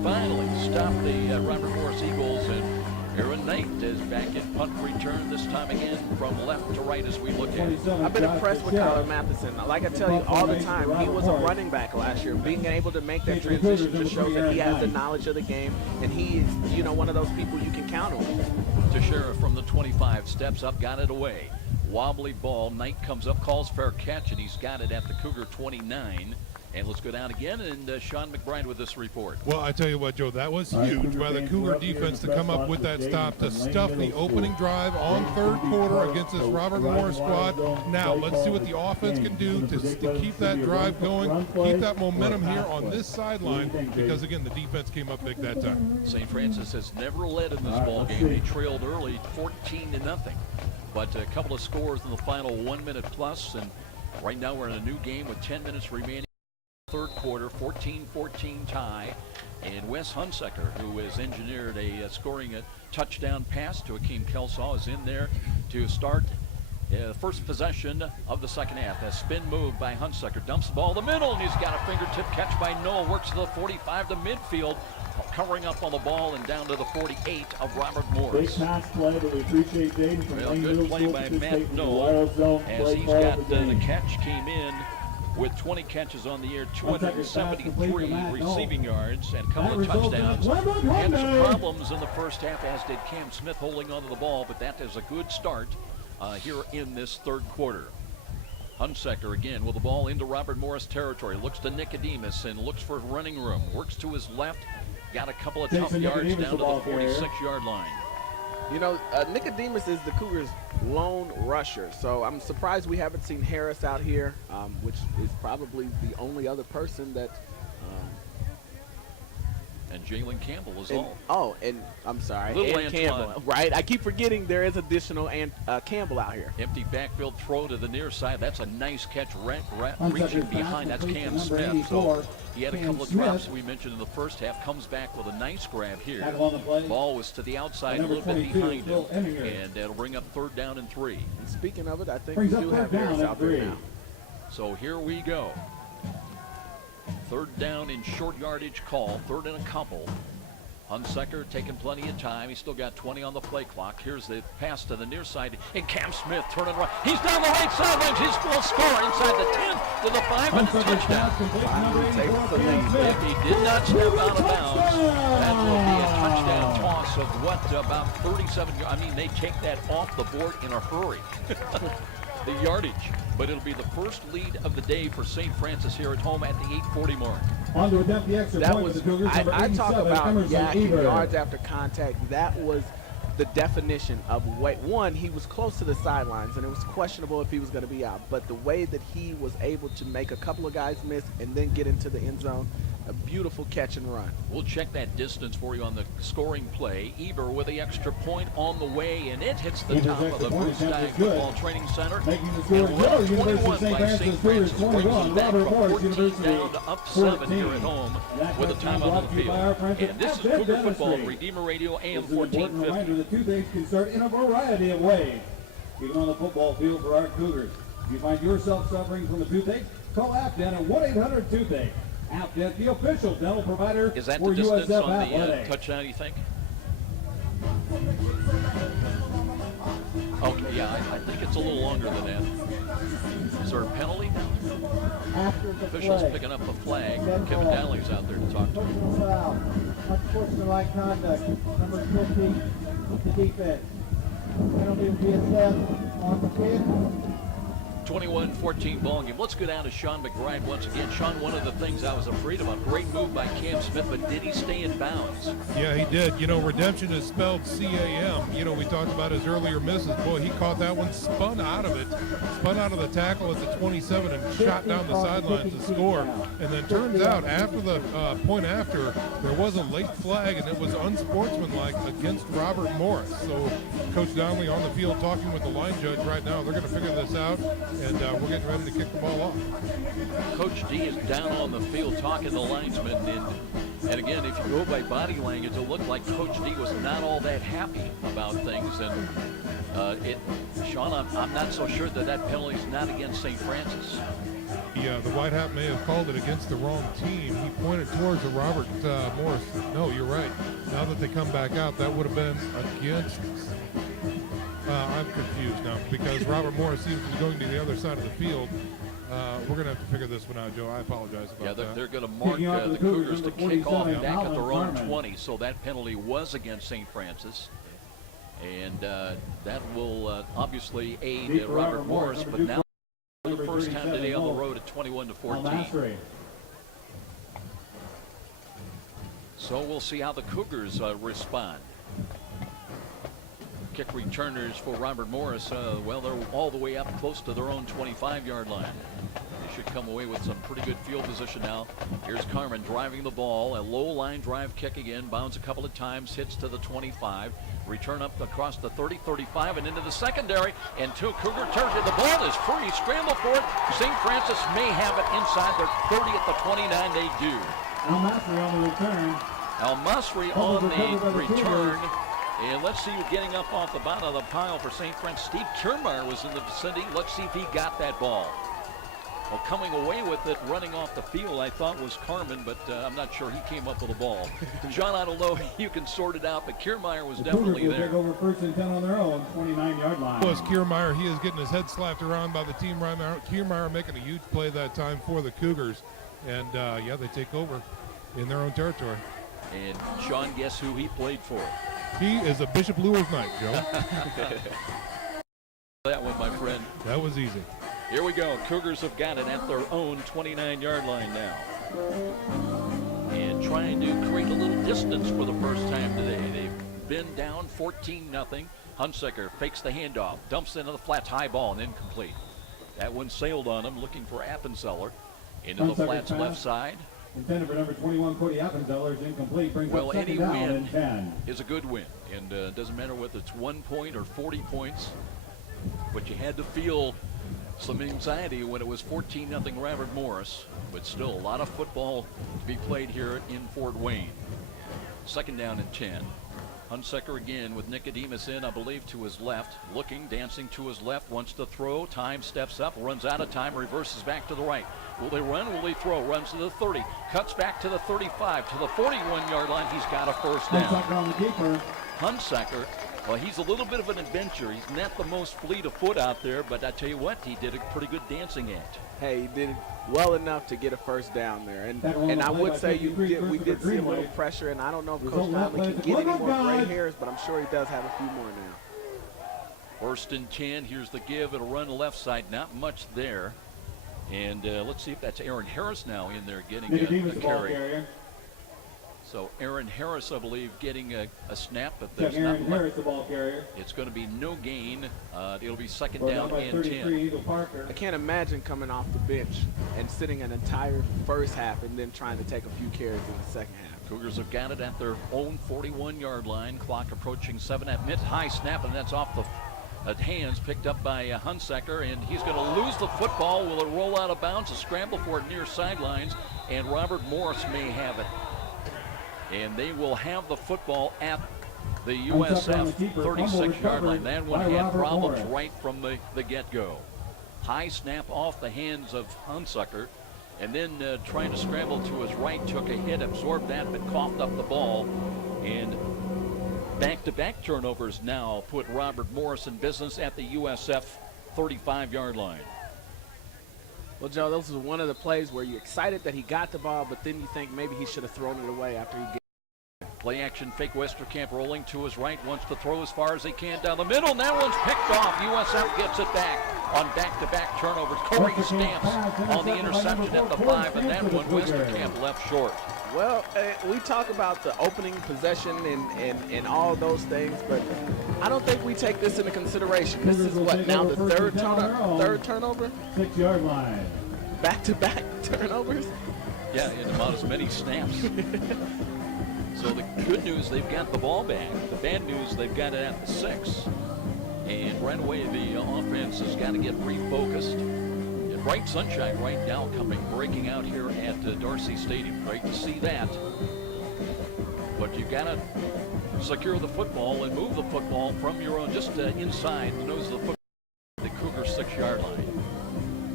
finally stop the Robert Morris Eagles, and Aaron Knight is back in punt return, this time again from left to right as we look at it. I've been impressed with Kyle Matheson. Like I tell you all the time, he was a running back last year. Being able to make that transition just shows that he has the knowledge of the game, and he is, one of those people you can count on. Teixeira from the 25 steps up, got it away. Wobbly ball. Knight comes up, calls fair catch, and he's got it at the Cougar 29. And let's go down again, and Sean McBride with this report. Well, I tell you what, Joe, that was huge by the Cougar defense to come up with that stop, to stuff the opening drive on 3rd quarter against this Robert Morris squad. Now, let's see what the offense can do to keep that drive going, keep that momentum here on this sideline, because, again, the defense came up big that time. St. Francis has never led in this ball game. They trailed early 14-0. But a couple of scores in the final 1 minute plus, and right now we're in a new game with 10 minutes remaining. 3rd quarter, 14-14 tie, and Wes Hunsaker, who has engineered a scoring touchdown pass to Akeem Kelsaw, is in there to start the first possession of the second half. A spin move by Hunsaker, dumps the ball in the middle, and he's got a fingertip catch by Noel, works to the 45 to midfield, covering up on the ball and down to the 48 of Robert Morris. Great pass play, but we appreciate Jaden from Good play by Matt Noel, as he's got the catch came in with 20 catches on the year, 273 receiving yards, and a couple of touchdowns. Had some problems in the first half, as did Cam Smith holding onto the ball, but that is a good start here in this 3rd quarter. Hunsaker again with the ball into Robert Morris territory, looks to Nicodemus and looks for running room, works to his left, got a couple of tough yards down to the 46-yard line. Nicodemus is the Cougars' lone rusher, so I'm surprised we haven't seen Harris out here, which is probably the only other person that. And Jalen Campbell is all. Oh, and I'm sorry, Little and Campbell. Right, I keep forgetting there is additional Campbell out here. Empty backfield throw to the near side. That's a nice catch, reaching behind. That's Cam Smith. So he had a couple of drops we mentioned in the first half. Comes back with a nice grab here. Ball was to the outside, a little bit behind him, and it'll bring up 3rd down and 3. And speaking of it, I think we do have Harris out there now. So here we go. 3rd down in short yardage call, 3rd and a couple. Hunsaker taking plenty of time. He's still got 20 on the play clock. Here's the pass to the near side, and Cam Smith turning right. He's down the right sideline. He's going to score inside the 10 to the 5 and a touchdown. If he did not step out of bounds, that will be a touchdown toss of what, about 37 yards. I mean, they take that off the board in a hurry. The yardage, but it'll be the first lead of the day for St. Francis here at home at the 8:40 mark. That was, I talk about yards after contact. That was the definition of one, he was close to the sidelines, and it was questionable if he was going to be out. But the way that he was able to make a couple of guys miss and then get into the end zone, a beautiful catch and run. We'll check that distance for you on the scoring play. Eber with the extra point on the way, and it hits the Eber's top of extra the point Bruce attempt Dye is good. Football Training Center. Making the And score run Joe, 21 University of by St. St. Francis, Francis brings 21. us back Robert from Morris, 14 University, down to up 7 here 14. at home That with a touchdown timeout on brought the to you by our field. friends at And this is Outfit Cougar Football, Dentistry. Redeemer Radio, AM This is an important 1450. reminder that toothaches can start in a variety of ways, even on the football field for our Cougars. If you find yourself suffering from a toothache, call AppDent at 1-800-TOOTHACHE. AppDent, the official dental provider Is that for the distance USF on the Athletics. touchdown, you think? Okay, yeah, I think it's a little longer than that. Is there a penalty? After the Officials play. picking up a flag. Dead Kevin ball. Daly's out there to talk to him. Personal foul. Unsportsmanlike conduct. Number 50 with the defense. Penalty will be assessed on the 5th. 21-14 ball game. Let's go down to Sean McBride once again. Sean, one of the things I was afraid about, great move by Cam Smith, but did he stay in bounds? Yeah, he did. You know, redemption is spelled C-A-M. You know, we talked about his earlier misses. Boy, he caught that one, spun out of it, spun out of the tackle at the 27 and shot down the sidelines to score. And then turns out after the point after, there was a late flag, and it was unsportsmanlike against Robert Morris. So Coach Donnelly on the field talking with the line judge right now. They're going to figure this out, and we're getting ready to kick the ball off. Coach D is down on the field talking to linesmen, and again, if you go by body language, it looked like Coach D was not all that happy about things. And Sean, I'm not so sure that penalty is not against St. Francis. Yeah, the White Hat may have called it against the wrong team. He pointed towards the Robert Morris. No, you're right. Now that they come back out, that would have been against. I'm confused now because Robert Morris seems to be going to the other side of the field. We're going to have to figure this one out, Joe. I apologize about that. They're going to mark the Cougars to kick off back at their own 20, so that penalty was against St. Francis. And that will obviously aid Robert Morris, but now for the first time today on the road at 21-14. So we'll see how the Cougars respond. Kick returners for Robert Morris, well, they're all the way up close to their own 25-yard line. They should come away with some pretty good field position now. Here's Carmen driving the ball, a low line drive kick again, bounds a couple of times, hits to the 25, return up across the 30, 35, and into the secondary, and two Cougar territory. The ball is free, scramble for it. St. Francis may have it inside their 30 at the 29, they do. Al-Masri on the return. Al-Masri on the return. And let's see who's getting up off the bottom of the pile for St. Francis. Steve Kiermaier was in the vicinity. Let's see if he got that ball. Well, coming away with it, running off the field, I thought was Carmen, but I'm not sure he came up with the ball. John, I don't know. You can sort it out, but Kiermaier was definitely there. Take over first and 10 on their own 29-yard line. Was Kiermaier. He is getting his head slapped around by the team right now. Kiermaier making a huge play that time for the Cougars. And, yeah, they take over in their own territory. And Sean, guess who he played for? He is a Bishop Lures Knight, Joe. That one, my friend. That was easy. Here we go. Cougars have got it at their own 29-yard line now. And trying to create a little distance for the first time today. They've been down 14-0. Hunsaker fakes the handoff, dumps into the flats, high ball, and incomplete. That one sailed on him, looking for Appenzeller. Into the flats left side. Intended for number 21, Cody Appenzeller, is incomplete. Brings Well, up any second down win and 10. is a good win. And it doesn't matter whether it's 1 point or 40 points. But you had to feel some anxiety when it was 14-0 Robert Morris. But still, a lot of football to be played here in Fort Wayne. Second down and 10. Hunsaker again with Nicodemus in, I believe, to his left. Looking, dancing to his left, wants to throw. Time steps up, runs out of time, reverses back to the right. Will they run? Will they throw? Runs to the 30, cuts back to the 35, to the 41-yard line. He's got a first down. Hunsaker on the keeper. Hunsaker, well, he's a little bit of an adventure. He's not the most fleet of foot out there, but I tell you what, he did a pretty good dancing act. Hey, he did it well enough to get a first down there. That And I one would by say 53, we did see a little Greenway. pressure, and I don't know if Result Coach that Donnelly play can is a get any more touchdown. gray hairs, but I'm sure he does have a few more now. First and 10, here's the give. It'll run left side, not much there. And let's see if that's Aaron Harris now in there getting a Nicodemus, the ball carry. carrier. So Aaron Harris, I believe, getting a snap, but Check there's Aaron not Harris, the ball carrier. It's going to be no gain. It'll be second Brought down by and 33, 10. Eagle Parker. I can't imagine coming off the bench and sitting an entire first half and then trying to take a few carries in the second half. Cougars have got it at their own 41-yard line. Clock approaching 7 at mid. High snap, and that's off the hands, picked up by Hunsaker, and he's going to lose the football. Will it roll out of bounds? A scramble for it near sidelines, and Robert Morris may have it. And they will have the football at the USF 36-yard line. That one had problems right from the get-go. High snap off the hands of Hunsaker, and then trying to scramble to his right, took a hit, absorbed that, but coughed up the ball. And back-to-back turnovers now put Robert Morris in business at the USF 35-yard line. Well, Joe, this is one of the plays where you're excited that he got the ball, but then you think maybe he should have thrown it away after he gave it. Play action fake. Westerkamp rolling to his right, wants to throw as far as he can down the middle, and that one's picked off. USF gets it back on back-to-back turnovers. Corey Stamps on the interception at the 5, and that one Westerkamp left short. Well, we talk about the opening possession and all those things, but I don't think we take this into consideration. This is what, now the third turnover? 6-yard line. Back-to-back turnovers? Yeah, in about as many snaps. So the good news, they've got the ball back. The bad news, they've got it at the 6. And right away, the offense has got to get refocused. And bright sunshine right now breaking out here at Darcy Stadium. Great to see that. But you've got to secure the football and move the football from your own, just inside the nose of the football, the Cougar 6-yard line.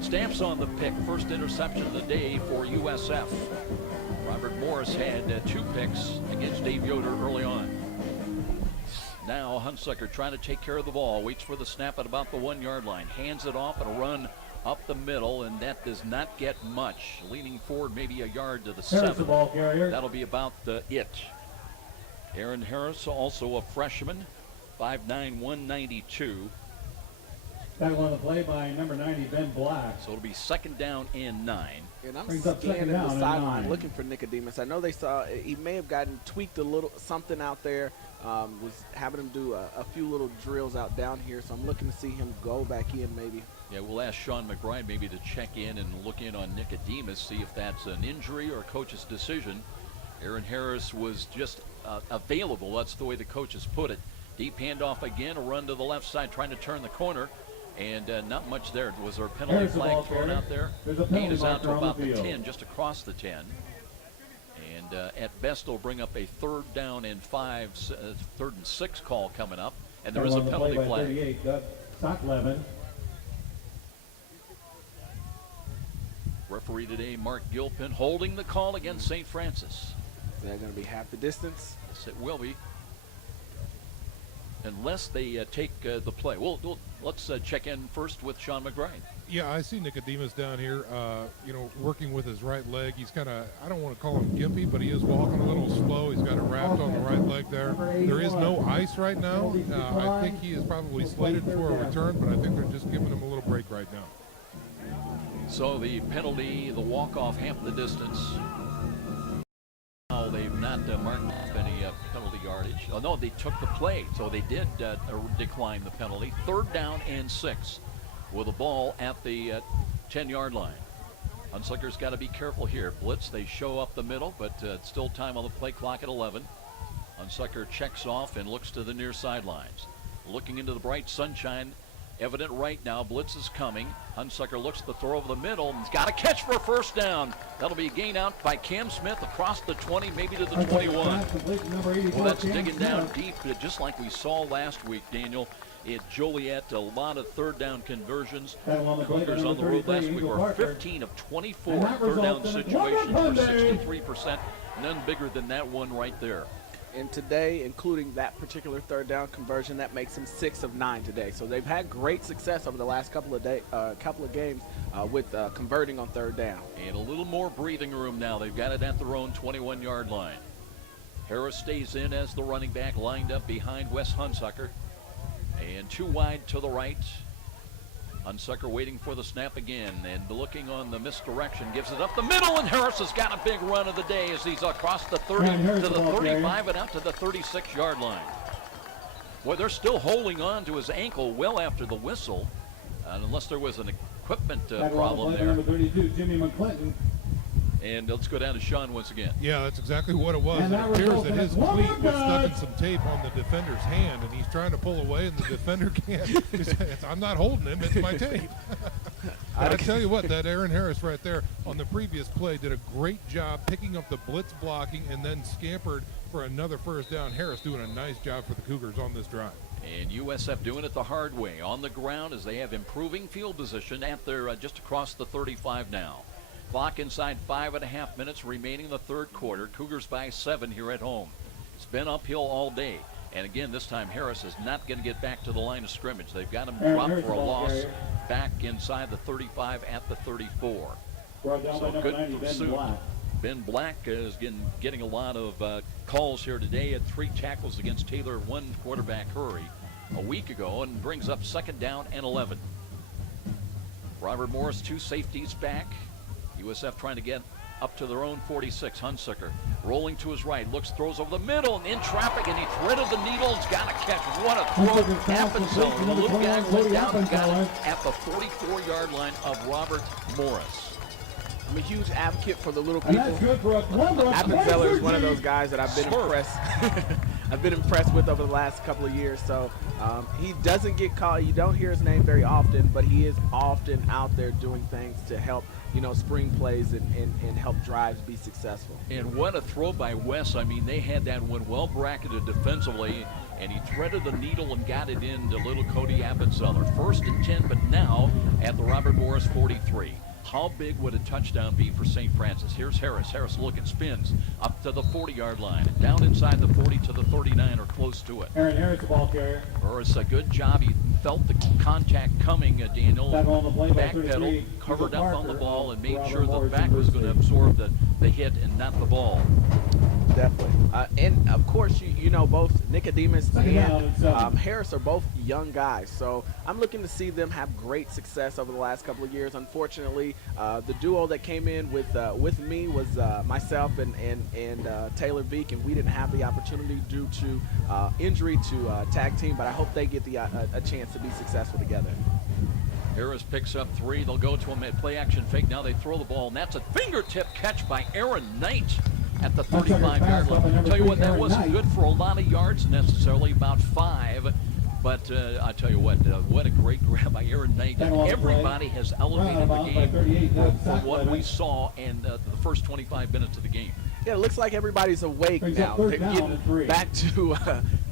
Stamps on the pick, first interception of the day for USF. Robert Morris had 2 picks against Dave Yoder early on. Now Hunsaker trying to take care of the ball, waits for the snap at about the 1-yard line, hands it off and a run up the middle, and that does not get much. Leaning forward maybe a yard to the 7. The ball carrier. That'll be about it. Aaron Harris, also a freshman, 5'9", 192. That one on the play by number 90, Ben Black. So it'll be second down and 9. And I'm Brings up scanning second the down and sideline 9. looking for Nicodemus. I know they saw he may have tweaked a little something out there. Was having him do a few little drills out down here, so I'm looking to see him go back in maybe. Yeah, we'll ask Sean McBride maybe to check in and look in on Nicodemus, see if that's an injury or a coach's decision. Aaron Harris was just available. That's the way the coaches put it. Deep handoff again, a run to the left side, trying to turn the corner. And not much there. Was there a penalty flag thrown out there? Gain is out to about the 10, just across the 10. And at best, they'll bring up a 3rd down and 5, 3rd and 6 call coming up. And there is a penalty flag. 38, Sock-Levin. Referee today, Mark Gilpin, holding the call against St. Francis. Is that going to be half the distance? Yes, it will be. Unless they take the play. Let's check in first with Sean McBride. Yeah, I see Nicodemus down here, working with his right leg. He's kind of, I don't want to call him gimpy, but he is walking a little slow. He's got it wrapped on the right leg there. There is no ice right now. I think he is probably slated for a return, but I think they're just giving him a little break right now. So the penalty, the walk-off, half the distance. They've not marked off any penalty yardage. Oh, no, they took the play, so they did decline the penalty. 3rd down and 6 with a ball at the 10-yard line. Hunsaker's got to be careful here. Blitz, they show up the middle, but still time on the play clock at 11. Hunsaker checks off and looks to the near sidelines. Looking into the bright sunshine, evident right now. Blitz is coming. Hunsaker looks to throw over the middle. He's got a catch for a 1st down. That'll be a gain out by Cam Smith across the 20, maybe to the 21. Well, that's digging down deep, just like we saw last week, Daniel. At Joliet, a lot of 3rd down conversions. Cougars on the road last week were 15 of 24 3rd down situations for 63%. None bigger than that one right there. And today, including that particular 3rd down conversion, that makes him 6 of 9 today. So they've had great success over the last couple of games with converting on 3rd down. And a little more breathing room now. They've got it at their own 21-yard line. Harris stays in as the running back, lined up behind Wes Hunsaker. And 2 wide to the right. Hunsucker waiting for the snap again and looking on the misdirection, gives it up the middle, and Harris has got a big run of the day as he's across the 30 to the 35 and out to the 36-yard line. Boy, they're still holding on to his ankle well after the whistle, unless there was an equipment problem there. Number 32, Jimmy McClinton. And let's go down to Sean once again. Yeah, that's exactly what it was. And It that appears results that in his a cleat corner was stuck in good. some tape on the defender's hand, and he's trying to pull away, and the defender can't. He says, I'm not holding him, it's my tape. I tell you what, that Aaron Harris right there on the previous play did a great job picking up the blitz blocking and then scampered for another first down. Harris doing a nice job for the Cougars on this drive. And USF doing it the hard way on the ground as they have improving field position at their just across the 35 now. Clock inside 5.5 minutes remaining in the third quarter. Cougars by 7 here at home. It's been uphill all day. And again, this time Harris is not going to get back to the line of scrimmage. They've got him dropped for a loss back inside the 35 at the 34. So good pursuit. Ben Black is getting a lot of calls here today. Had 3 tackles against Taylor, 1 quarterback hurry a week ago, and brings up 2nd down and 11. Robert Morris, 2 safeties back. USF trying to get up to their own 46. Hunsucker rolling to his right, looks, throws over the middle, and in traffic, and he threaded the needle. He's got a catch. What a throw. Appenzeller, the little guy went down and got it at the 44-yard line of Robert Morris. I'm a huge advocate for the little And people. that's good for a number. Appenzeller is one of those guys that I've been impressed. I've been impressed with over the last couple of years. So he doesn't get called. You don't hear his name very often, but he is often out there doing things to help, spring plays and help drives be successful. And what a throw by Wes. I mean, they had that one well bracketed defensively, and he threaded the needle and got it into little Cody Appenzeller. 1st and 10, but now at the Robert Morris 43. How big would a touchdown be for St. Francis? Here's Harris. Harris looking, spins up to the 40-yard line, down inside the 40 to the 39 or close to it. Aaron Harris, the ball carrier. Harris, a good job. He felt the contact coming, Daniel. Back on the play by Backpedaled, 33, covered up on the Parker ball, of and made Robert sure the Morris back was going to absorb the hit and not the ball. Definitely. And, of course, you know, both Nicodemus Second down and 7. and Harris are both young guys. So I'm looking to see them have great success over the last couple of years. Unfortunately, the duo that came in with me was myself and Taylor Beek, and we didn't have the opportunity due to injury to tag team, but I hope they get a chance to be successful together. Harris picks up 3. They'll go to him at play action fake. Now they throw the ball, and that's a fingertip catch by Aaron Knight at the 35-yard line. Tell you what, that wasn't good for a lot of yards necessarily, about 5. But I tell you what a great grab by Aaron Knight. And everybody has elevated the game from what we saw in the first 25 minutes of the game. Yeah, it looks like everybody's awake now. They're getting back to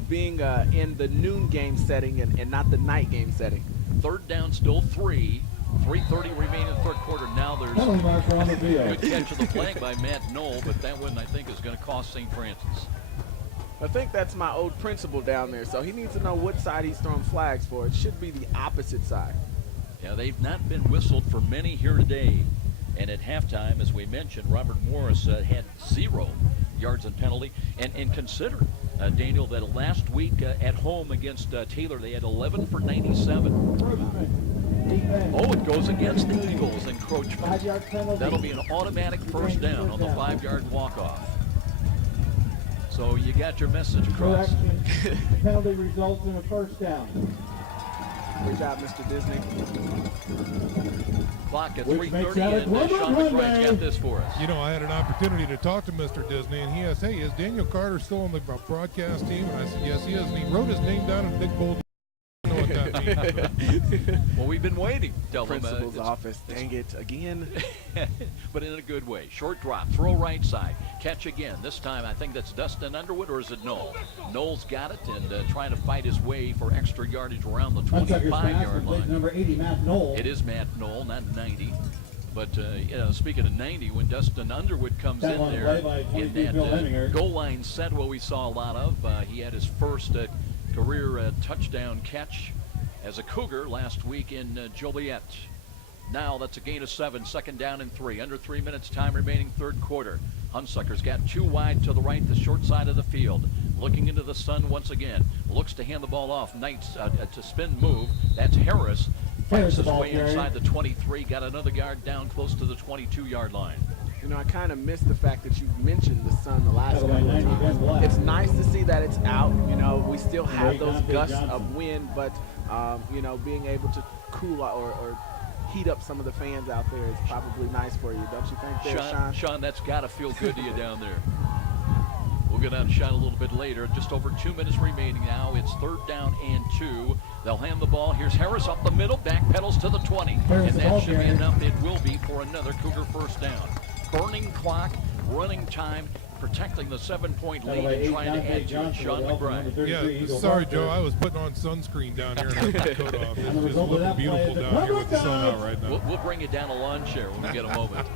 being in the noon game setting and not the night game setting. 3rd down, still 3. 3:30 remaining in the third quarter. Now there's Penalty marker on the field. good catch of the flag by Matt Knoll, but that one I think is going to cost St. Francis. I think that's my old principal down there, so he needs to know what side he's throwing flags for. It should be the opposite side. Yeah, they've not been whistled for many here today. And at halftime, as we mentioned, Robert Morris had 0 yards in penalty. And consider, Daniel, that last week at home against Taylor, they had 11 for 97. Oh, it goes against the Eagles' encroachment. 5-yard penalty. That'll be an automatic first down on the 5-yard walk-off. So you got your message across. Correction. Penalty results in a first down. Good job, Mr. Disney. Clock at Which makes 3:30, that a and one Sean run McBride's day. got this for us. You know, I had an opportunity to talk to Mr. Disney, and he asked, hey, is Daniel Carter still on the broadcast team? And I said, yes, he is. And he wrote his name down in big bold. I don't know what that means. Well, we've been waiting. Tell them, Principal's office. Dang it, again. but in a good way. Short drop, throw right side, catch again. This time I think that's Dustin Underwood, or is it Knoll? Knoll's got it and trying to fight his way for extra yardage around the 25-yard line. Number 80, Matt Knoll. It is Matt Knoll, not 90. But speaking of 90, when Dustin Underwood comes in there in that goal line set, what we saw a lot of, he had his first career touchdown catch as a Cougar last week in Joliet. Now that's a gain of 7, 2nd down and 3. Under 3 minutes time remaining, third quarter. Hunsucker's got 2 wide to the right, the short side of the field. Looking into the sun once again. Looks to hand the ball off. Knight to spin move. That's Harris. fights the his ball way carrier. inside the 23, got another yard down close to the 22-yard line. You know, I kind of missed the fact that you mentioned the sun the last By the way, couple of 90 times. left. It's nice to see that it's out. You know, we still have Right those down, Big gusts Johnson. of wind, but, you know, being able to cool out or heat up some of the fans out there is probably nice for you, don't you think there, Sean? Sean, that's got to feel good to you down there. We'll go down to Sean a little bit later. Just over 2 minutes remaining now. It's 3rd down and 2. They'll hand the ball. Here's Harris up the middle. Back pedals to the 20. Harris, And the that ball should be carrier. enough. It will be for another Cougar first down. Burning clock, running time, protecting the 7-point By the lead way, and 8 trying to down, add Big to it. Johnson Sean with help from McBride. number 33, Yeah, Eagle sorry, Hawk Joe. there. I was putting on sunscreen down here and I took my coat off. It's And the just result of looking that play beautiful is the down here with the sun touchdown. out right now. We'll bring you down a lawn chair when we get a moment.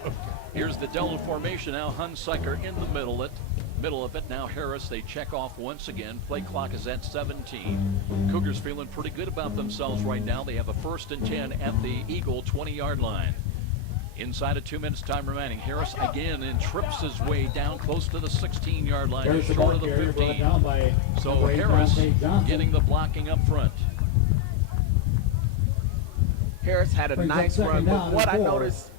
Here's the Delta formation now. Hunsucker in the middle of it. Now Harris, they check off once again. Play clock is at 17. Cougars feeling pretty good about themselves right now. They have a 1st and 10 at the Eagle 20-yard line. Inside of 2 minutes time remaining. Harris again and trips his way down close to the 16-yard line, Harris, the short ball of the carrier, brought 15. down by So number 8 down, Harris Big Johnson. getting the blocking up front. Harris had a Brings up nice second run, down but what I and 4. noticed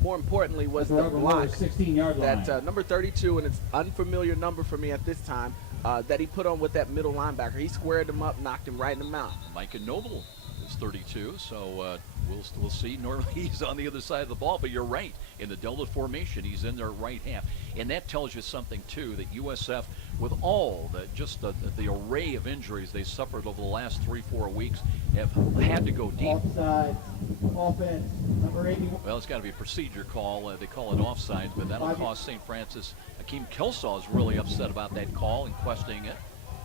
more importantly was the Rubber block 16-yard line. that number 32, and it's unfamiliar number for me at this time, that he put on with that middle linebacker. He squared him up, knocked him right in the mouth. Micah Noble is 32, so we'll see. Normally he's on the other side of the ball, but you're right. In the Delta formation, he's in their right half. And that tells you something, too, that USF, with all the array of injuries they suffered over the last 3-4 weeks, have had to go deep. Offside, offense, number 81. Well, it's got to be a procedure call. They call it offsides, but that'll cost St. Francis. Akeem Kelsaw is really upset about that call and questioning it,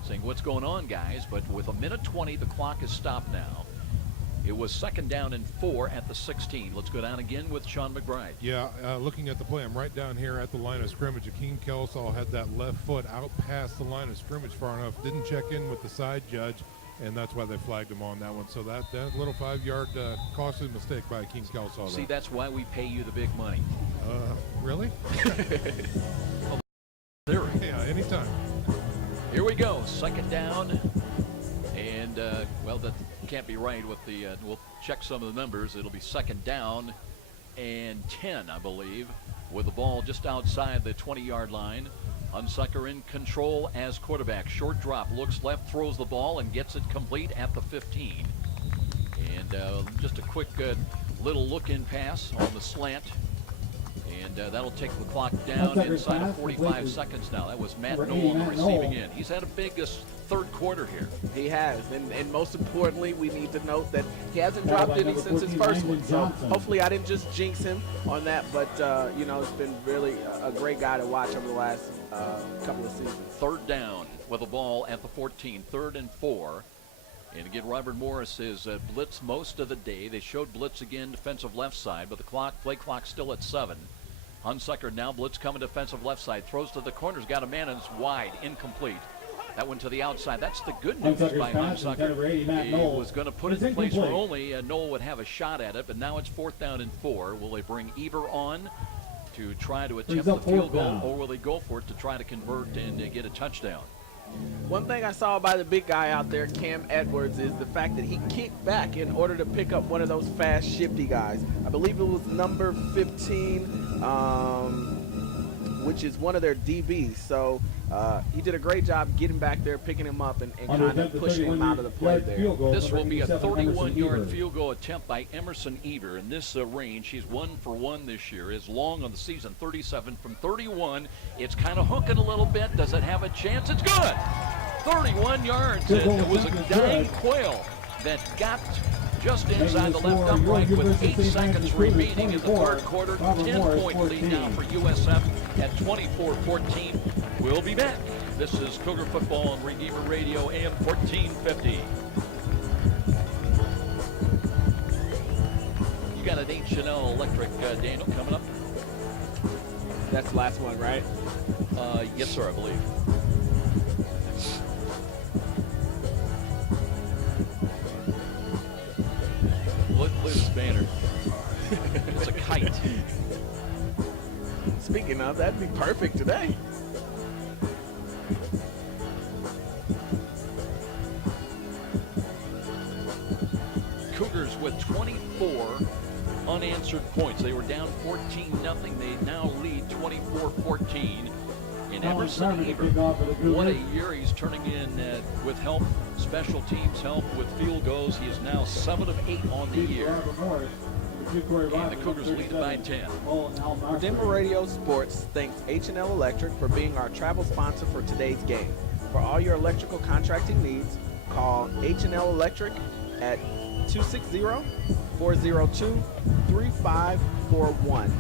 saying, what's going on, guys? But with 1:20, the clock is stopped now. It was 2nd down and 4 at the 16. Let's go down again with Sean McBride. Yeah, looking at the play, I'm right down here at the line of scrimmage. Akeem Kelsall had that left foot out past the line of scrimmage far enough, didn't check in with the side judge, and that's why they flagged him on that one. So that little 5-yard costly mistake by Akeem Kelsall. See, that's why we pay you the big money. Really? Theory. Yeah, anytime. Here we go, 2nd down. And, well, that can't be right with the, we'll check some of the numbers. It'll be 2nd down and 10, I believe, with the ball just outside the 20-yard line. Hunsucker in control as quarterback. Short drop, looks left, throws the ball, and gets it complete at the 15. And just a quick little look-in pass on the slant. And that'll take the clock down inside of 45 seconds now. That was Matt Knoll on the receiving end. He's had a big 3rd quarter here. He has, and most importantly, we need to note that he hasn't dropped any since his first one. So hopefully I didn't just jinx him on that, but you know, it's been really a great guy to watch over the last couple of seasons. 3rd down with the ball at the 14, 3rd and 4. And again, Robert Morris is blitz most of the day. They showed blitz again, defensive left side, but the play clock still at 7. Hunsucker now blitz coming defensive left side, throws to the corners, got a man and it's wide, incomplete. That went to the outside. That's the good news by Hunsucker. He was going to put it in place where only Knoll would have a shot at it, but now it's 4th down and 4. Will they bring Eber on to try to attempt the field goal, or will they go for it to try to convert and get a touchdown? One thing I saw by the big guy out there, Cam Edwards, is the fact that he kicked back in order to pick up one of those fast, shifty guys. I believe it was number 15, which is one of their DBs. So he did a great job getting back there, picking him up, and kind of pushing him out of the play there. This will be a 31-yard field goal attempt by Emerson Eber. In this range, he's 1 for 1 this year. Is long on the season, 37 from 31. It's kind of hooking a little bit. Does it have a chance? It's good. 31 yards. It was a dying quail that got just inside the left upright with 8 seconds remaining in the 3rd quarter. 10-point lead now for USF at 24-14. We'll be back. This is Cougar Football on Redeemer Radio, AM 1450. You got an H&L Electric, Daniel, coming up? That's the last one, right? Yes, sir, I believe. Look at this banner. It's a kite. Speaking of, that'd be perfect today. with 24 unanswered points. They were down 14-0. They now lead 24-14. And Emerson Eber, what a year he's turning in with help, special teams help with field goals. He is now 7 of 8 on the year. And the Cougars lead by 10. Denver Radio Sports thanks H&L Electric for being our travel sponsor for today's game. For all your electrical contracting needs, call H&L Electric at 260-402-3541.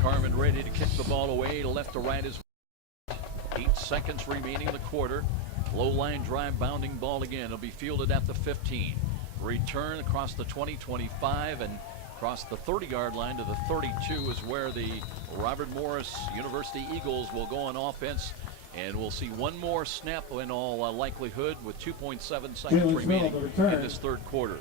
Carmen ready to kick the ball away, left to right is 8 seconds remaining in the quarter. Low line drive, bounding ball again. It'll be fielded at the 15. Return across the 20-25 and across the 30-yard line to the 32 is where the Robert Morris University Eagles will go on offense. And we'll see one more snap in all likelihood with 2.7 seconds remaining in this third quarter.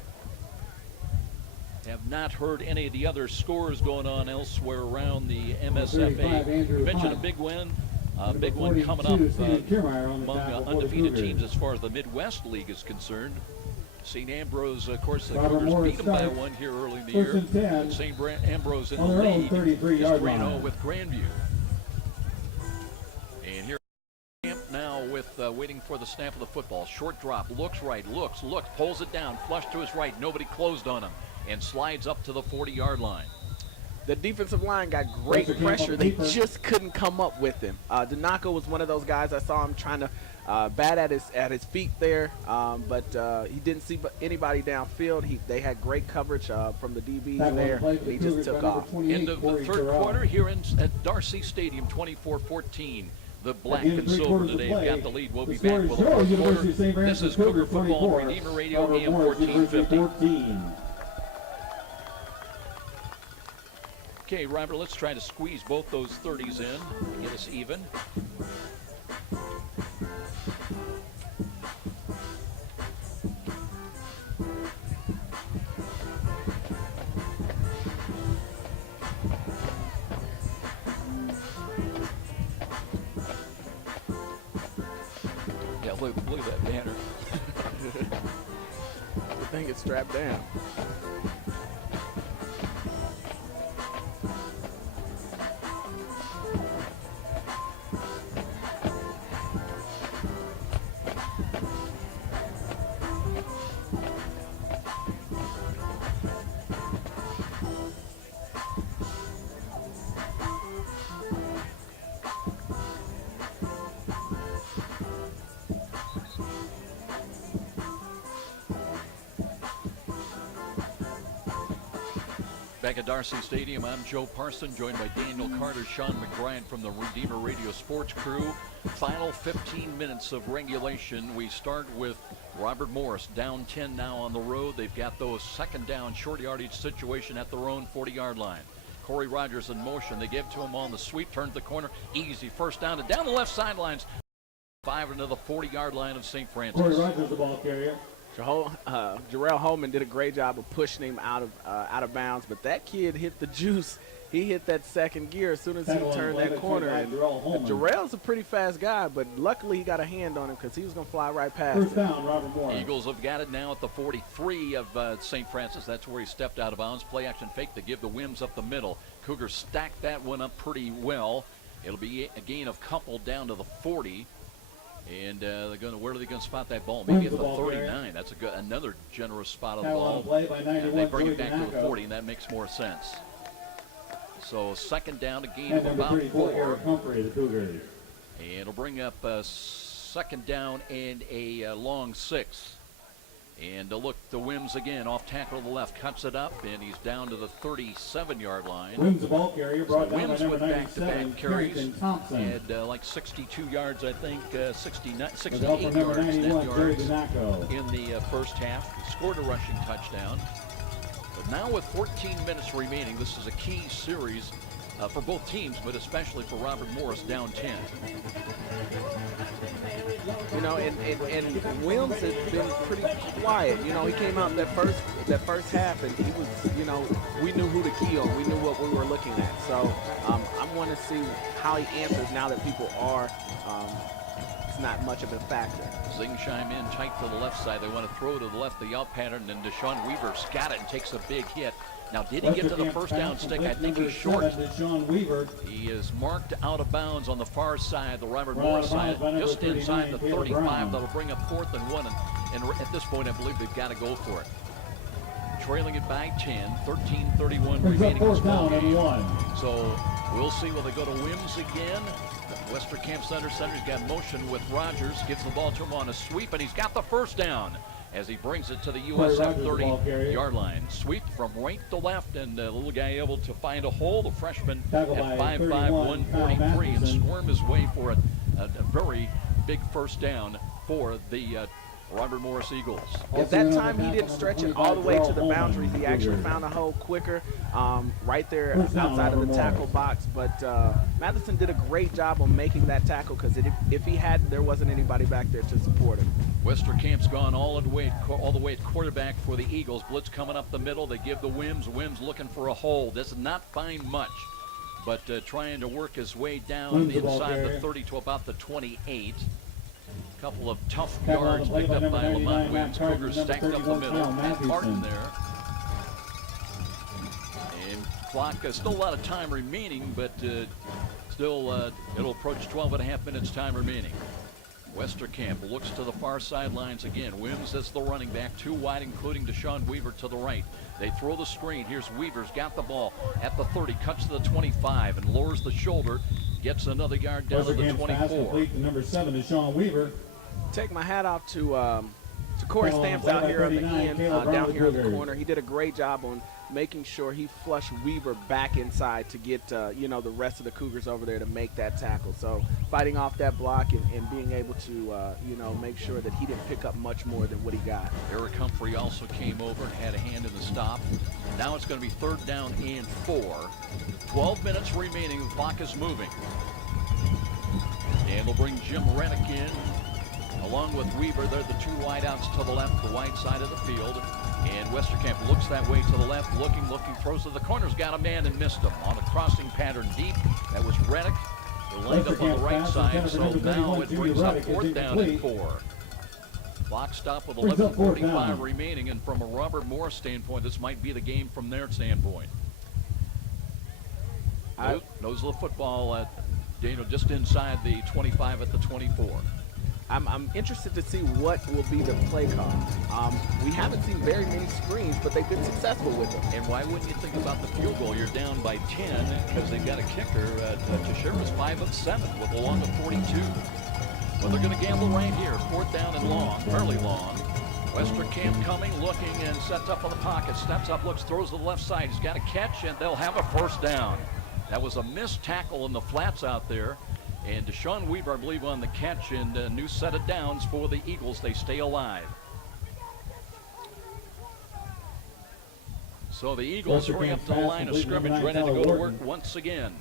Have not heard any of the other scores going on elsewhere around the MSFA. You mentioned a big win. A big one coming up among undefeated teams as far as the Midwest League is concerned. St. Ambrose, of course, the Cougars beat them by 1 here early in the year. St. Ambrose in the lead is 3-0 with Grandview. And here now with waiting for the snap of the football. Short drop, looks right, looks, pulls it down, flush to his right. Nobody closed on him and slides up to the 40-yard line. The defensive line got great pressure. They just couldn't come up with him. Donaco was one of those guys. I saw him trying to bat at his feet there, but he didn't see anybody downfield. They had great coverage from the DBs there. He just took off. Into the third quarter here at Darcy Stadium, 24-14. The black and silver today have got the lead. We'll be back with the fourth quarter. This is Cougar Football, Redeemer Radio, AM 1450. Okay, Robert, let's try to squeeze both those 30s in and get us even. Yeah, look at that banner. The thing is strapped down. Back at Darcy Stadium, I'm Joe Parson, joined by Daniel Carter, Sean McBride from the Redeemer Radio Sports crew. Final 15 minutes of regulation. We start with Robert Morris, down 10 now on the road. They've got those second down, short yardage situation at their own 40-yard line. Corey Rogers in motion. They give to him on the sweep, turns the corner, easy first down, and down the left sidelines. 5 into the 40-yard line of St. Francis. Corey Rogers, the ball carrier. Jarrell Holman did a great job of pushing him out of bounds, but that kid hit the juice. He hit that second gear as soon as he turned that corner. And Jarrell's a pretty fast guy, but luckily he got a hand on him because he was going to fly right past him. First down, Robert Moore. Eagles have got it now at the 43 of St. Francis. That's where he stepped out of bounds. Play action fake to give the Wims up the middle. Cougars stacked that one up pretty well. It'll be a gain of couple down to the 40. And where are they going to spot that ball? Maybe at the 39. That's another generous spot of the ball. And they bring it back to the 40, and that makes more sense. So second down, a gain of about 4. And it'll bring up a second down and a long 6. And to look, the Wims again off tackle to the left, cuts it up, and he's down to the 37-yard line. Wims, the ball carrier, brought down by number 97, back-to-back carries. Thompson. Had like 62 yards, I think, 68 yards, 10 91, yards in the first half. He scored a rushing touchdown. But now with 14 minutes remaining, this is a key series for both teams, but especially for Robert Morris, down 10. You know, and Williams has been pretty quiet. You know, he came out that first half, and he was, you know, we knew who to key on. We knew what we were looking at. So I want to see how he answers now that people are it's not much of a factor. Zingsheim in tight to the left side. They want to throw to the left, the out pattern, and Deshaun Weaver's got it and takes a big hit. Now, did he get to the first down stick? I think he's short. Deshaun Weaver. He is marked out of bounds on the far side, the Robert Morris side, just inside the 35. That'll bring up 4th and 1. And at this point, I believe they've got to go for it. Trailing it by 10, 13:31 remaining in this ball game. So we'll see will they go to Wims again. Western Camp Center's got motion with Rogers, gives the ball to him on a sweep, and he's got the first down as he brings it to the USF 30-yard line. Sweep from right to left, and the little guy able to find a hole. The freshman at 5'5", 143, and squirm his way for a very big first down for the Robert Morris Eagles. At that time, he didn't stretch it all the way to the boundaries. He actually found a hole quicker right there outside of the tackle box. But Matheson did a great job on making that tackle, because if he hadn't, there wasn't anybody back there to support him. Western Camp's gone all the way at quarterback for the Eagles. Blitz coming up the middle. They give the Wims. Wims looking for a hole. Does not find much, but trying to work his way down inside the 30 to about the 28. Couple of tough yards picked up by Lamont Wims. Cougars stacked up the middle. Matt Martin there. And clock, still a lot of time remaining, but still it'll approach 12.5 minutes time remaining. Westerkamp looks to the far sidelines again. Wims as the running back, 2 wide, including Deshaun Weaver to the right. They throw the screen. Here's Weaver's got the ball at the 30, cuts to the 25, and lowers the shoulder. Gets another yard down to the 24. Number 7 is Deshaun Weaver. Take my hat off to Corey Stamps out here on the end, down here in the corner. He did a great job on making sure he flushed Weaver back inside to get the rest of the Cougars over there to make that tackle. So fighting off that block and being able to make sure that he didn't pick up much more than what he got. Eric Humphrey also came over and had a hand in the stop. Now it's going to be 3rd down and 4. 12 minutes remaining. The clock is moving. And they'll bring Jim Reddick in along with Weaver. They're the 2 wideouts to the left, the wide side of the field. And Westerkamp looks that way to the left, looking, throws to the corners, got a man and missed him on a crossing pattern deep. That was Reddick. They're lined up on the right side, so now it brings up 4th down and 4. Clock stop with 11:45 remaining, and from a Robert Morris standpoint, this might be the game from their standpoint. Nose of the football, just inside the 25 at the 24. I'm interested to see what will be the play call. We haven't seen very many screens, but they've been successful with them. And why wouldn't you think about the field goal? You're down by 10 because they've got a kicker. Teixeira's 5 of 7 with a long of 42. But they're going to gamble right here. 4th down and long, fairly long. Westerkamp coming, looking, and sets up on the pocket. Steps up, looks, throws to the left side. He's got a catch, and they'll have a 1st down. That was a missed tackle in the flats out there. And Deshaun Weaver, I believe, on the catch, and a new set of downs for the Eagles. They stay alive. So the Eagles hurry up to the line of scrimmage, ready to go to work once again.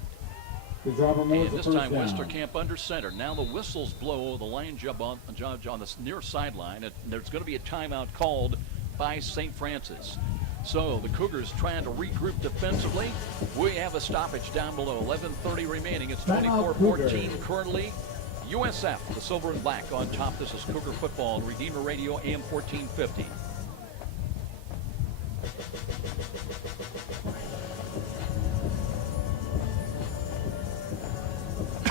And this time, Westerkamp under center. Now the whistles blow. The line judge on the near sideline. There's going to be a timeout called by St. Francis. So the Cougars trying to regroup defensively. We have a stoppage down below. 11:30 remaining. It's 24-14 currently. USF, the silver and black on top. This is Cougar football on Redeemer Radio, AM 1450. I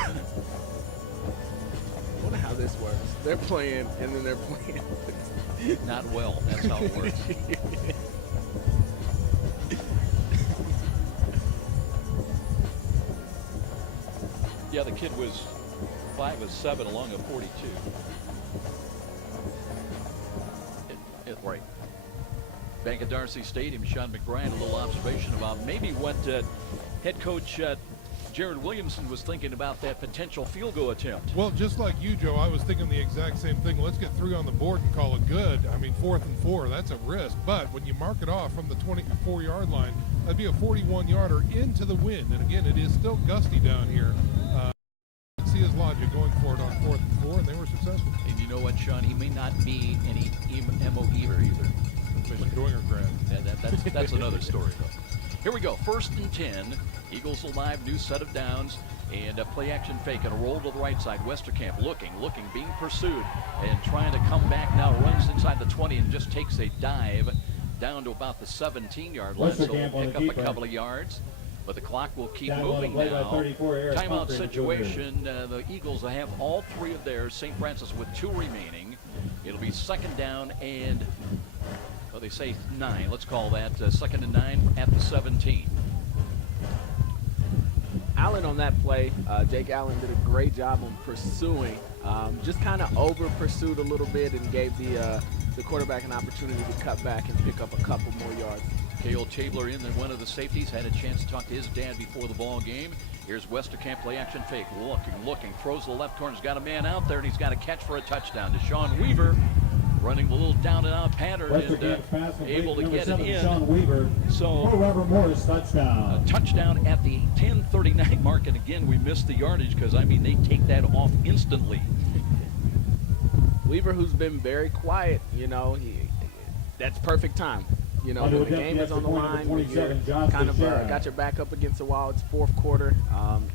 wonder how this works. They're playing, and then they're playing. Not well. That's how it works. Yeah, the kid was 5 of 7 along a 42. Right. Bank of Darcy Stadium, Sean McBride, a little observation about maybe what head coach Jared Williamson was thinking about that potential field goal attempt. Well, just like you, Joe, I was thinking the exact same thing. Let's get 3 on the board and call it good. I mean, 4th and 4, that's a risk. But when you mark it off from the 24-yard line, that'd be a 41-yarder into the wind. And again, it is still gusty down here. See his logic going for it on 4th and 4, and they were successful. And you know what, Sean? He may not be any MOE either. Like doing or grab. That's another story, though. Here we go. 1st and 10. Eagles alive. New set of downs. And a play action fake and a roll to the right side. Westerkamp looking, being pursued and trying to come back now. Runs inside the 20 and just takes a dive down to about the 17-yard line. So we'll pick up a couple of yards. But the clock will keep moving now. Timeout situation. The Eagles have all three of theirs. St. Francis with 2 remaining. It'll be second down and, well, they say 9. Let's call that second and 9 at the 17. Allen on that play, Jake Allen did a great job on pursuing. Just kind of over pursued a little bit and gave the quarterback an opportunity to cut back and pick up a couple more yards. Cale Tabler in, and one of the safeties had a chance to talk to his dad before the ball game. Here's Westerkamp, play action fake, looking, throws the left corner. He's got a man out there, and he's got a catch for a touchdown. Deshaun Weaver running a little down and out pattern and able to get it in. Deshaun Weaver. So Robert Morris touchdown. A touchdown at the 10:39 mark, and again we missed the yardage because I mean they take that off instantly. Weaver, who's been very quiet, you know, that's perfect time. You know, when the game is on the line, when you're kind of got your back up against the wall, it's fourth quarter.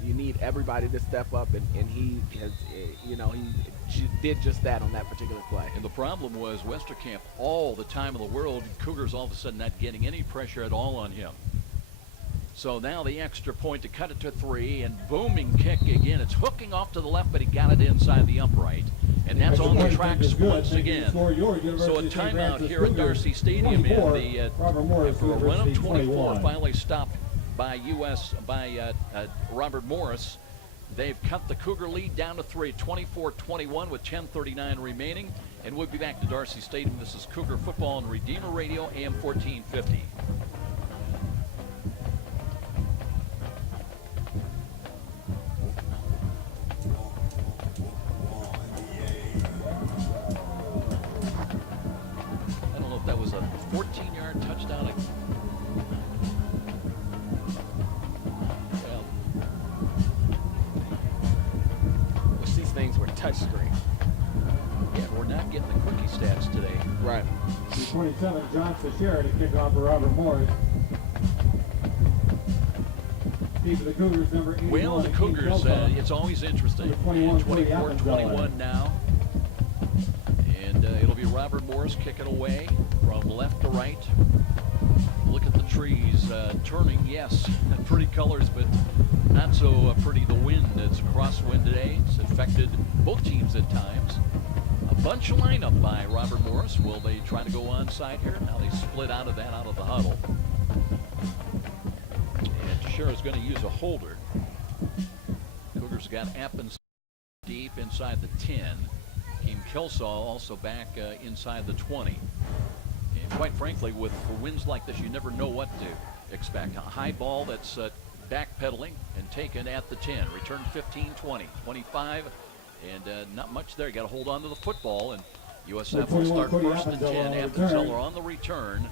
You need everybody to step up, and he has, you know, he did just that on that particular play. And the problem was Westerkamp all the time in the world. Cougars all of a sudden not getting any pressure at all on him. So now the extra point to cut it to 3, and booming kick again. It's hooking off to the left, but he got it inside the upright. And that's on the tracks once again. So a timeout here at Darcy Stadium in the for a run of 24. Finally stopped by Robert Morris. They've cut the Cougar lead down to 3, 24-21 with 10:39 remaining. And we'll be back to Darcy Stadium. This is Cougar Football on Redeemer Radio, AM 1450. That was a 14-yard touchdown. Well, wish these things were touchscreen. Yeah, we're not getting the quickie stats today. Right. 27, John Teixeira to kick off for Robert Morris. For the Cougars, number 81. Well, the Cougars, it's always interesting. 24-21 now. And it'll be Robert Morris kicking away from left to right. Look at the trees turning, yes, pretty colors, but not so pretty. The wind, it's a crosswind today. It's affected both teams at times. A bunch lineup by Robert Morris. Will they try to go onside here? Now they split out of that, out of the huddle. And Teixeira's going to use a holder. Cougars got Appens deep inside the 10. Keem Kilsaw also back inside the 20. And quite frankly, with winds like this, you never know what to expect. A high ball that's backpedaling and taken at the 10. Return 15, 20, 25, and not much there. You got to hold on to the football, and USF will start first and 10. Appenzeller on the return.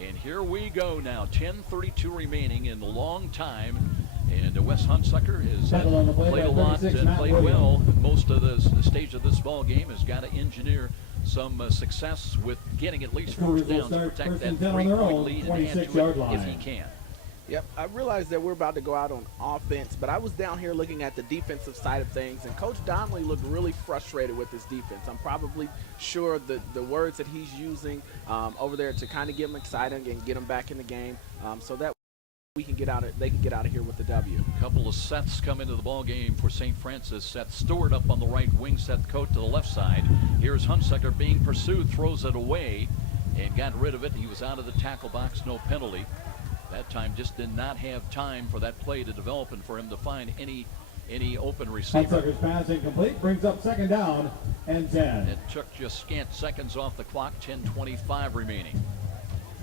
And here we go now. 10:32 remaining in the long time. And Wes Hunsucker has played a lot and played well. Most of the stage of this ball game has got to engineer some success with getting at least first down to protect that 3-point lead and add to it if he can. Yep, I realize that we're about to go out on offense, but I was down here looking at the defensive side of things, and Coach Donnelly looked really frustrated with his defense. I'm probably sure the words that he's using over there to kind of get him excited and get him back in the game, so that they can get out of here with the W. A couple of Seths come into the ball game for St. Francis. Seth Stewart up on the right wing, Seth Coate to the left side. Here's Hunsucker being pursued, throws it away, and got rid of it. He was out of the tackle box, no penalty. That time just did not have time for that play to develop and for him to find any open receiver. Hunsucker's pass incomplete, brings up second down and 10. It took just scant seconds off the clock, 10:25 remaining.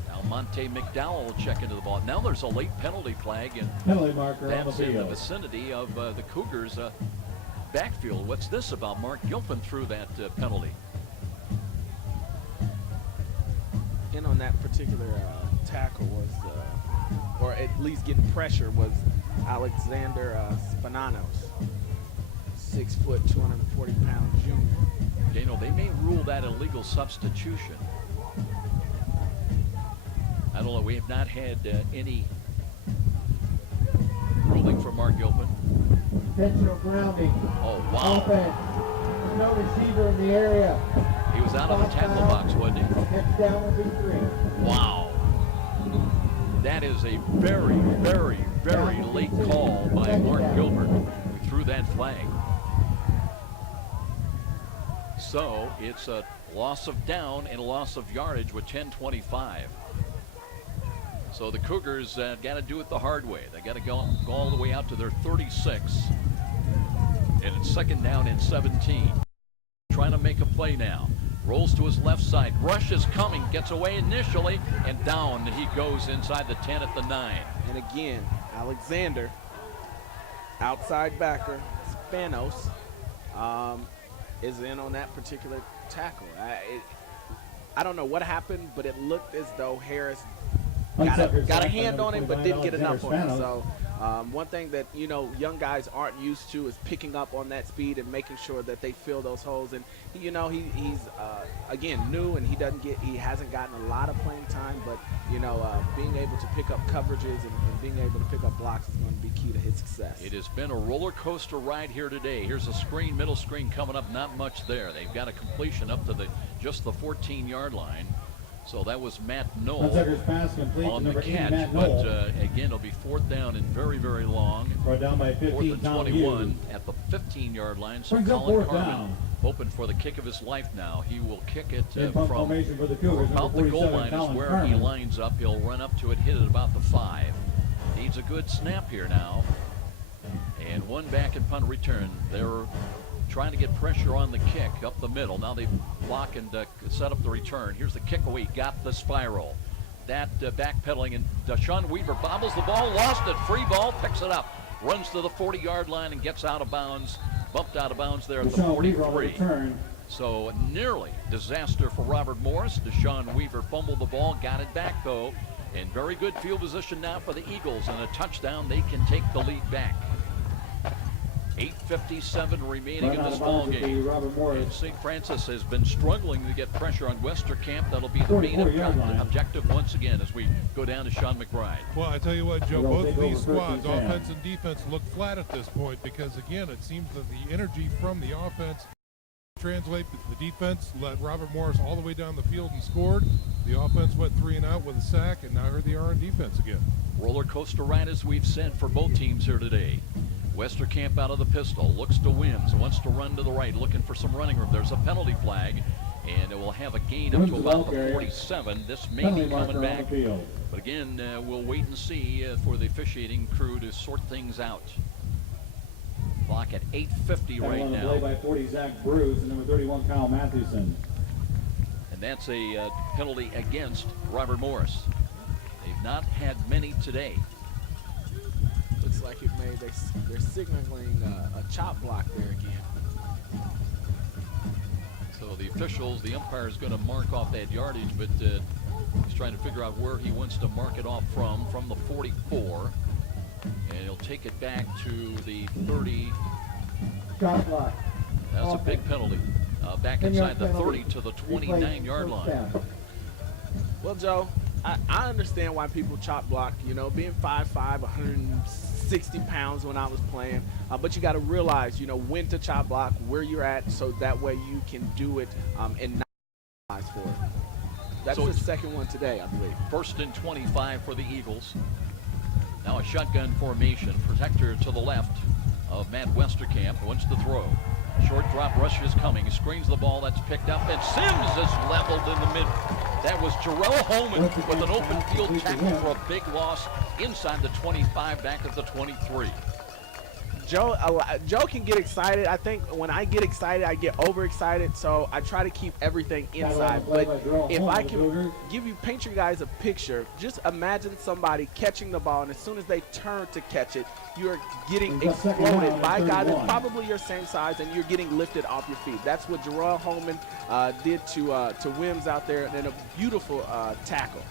Now Monte McDowell will check into the ball. Now there's a late penalty flag, and penalty marker on the that's in the field. vicinity of the Cougars' backfield. What's this about? Mark Gilpin threw that penalty. In on that particular tackle was, or at least getting pressure, was Alexander Spananos, 6 foot, 240-pound junior. You know, they may rule that illegal substitution. I don't know. We have not had any ruling from Mark Gilpin. Intentional grounding. Oh, wow. Offense. There's no receiver in the area. He was out of the tackle box, wasn't he? Next down will be 3. Wow. That is a very, very, very late call by Mark Gilbert, who threw that flag. So it's a loss of down and a loss of yardage with 10:25. So the Cougars got to do it the hard way. They got to go all the way out to their 36. And it's second down and 17. Trying to make a play now. Rolls to his left side. Rush is coming. Gets away initially. And down he goes inside the 10 at the 9. And again, Alexander, outside backer, Spanos, is in on that particular tackle. I don't know what happened, but it looked as though Harris got a hand on him, but didn't get enough on him. So one thing that, you know, young guys aren't used to is picking up on that speed and making sure that they fill those holes. And you know, he's again new, and he hasn't gotten a lot of playing time, but you know, being able to pick up coverages and being able to pick up blocks is going to be key to his success. It has been a roller coaster ride here today. Here's a screen, middle screen coming up, not much there. They've got a completion up to just the 14-yard line. So that was Matt Knoll on the catch, but again, it'll be fourth down and very, very long. Brought down by 15, fourth and 21 at the 15-yard line. So Colin Carmen hoping for the kick of his life now. He will kick it from about the goal line is where he lines up. He'll run up to it, hit it about the 5. Needs a good snap here now. And one back and punt return. They're trying to get pressure on the kick up the middle. Now they block and set up the return. Here's the kick away. Got the spiral. That backpedaling, and Deshaun Weaver bobbles the ball, lost it. Free ball, picks it up, runs to the 40-yard line and gets out of bounds. Bumped out of bounds there at the 43. So nearly disaster for Robert Morris. Deshaun Weaver fumbled the ball, got it back though. And very good field position now for the Eagles, and a touchdown. They can take the lead back. 8:57 remaining in this ball game. And St. Francis has been struggling to get pressure on Westerkamp. That'll be the main objective once again as we go down to Sean McBride. Well, I tell you what, Joe, both of these squads, offense and defense, look flat at this point because, again, it seems that the energy from the offense translate. The defense let Robert Morris all the way down the field and scored. The offense went 3 and out with a sack, and now here they are on defense again. Roller coaster ride, as we've said, for both teams here today. Westerkamp out of the pistol, looks to Wims, wants to run to the right, looking for some running room. There's a penalty flag, and it will have a gain up to about the 47. This may be coming back, but again, we'll wait and see for the officiating crew to sort things out. Clock at 8:50 right now. Play by 40 Zach Bruce and number 31 Kyle Mathewson. And that's a penalty against Robert Morris. They've not had many today. Looks like it may, they're signaling a chop block there again. So the officials, the umpire is going to mark off that yardage, but he's trying to figure out where he wants to mark it off from the 44. And he'll take it back to the 30. Chop block. That's a big penalty. Back inside the 30 to the 29-yard line. Well, Joe, I understand why people chop block. You know, being 5'5", 160 pounds when I was playing. But you got to realize, you know, when to chop block, where you're at, so that way you can do it and not penalize for it. That's the second one today, I believe. First and 25 for the Eagles. Now a shotgun formation. Protector to the left of Matt Westerkamp. Wants to throw. Short drop rush is coming. He screens the ball. That's picked up. And Sims is leveled in the mid. That was Jarrell Holman with an open field tackle for a big loss inside the 25, back at the 23. Joe can get excited. I think when I get excited, I get overexcited, so I try to keep everything inside. But if I can paint you guys a picture, just imagine somebody catching the ball, and as soon as they turn to catch it, you're getting exploded by a guy that's probably your same size, and you're getting lifted off your feet. That's what Jarrell Holman did to Wims out there, and a beautiful tackle.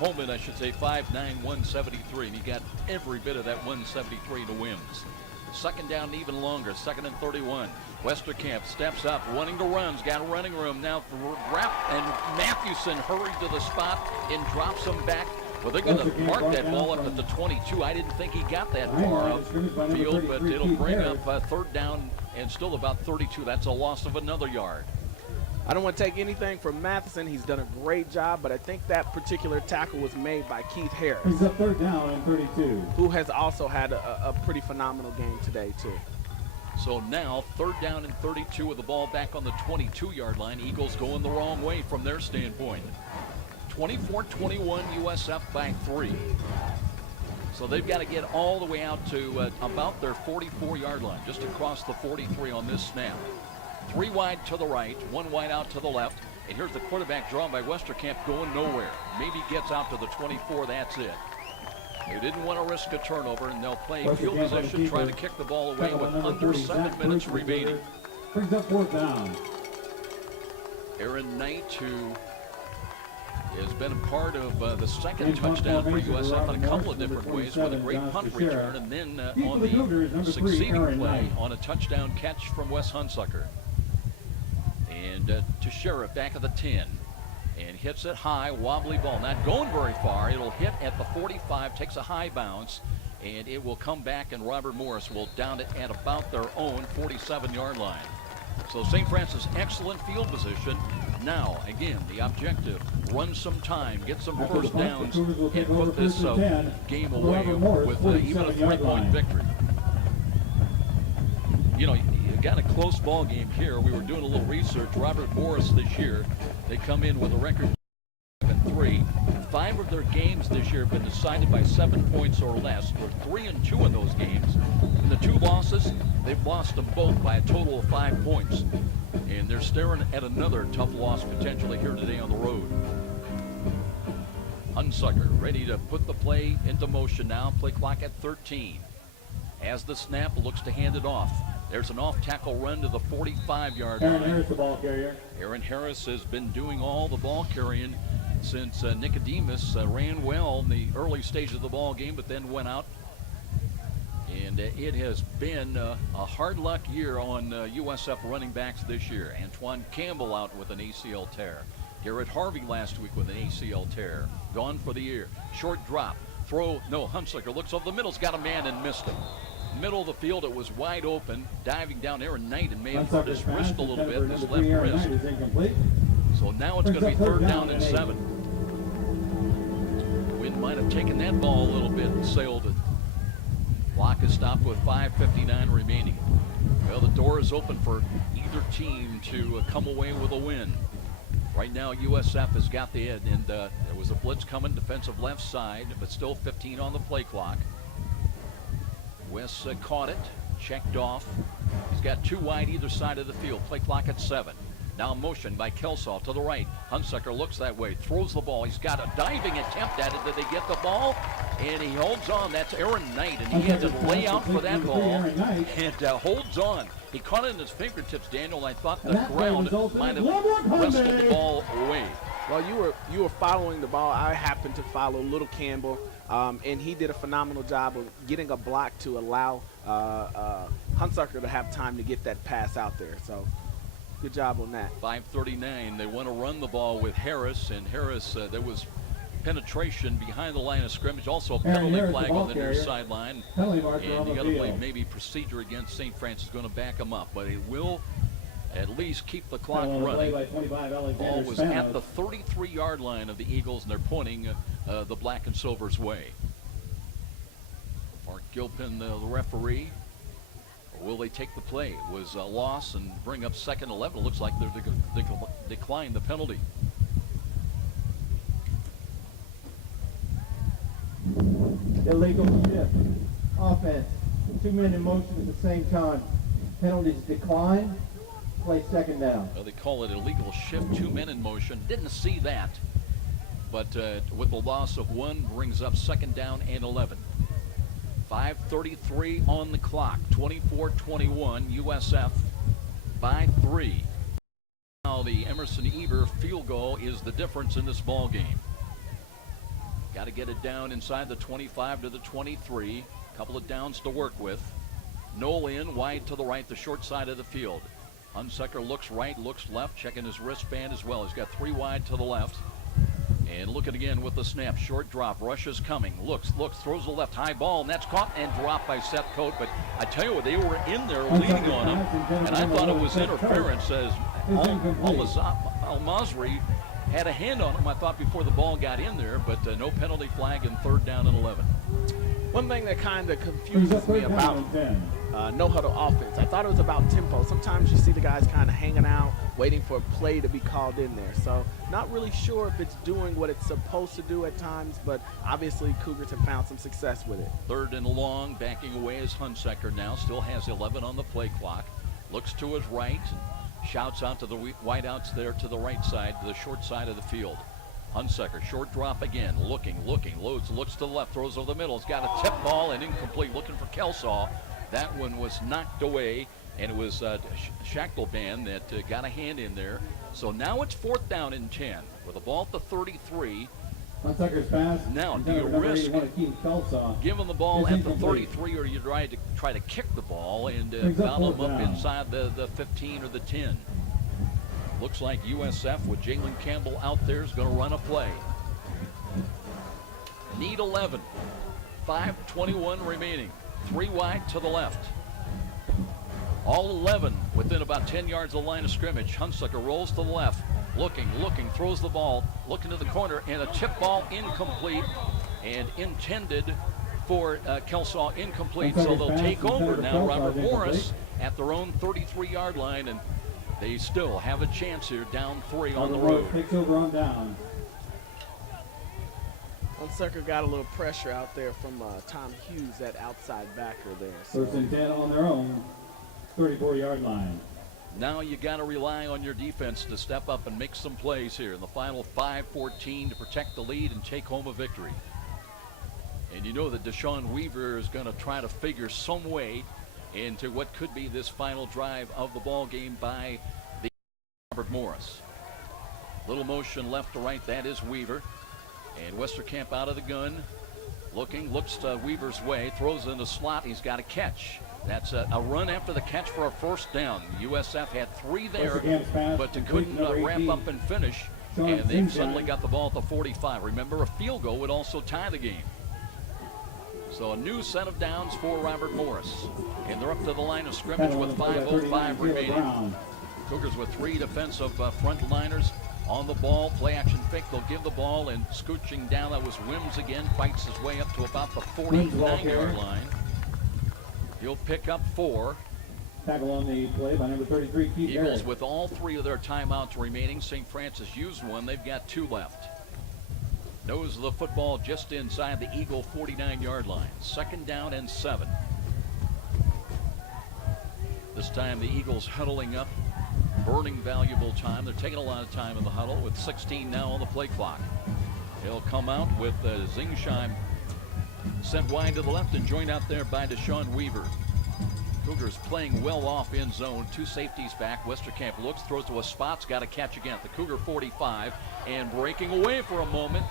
Holman, I should say, 5'9", 173, and he got every bit of that 173 to Wims. Second down and even longer, second and 31. Westerkamp steps up, wanting to run, got a running room now. And Mathewson hurried to the spot and drops him back Well, they're going to mark that ball up at the 22. I didn't think he got that far upfield, but it'll bring up third down and still about 32. That's a loss of another yard. I don't want to take anything from Matheson. He's done a great job, but I think that particular tackle was made by Keith Harris. He's up third down and 32. Who has also had a pretty phenomenal game today, too. So now, third down and 32 with the ball back on the 22-yard line. Eagles going the wrong way from their standpoint. 24-21 USF by 3. So they've got to get all the way out to about their 44-yard line, just across the 43 on this snap. 3 wide to the right, 1 wide out to the left. And here's the quarterback drawn by Westerkamp going nowhere. Maybe gets out to the 24, that's it. They didn't want to risk a turnover, and they'll play field position, try to kick the ball away with under 7 minutes remaining. Brings up fourth down. Aaron Knight, who has been a part of the second touchdown for USF in a couple of different ways with a great punt return, and then on the succeeding play on a touchdown catch from Wes Hunsucker. And to Sheriff back at the 10. And hits it high, wobbly ball. Not going very far. It'll hit at the 45, takes a high bounce, and it will come back, and Robert Morris will down it at about their own 47-yard line. So St. Francis, excellent field position. Now, again, the objective, run some time, get some first downs, and put this game away with even a 3-point victory. You know, you got a close ball game here. We were doing a little research. Robert Morris this year, they come in with a record 7-3. 5 of their games this year have been decided by 7 points or less. They're 3-2 in those games. And the 2 losses, they've lost them both by a total of 5 points. And they're staring at another tough loss potentially here today on the road. Hunsucker ready to put the play into motion now. Play clock at 13. As the snap, looks to hand it off. There's an off-tackle run to the 45-yard line. Aaron Harris, the ball carrier. Aaron Harris has been doing all the ball carrying since Nicodemus ran well in the early stages of the ball game, but then went out. And it has been a hard luck year on USF running backs this year. Antoine Campbell out with an ACL tear. Garrett Harvey last week with an ACL tear. Gone for the year. Short drop. Throw. No, Hunsucker looks over the middle's got a man and missed him. Middle of the field, it was wide open. Diving down Aaron Knight and may have hurt his wrist a little bit, his left wrist. So now it's going to be third down and 7. Wind might have taken that ball a little bit and sailed it. Clock is stopped with 5:59 remaining. Well, the door is open for either team to come away with a win. Right now, USF has got the edge, and there was a blitz coming defensive left side, but still 15 on the play clock. Wes caught it, checked off. He's got 2 wide either side of the field. Play clock at 7. Now motion by Kelsaw to the right. Hunsucker looks that way, throws the ball. He's got a diving attempt at it. Did they get the ball? And he holds on. That's Aaron Knight, and he had to lay out for that ball and holds on. He caught it in his fingertips, Daniel, and I thought the ground might have wrestled the ball away. Well, you were following the ball. I happened to follow Little Campbell, and he did a phenomenal job of getting a block to allow Hunsucker to have time to get that pass out there. So good job on that. 5:39. They want to run the ball with Harris, and Harris, there was penetration behind the line of scrimmage. Also a penalty flag on the near sideline. And you got to believe maybe procedure against St. Francis is going to back them up, but it will at least keep the clock running. Ball was at the 33-yard line of the Eagles, and they're pointing the black and silver's way. Mark Gilpin, the referee. Will they take the play? It was a loss and bring up 2nd and 11. It looks like they're decline the penalty. Illegal shift. Offense. 2 men in motion at the same time. Penalties decline. Play 2nd down. Well, they call it illegal shift. 2 men in motion. Didn't see that. But with the loss of 1, brings up 2nd down and 11. 5:33 on the clock. 24-21. USF by 3. Now the Emerson Eber field goal is the difference in this ball game. Got to get it down inside the 25 to the 23. Couple of downs to work with. Noel in, wide to the right, the short side of the field. Hunsucker looks right, looks left, checking his wristband as well. He's got 3 wide to the left. And look at again with the snap. Short drop. Rush is coming. Looks, throws the left high ball, and that's caught and dropped by Seth Coate. But I tell you what, they were in there leaning on him, and I thought it was interference as Al-Masri had a hand on him, I thought, before the ball got in there, but no penalty flag and 3rd down and 11. One thing that kind of confuses me about no huddle offense, I thought it was about tempo. Sometimes you see the guys kind of hanging out, waiting for a play to be called in there. So not really sure if it's doing what it's supposed to do at times, but obviously Cougars have found some success with it. 3rd and long, backing away is Hunsaker now, still has 11 on the play clock. Looks to his right, shouts out to the wideouts there to the right side, to the short side of the field. Hunsaker, short drop again, looking, loads, looks to the left, throws over the middle. It's got a tip ball and incomplete, looking for Kelsaw. That one was knocked away, and it was Schachtelband that got a hand in there. So now it's 4th down and 10 with the ball at the 33. Hunsaker's pass. Now, do you risk giving the ball at the 33, or you try to kick the ball and foul them up inside the 15 or the 10? Looks like USF with Jalen Campbell out there is going to run a play. Need 11. 5:21 remaining. 3 wide to the left. All 11 within about 10 yards of the line of scrimmage. Hunsaker rolls to the left. Looking, throws the ball, looking to the corner, and a tip ball incomplete and intended for Kelsaw, incomplete. So they'll take over now. Robert Morris at their own 33-yard line, and they still have a chance here, down 3 on the road. Takes over on down. Hunsaker got a little pressure out there from Tom Hughes, that outside backer there. So. 1st and 10 on their own 34-yard line. Now you got to rely on your defense to step up and make some plays here in the final 5:14 to protect the lead and take home a victory. And you know that Deshaun Weaver is going to try to figure some way into what could be this final drive of the ball game by the Robert Morris. Little motion left to right, that is Weaver. And Westerkamp out of the gun, looks to Weaver's way, throws in the slot, he's got a catch. That's a run after the catch for a 1st down. USF had 3 there, but they couldn't wrap up and finish, and they've suddenly got the ball at the 45. Remember, a field goal would also tie the game. So a new set of downs for Robert Morris. And they're up to the line of scrimmage with 5:05 remaining. Cougars with 3 defensive frontliners on the ball. Play action fake. They'll give the ball, and scooching down, that was Wims again. Fights his way up to about the 49-yard line. He'll pick up 4. Tackle on the play by number 33, Keith Eagles Harris. with all 3 of their timeouts remaining. St. Francis used one. They've got 2 left. Nose of the football just inside the Eagle 49-yard line. 2nd down and 7. This time the Eagles huddling up, burning valuable time. They're taking a lot of time in the huddle with 16 now on the play clock. They'll come out with Zingsheim sent wide to the left and joined out there by Deshaun Weaver. Cougars playing well off in zone. 2 safeties back. Westerkamp looks, throws to a spot's got a catch again at the Cougar 45 and breaking away for a moment.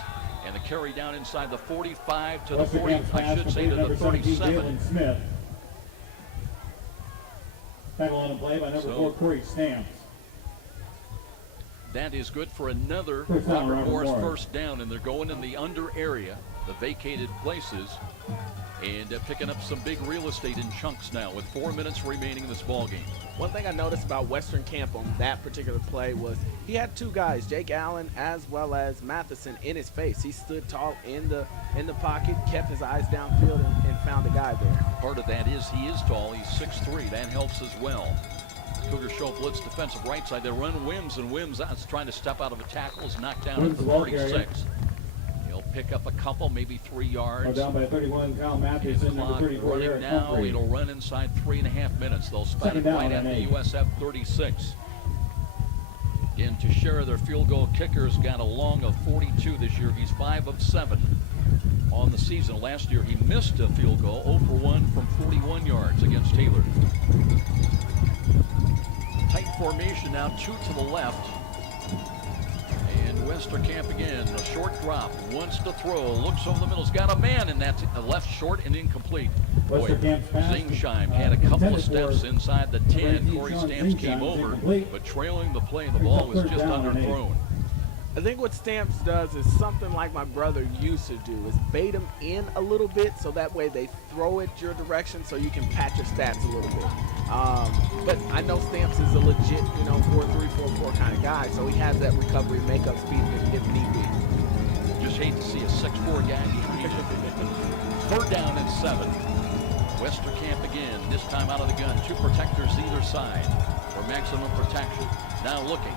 And the carry down inside the 45 to the 40, I should say to the 37. Smith. Tackle on the play by number 4, Corey Stamps. That is good for another Robert Morris 1st down, and they're going in the under area, the vacated places, and picking up some big real estate in chunks now with 4 minutes remaining in this ball game. One thing I noticed about Westerkamp on that particular play was he had 2 guys, Jake Allen as well as Matheson, in his face. He stood tall in the pocket, kept his eyes downfield, and found a guy there. Part of that is he is tall. He's 6'3". That helps as well. Cougars show blitz defensive right side. They run Wims, and Wims is trying to step out of a tackle, is knocked down at the 36. He'll pick up a couple, maybe 3 yards. Down by 31, Kyle Matheson, number 34. Running now, it'll run inside 3.5 minutes. They'll spot it right at the USF 36. Again, to share their field goal kicker's got a long of 42 this year. He's 5 of 7 on the season. Last year he missed a field goal, 0 for 1 from 41 yards against Taylor. Tight formation now, 2 to the left. And Westerkamp again, a short drop, wants to throw, looks over the middle, has got a man, and that's a left short and incomplete. Boy, Zingsheim had a couple of steps inside the 10. Corey Stamps came over, but trailing the play, the ball was just underthrown. I think what Stamps does is something like my brother used to do, is bait them in a little bit so that way they throw it your direction so you can patch your stats a little bit. But I know Stamps is a legit, 4-3, 4-4 kind of guy, so he has that recovery makeup speed if need be. Just hate to see a 6'4" guy behind him. Third down and 7. Westerkamp again, this time out of the gun. 2 protectors either side for maximum protection. Now looking,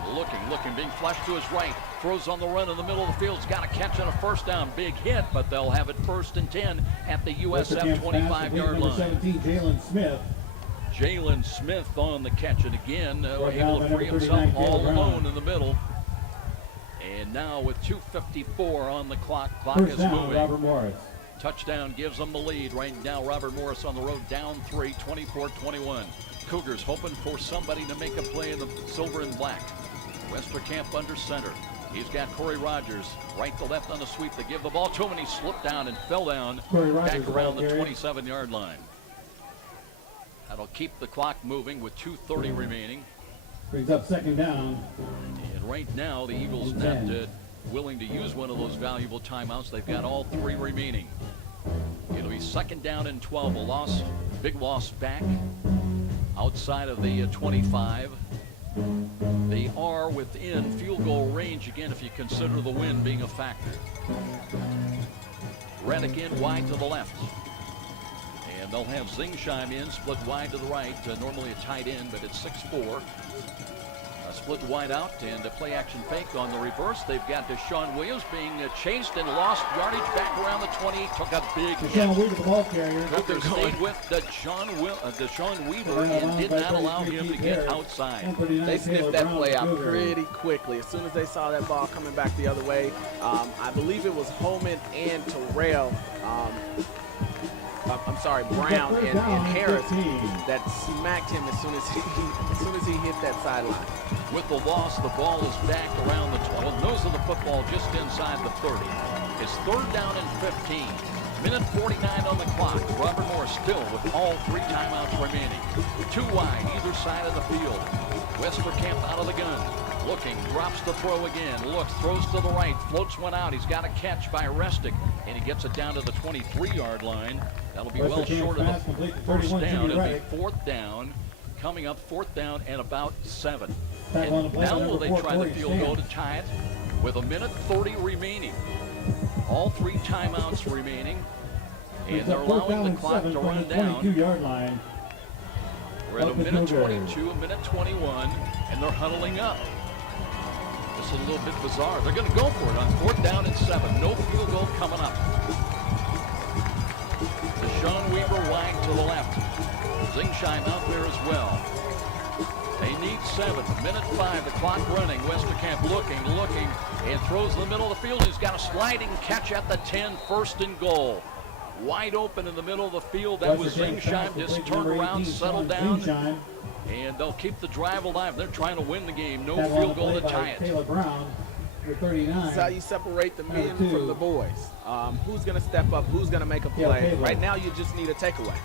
being flushed to his right. Throws on the run in the middle of the field. He's got a catch and a first down. Big hit, but they'll have it 1st and 10 at the USF 25-yard line. 17, Jalen Smith. Jalen Smith on the catch, and again, able to free 39, himself all Caleb alone Brown. in the middle. And now with 2:54 on the clock First is down, moving. Robert Morris. Touchdown gives them the lead. Right now, Robert Morris on the road, down 3, 24-21. Cougars hoping for somebody to make a play in the silver and black. Westerkamp under center. He's got Corey Rogers right to left on the sweep. They give the ball to him, and he slipped down and fell down Corey Rogers, back around the ball carrier. 27-yard line. That'll keep the clock moving with 2:30 remaining. Brings up 2nd down. And right now, the Eagles not willing to use one of those valuable timeouts. They've got all 3 remaining. It'll be 2nd down and 12. A loss, big loss back outside of the 25. They are within field goal range again if you consider the wind being a factor. Reddick in wide to the left. And they'll have Zingsheim in, split wide to the right. Normally a tight end, but it's 6'4". Split wide out and a play action fake on the reverse. They've got Deshaun Williams being chased and lost yardage back around the 20. Took a big hit. Deshaun Weaver, the ball carrier. Cougars stayed with Deshaun Weaver and did not allow him to get outside. They sniffed that play out pretty quickly. As soon as they saw that ball coming back the other way, I believe it was Holman and Terrell. I'm sorry, Brown and Harris that smacked him as soon as he hit that sideline. With the loss, the ball is back around the 12. Nose of the football just inside the 30. It's 3rd down and 15. Minute 49 on the clock. Robert Morris still with all 3 timeouts remaining. 2 wide either side of the field. Westerkamp out of the gun. Looking, drops the throw again. Looks, throws to the right, floats one out. He's got a catch by Restic, and he gets it down to the 23-yard line. That'll be well short of the first down. It'll be 4th down. Coming up 4th down and about 7. And now will they try the field goal to tie it with 1:30 remaining. All 3 timeouts remaining. And they're allowing the clock to run down. 22-yard line. We're at 1:22, 1:21, and they're huddling up. This is a little bit bizarre. They're going to go for it on 4th down and 7. No field goal coming up. Deshaun Weaver wide to the left. Zingsheim out there as well. They need 7. Minute 5, the clock running. Westerkamp looking, and throws in the middle of the field. He's got a sliding catch at the 10, 1st and goal. Wide open in the middle of the field. That was Zingsheim. Just turned around, settled down, and they'll keep the drive alive. They're trying to win the game. No field goal to tie it. Caleb Brown, 39. That's how you separate the men from the boys. Who's going to step up? Who's going to make a play? Right now, you just need a takeaway.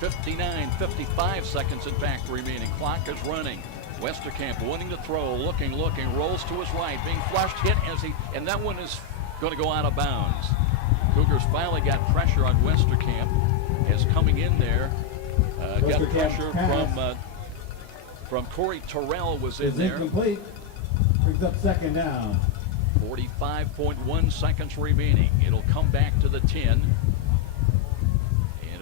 55 seconds, in fact, remaining. Clock is running. Westerkamp wanting to throw, looking, rolls to his right, being flushed, hit and that one is going to go out of bounds. Cougars finally got pressure on Westerkamp as coming in there. Got pressure from Corey Terrell was in there. Incomplete. Brings up 2nd down. 45.1 seconds remaining. It'll come back to the 10.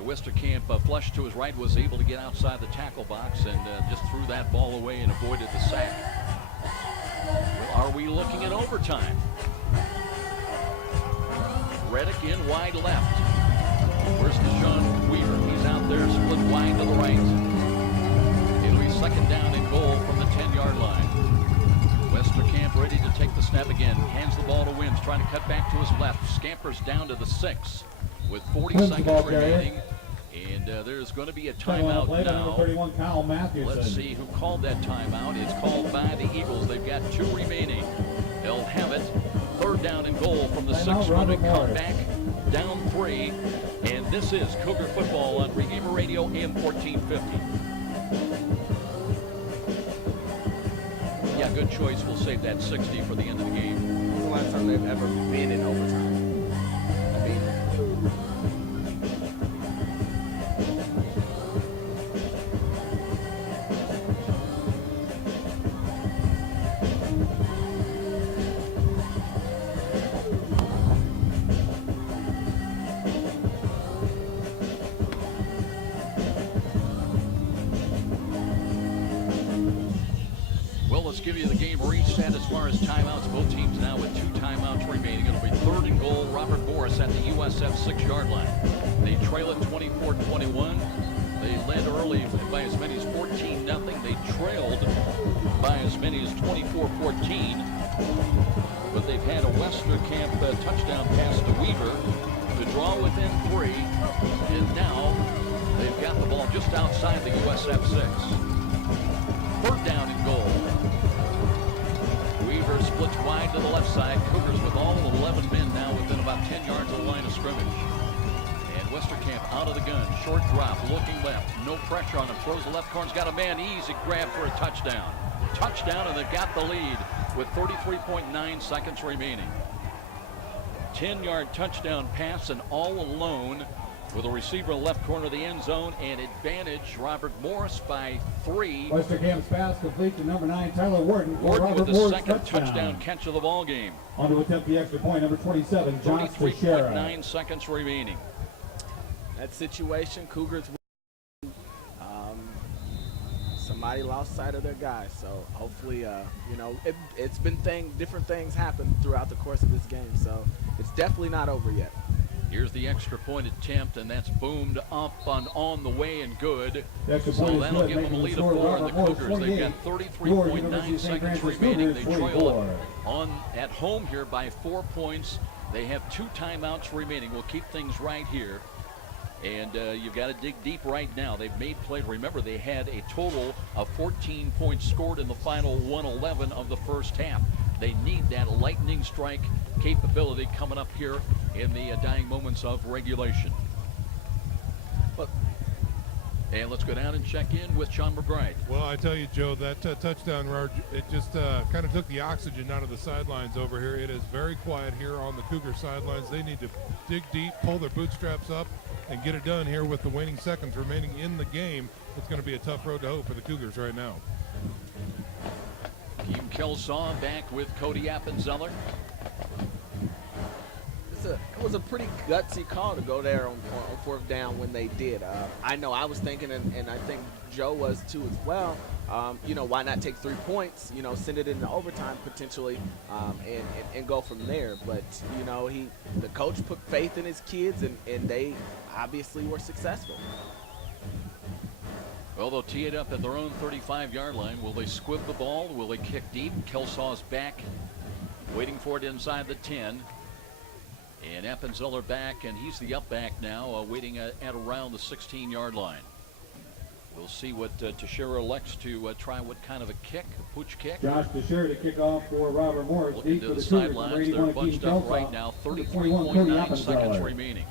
Westerkamp flushed to his right, was able to get outside the tackle box and just threw that ball away and avoided the sack. Well, are we looking at overtime? Reddick in wide left. Where's Deshaun Weaver? He's out there, split wide to the right. It'll be 2nd down and goal from the 10-yard line. Westerkamp ready to take the snap again. Hands the ball to Wims, trying to cut back to his left. Scampers down to the 6 with 40 seconds remaining. And there's going to be a timeout now. 31, Kyle Matthewson. Let's see who called that timeout. It's called by the Eagles. They've got 2 remaining. They'll have it. 3rd down and goal from the 6 when they come back down 3. And this is Cougar football on Redeemer Radio AM 1450. Yeah, good choice. We'll save that 60 for the end of the game. the last time they've ever been in overtime? I mean, Well, let's give you the game reset as far as timeouts. Both teams now with 2 timeouts remaining. It'll be 3rd and goal. Robert Morris at the USF 6-yard line. They trail it 24-21. They led early by as many as 14-0. They trailed by as many as 24-14. But they've had a Westerkamp touchdown pass to Weaver to draw within 3. And now they've got the ball just outside the USF 6. 3rd down and goal. Weaver splits wide to the left side. Cougars with all 11 men now within about 10 yards of the line of scrimmage. And Westerkamp out of the gun. Short drop, looking left. No pressure on him. Throws the left corner's got a man. Easy grab for a touchdown. Touchdown, and they've got the lead with 33.9 seconds remaining. 10-yard touchdown pass, and all alone with a receiver in the left corner of the end zone, and advantage Robert Morris by 3. Westerkamp's pass complete to number 9, Tyler Warden. Warden with the second touchdown catch of the ball game. On to attempt the extra point, number 27, Josh Teixeira. 33.9 seconds remaining. that situation, Cougars, somebody lost sight of their guy. So hopefully, you know, it's been different things happen throughout the course of this game. So it's definitely not over yet. Here's the extra point attempt, and that's boomed up on the way and good. So that'll give them a lead of 4 on the Cougars. They've got 33.9 seconds remaining. They trail it at home here by 4 points. They have 2 timeouts remaining. We'll keep things right here. And you've got to dig deep right now. They've made plays. Remember, they had a total of 14 points scored in the final 111 of the first half. They need that lightning strike capability coming up here in the dying moments of regulation. And let's go down and check in with Sean McBride. Well, I tell you, Joe, that touchdown, it just kind of took the oxygen out of the sidelines over here. It is very quiet here on the Cougar sidelines. They need to dig deep, pull their bootstraps up, and get it done here with the waning seconds remaining in the game. It's going to be a tough road to hoe for the Cougars right now. Keem Kelsaw back with Cody Appenzeller. It was a pretty gutsy call to go there on 4th down when they did. I know I was thinking, and I think Joe was too as well, you know, why not take 3 points, you know, send it into overtime potentially, and go from there. But, you know, the coach put faith in his kids, and they obviously were successful. Well, they'll tee it up at their own 35-yard line. Will they squib the ball? Will they kick deep? Kelsaw's back, waiting for it inside the 10. And Appenzeller back, and he's the up back now, waiting at around the 16-yard line. We'll see what Teixeira elects to try, what kind of a kick, a pooch kick. Josh Teixeira to kick off for Robert Morris. Looking to the sidelines. They're bunched up right now. 33.9 seconds remaining.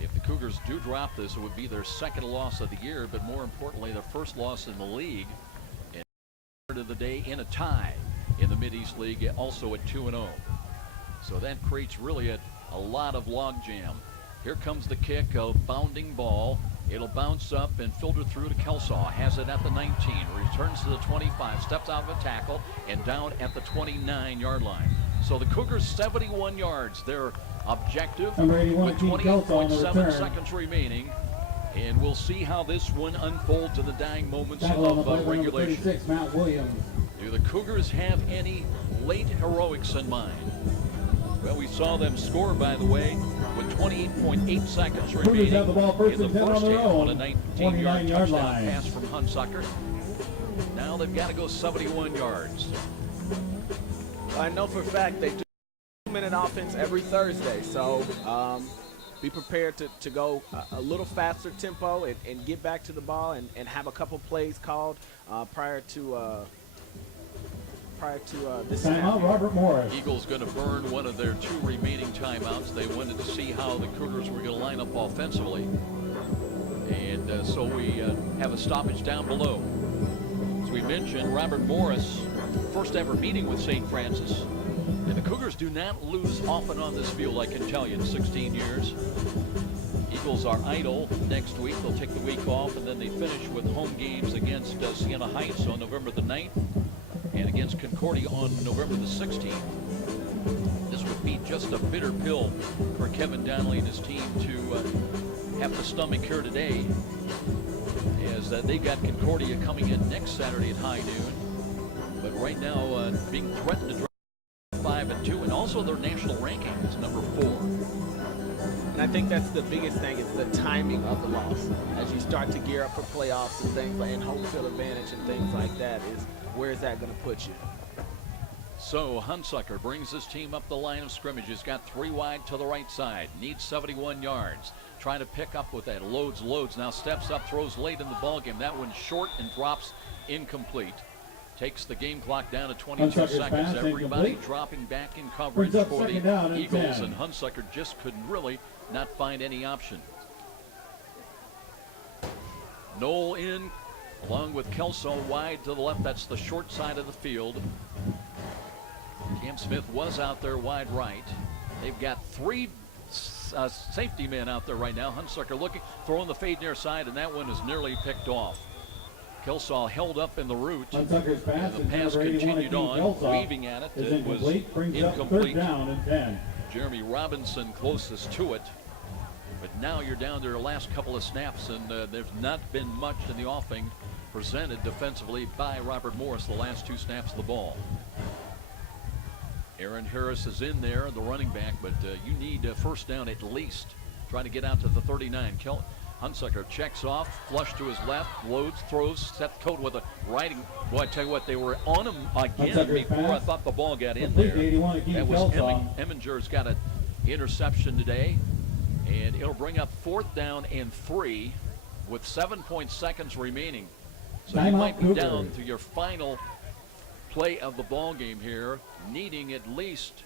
If the Cougars do drop this, it would be their 2nd loss of the year, but more importantly, their 1st loss in the league. And of the day in a tie in the Mid-East League, also at 2-0. So that creates really a lot of logjam. Here comes the kick, a bounding ball. It'll bounce up and filter through to Kelsaw. Has it at the 19, returns to the 25, steps out of a tackle, and down at the 29-yard line. So the Cougars 71 yards. Their objective with 28.7 seconds remaining. And we'll see how this one unfolds in the dying moments of regulation. 36, Matt Williams. Do the Cougars have any late heroics in mind? Well, we saw them score, by the way, with 28.8 seconds remaining have the ball first in the and 10 first on their half on a own 19-yard touchdown line. pass from Hunsucker. Now they've got to go 71 yards. I know for a fact they do 2-minute offense every Thursday, so be prepared to go a little faster tempo and get back to the ball and have a couple plays called prior to this Timeout, Robert Morris. Eagles going to burn one of their 2 remaining timeouts. They wanted to see how the Cougars were going to line up offensively. And so we have a stoppage down below. As we mentioned, Robert Morris, first ever meeting with St. Francis. And the Cougars do not lose often on this field, I can tell you, in 16 years. Eagles are idle next week. They'll take the week off, and then they finish with home games against Siena Heights on November the 9th and against Concordia on November the 16th. This would be just a bitter pill for Kevin Donnelly and his team to have to stomach here today, as they've got Concordia coming in next Saturday at high noon. But right now, being threatened to drop 5-2, and also their national ranking is number 4. And I think that's the biggest thing, is the timing of the loss. As you start to gear up for playoffs and things like, and home field advantage and things like that, is where is that going to put you? So Hunsucker brings his team up the line of scrimmage. He's got 3 wide to the right side. Needs 71 yards. Trying to pick up with that. Loads. Now steps up, throws late in the ballgame. That one's short and drops incomplete. Takes the game clock down to 22 Hunsucker's seconds. pass Everybody incomplete. dropping back in coverage Brings up for second down the and Eagles, 10. and Hunsucker just could really not find any option. Knoll in, along with Kelso wide to the left. That's the short side of the field. Cam Smith was out there wide right. They've got 3 safety men out there right now. Hunsucker looking, throwing the fade near side, and that one is nearly picked off. Kelsaw held up in the route, Hunsucker's pass, and the pass continued on, weaving at it. It was Brings up incomplete. 3rd down and 10. Jeremy Robinson closest to it. But now you're down to your last couple of snaps, and there's not been much in the offing presented defensively by Robert Morris the last 2 snaps of the ball. Aaron Harris is in there, the running back, but you need a first down at least. Trying to get out to the 39. Hunsucker checks off, flush to his left, loads, throws, set code with a riding. Boy, I tell you what, they were on him again Hunsucker's before I pass. thought the ball got in Complete there. to 81 to Keith That was Kelsaw. Emminger's got an interception today, and it'll bring up 4th down and 3 with 7 seconds remaining. So you Timeout, might be Cougars. down to your final play of the ball game here, needing at least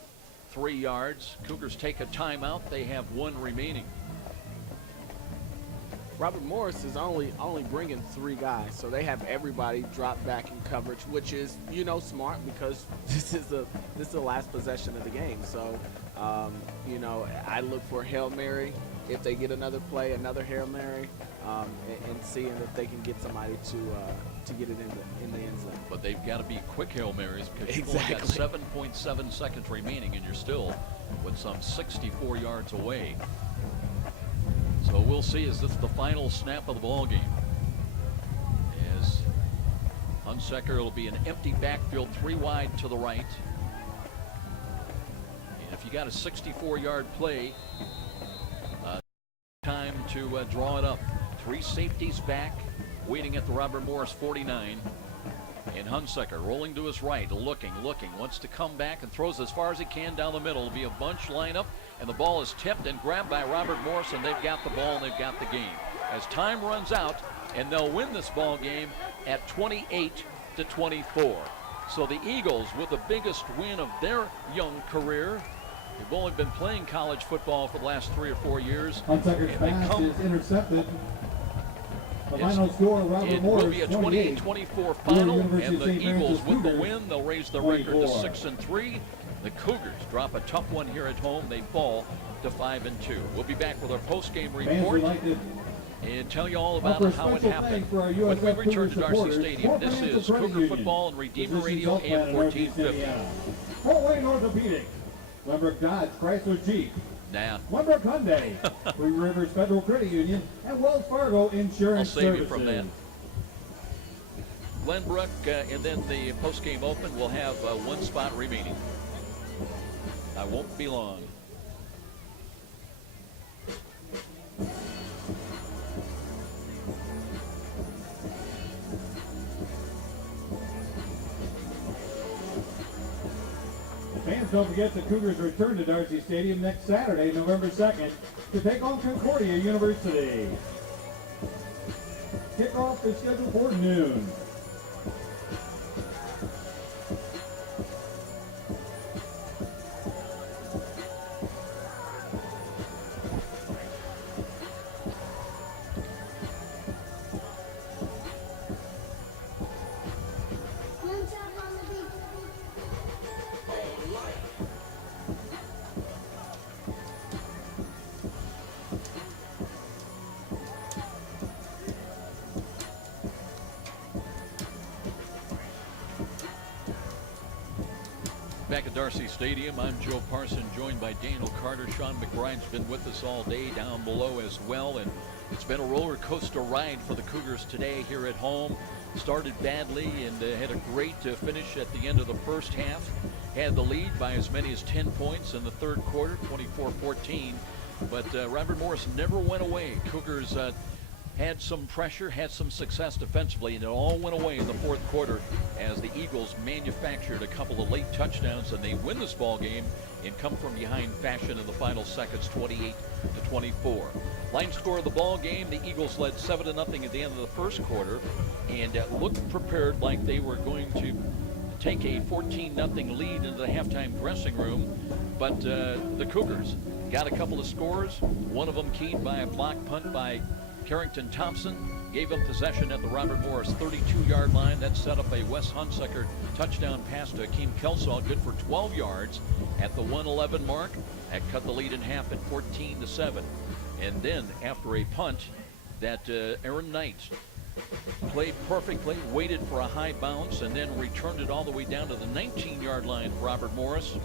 3 yards. Cougars take a timeout. They have 1 remaining. Robert Morris is only bringing 3 guys, so they have everybody drop back in coverage, which is, smart, because this is the last possession of the game. So, I look for Hail Mary. If they get another play, another Hail Mary, and seeing if they can get somebody to get it in the end zone. But they've got to be quick Hail Marys, because you've only got Exactly. 7.7 seconds remaining, and you're still with some 64 yards away. So we'll see, is this the final snap of the ball game? As Hunsucker, it'll be an empty backfield, 3 wide to the right. And if you got a 64-yard play, time to draw it up. 3 safeties back, waiting at the Robert Morris 49. And Hunsucker rolling to his right, looking, wants to come back and throws as far as he can down the middle. It'll be a bunch lineup, and the ball is tipped and grabbed by Robert Morris, and they've got the ball and they've got the game. As time runs out, and they'll win this ball game at 28-24. So the Eagles, with the biggest win of their young career, they've only been playing college football for the last 3 or 4 years. Hunsucker's And they pass come- is intercepted. The final score, Robert It Morris, will be a 28. 28-24 final, University and of the St. Eagles Francis with the Cougars, win, they'll raise their record to 24. 6-3. The Cougars drop a tough one here at home. They fall to 5-2. We'll be back with our post-game Fans report would like to and tell you all about offer how it special happened thanks for our when USF we return Cougar to Darcy supporters, Stadium. Fort This Financial is Credit Cougar Union, Football and Redeemer Physicians Radio Health Plan AM in Northeast 1450. Indiana. Fort Wayne Orthopedic, Lembrook Dodge Chrysler Jeep, Now, Lembrook Hyundai, Three Rivers Federal Credit Union, and Wells Fargo Insurance I'll save Services. you from that. Glenbrook, and then the post-game open will have 1 spot remaining. I won't be long. Fans, don't forget the Cougars return to Darcy Stadium next Saturday, November 2nd, to take on Concordia University. Kickoff is scheduled for noon. back at Darcy Stadium. I'm Joe Parson, joined by Daniel Carter. Sean McBride's been with us all day down below as well, and it's been a roller coaster ride for the Cougars today here at home. Started badly and had a great finish at the end of the first half. Had the lead by as many as 10 points in the third quarter, 24-14. But Robert Morris never went away. Cougars had some pressure, had some success defensively, and it all went away in the fourth quarter as the Eagles manufactured a couple of late touchdowns, and they win this ball game and come from behind fashion in the final seconds, 28-24. Line score of the ball game, the Eagles led 7-0 at the end of the first quarter and looked prepared like they were going to take a 14-0 lead into the halftime dressing room, but the Cougars got a couple of scores, one of them keyed by a block punt by Carrington Thompson, gave him possession at the Robert Morris 32-yard line. That set up a Wes Hunsucker touchdown pass to Akeem Kelsaw, good for 12 yards at the 1:11 mark. That cut the lead in half at 14-7. And then after a punt that Aaron Knight played perfectly, waited for a high bounce, and then returned it all the way down to the 19-yard line for Robert Morris.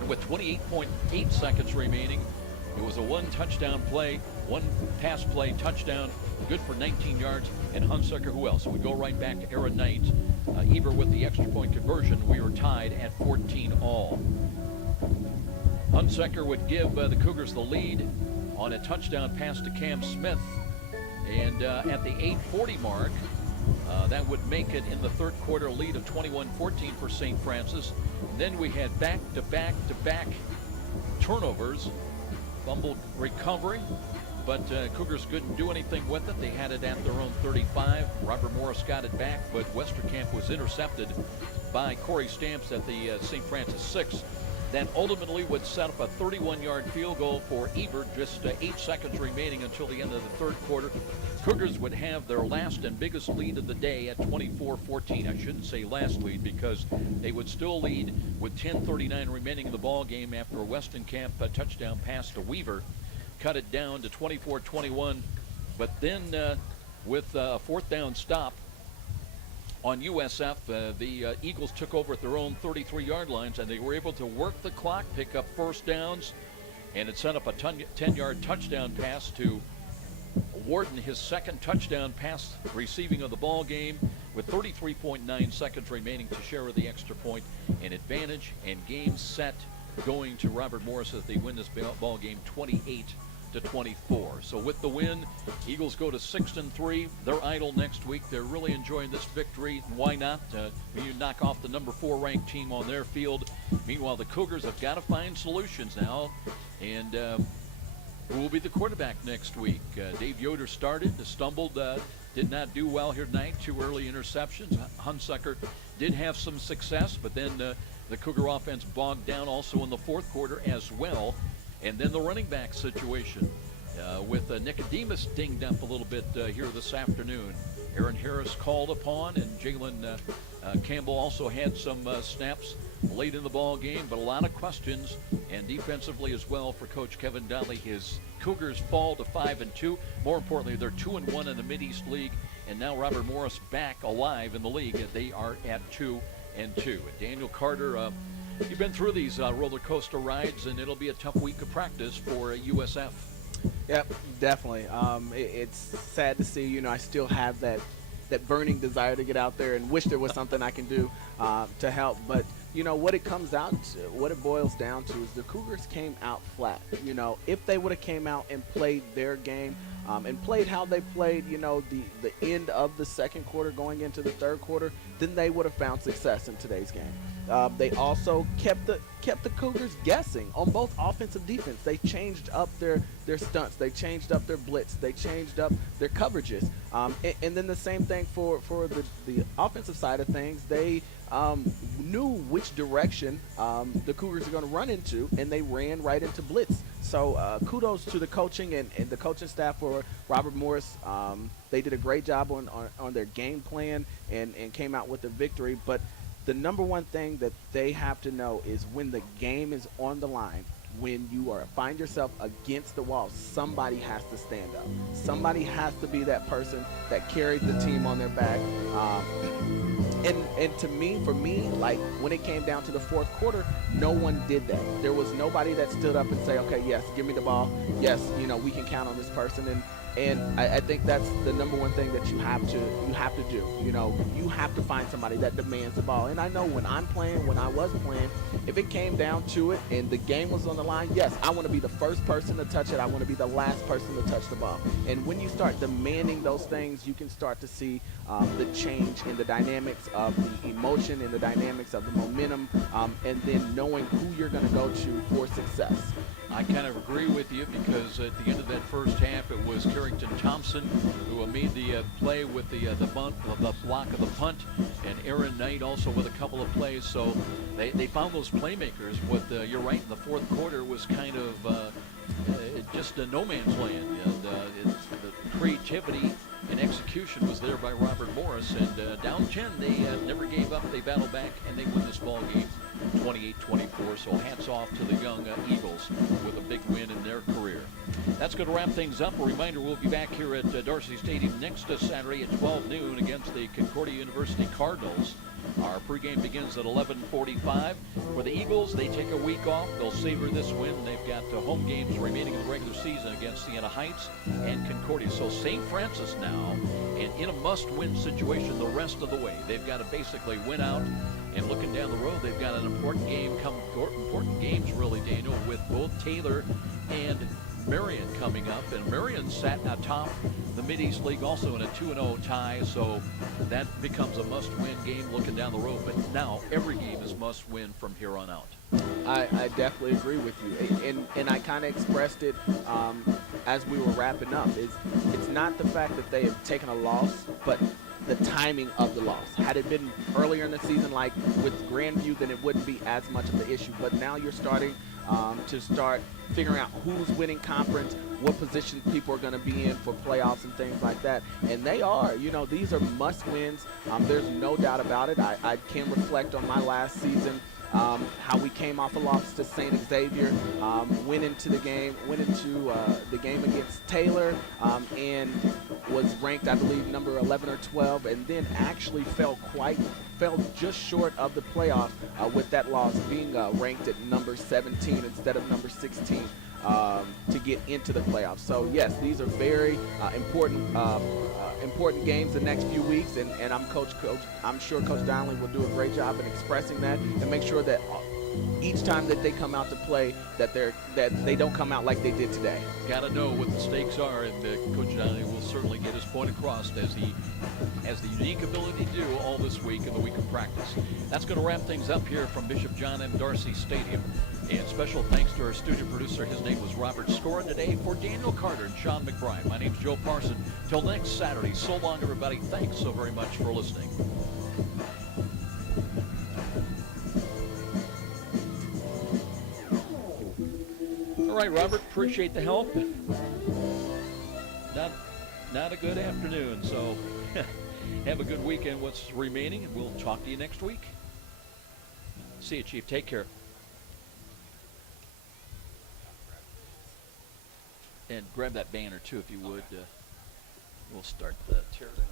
And with 28.8 seconds remaining, it was a one-touchdown play, one pass play, touchdown, good for 19 yards, and Hunsucker, who else? We go right back to Aaron Knight. Eber with the extra point conversion. We were tied at 14 all. Hunsucker would give the Cougars the lead on a touchdown pass to Cam Smith. And at the 8:40 mark, that would make it in the third quarter a lead of 21-14 for St. Francis. And then we had back-to-back turnovers, fumble recovery, but Cougars couldn't do anything with it. They had it at their own 35. Robert Morris got it back, but Westerkamp was intercepted by Corey Stamps at the St. Francis 6. That ultimately would set up a 31-yard field goal for Ebert, just 8 seconds remaining until the end of the third quarter. Cougars would have their last and biggest lead of the day at 24-14. I shouldn't say last lead because they would still lead with 10:39 remaining in the ball game after a Westerkamp touchdown pass to Weaver. Cut it down to 24-21. But then with a fourth down stop on USF, the Eagles took over at their own 33-yard lines, and they were able to work the clock, pick up first downs, and it set up a 10-yard touchdown pass to Warden, his second touchdown pass receiving of the ball game, with 33.9 seconds remaining to share the extra point, an advantage, and game set going to Robert Morris as they win this ball game 28-24. So with the win, Eagles go to 6-3. They're idle next week. They're really enjoying this victory. Why not? You knock off the number 4 ranked team on their field. Meanwhile, the Cougars have got to find solutions now. And who will be the quarterback next week? Dave Yoder started, stumbled, did not do well here tonight. 2 early interceptions. Hunsucker did have some success, but then the Cougar offense bogged down also in the fourth quarter as well. And then the running back situation with Nicodemus dinged up a little bit here this afternoon. Aaron Harris called upon, and Jalen Campbell also had some snaps late in the ball game, but a lot of questions, and defensively as well for Coach Kevin Donnelly. His Cougars fall to 5-2. More importantly, they're 2-1 in the Mid-East League, and now Robert Morris back alive in the league. They are at 2-2. Daniel Carter, you've been through these roller coaster rides, and it'll be a tough week of practice for USF. Yep, definitely. It's sad to see. I still have that burning desire to get out there and wish there was something I can do to help. But what it comes out to, what it boils down to, is the Cougars came out flat. If they would have came out and played their game and played how they played, the end of the second quarter going into the third quarter, then they would have found success in today's game. They also kept the Cougars guessing on both offense and defense. They changed up their stunts. They changed up their blitz. They changed up their coverages. And then the same thing for the offensive side of things. They knew which direction the Cougars are going to run into, and they ran right into blitz. So kudos to the coaching and the coaching staff for Robert Morris. They did a great job on their game plan and came out with the victory. But the number one thing that they have to know is when the game is on the line, when you find yourself against the wall, somebody has to stand up. Somebody has to be that person that carries the team on their back. and to me, for me, like when it came down to the fourth quarter, no one did that. There was nobody that stood up and say, okay, yes, give me the ball. Yes, we can count on this person. And I think that's the number one thing that you have to do. You have to find somebody that demands the ball. And I know when I was playing, if it came down to it and the game was on the line, yes, I want to be the first person to touch it. I want to be the last person to touch the ball. And when you start demanding those things, you can start to see the change in the dynamics of the emotion and the dynamics of the momentum, and then knowing who you're going to go to for success. I kind of agree with you because at the end of that first half, it was Carrington Thompson who made the play with the bunt, the block of the punt, and Aaron Knight also with a couple of plays. So they found those playmakers. You're right, in the fourth quarter was kind of just a no man's land. And the creativity and execution was there by Robert Morris. And down 10, they never gave up. They battled back, and they win this ball game 28-24. So hats off to the young Eagles with a big win in their career. That's going to wrap things up. A reminder, we'll be back here at Dorsey Stadium next Saturday at 12 noon against the Concordia University Cardinals. Our pregame begins at 11:45. For the Eagles, they take a week off. They'll savor this win. They've got home games remaining in the regular season against Siena Heights and Concordia. So St. Francis now, and in a must-win situation the rest of the way. They've got to basically win out. And looking down the road, they've got an important games really, Daniel, with both Taylor and Marion coming up. And Marion sat atop the Mid-East League also in a 2-0 tie, so that becomes a must-win game looking down the road. But now every game is must-win from here on out. I definitely agree with you, and I kind of expressed it as we were wrapping up. It's not the fact that they have taken a loss, but the timing of the loss. Had it been earlier in the season, like with Grandview, then it wouldn't be as much of the issue. But now you're starting to figuring out who's winning conference, what positions people are going to be in for playoffs and things like that. And they are, these are must wins. There's no doubt about it. I can reflect on my last season. How we came off a loss to St. Xavier, went into the game against Taylor, and was ranked, I believe, number 11 or 12, and then actually fell just short of the playoffs with that loss, being ranked at number 17 instead of number 16 to get into the playoffs. So yes, these are very important games the next few weeks, and I'm sure Coach Donnelly will do a great job in expressing that and make sure that each time that they come out to play, that they don't come out like they did today. Got to know what the stakes are, and Coach Donnelly will certainly get his point across as he has the unique ability to do all this week in the week of practice. That's going to wrap things up here from Bishop John M. Darcy Stadium. And special thanks to our studio producer. His name was Robert Scorin today. For Daniel Carter and Sean McBride, my name's Joe Parson. Till next Saturday, so long, everybody. Thanks so very much for listening. All right, Robert, appreciate the help. Not a good afternoon, so have a good weekend, what's remaining, and we'll talk to you next week. See you, Chief. Take care. And grab that banner, too, if you would. We'll start the teardown.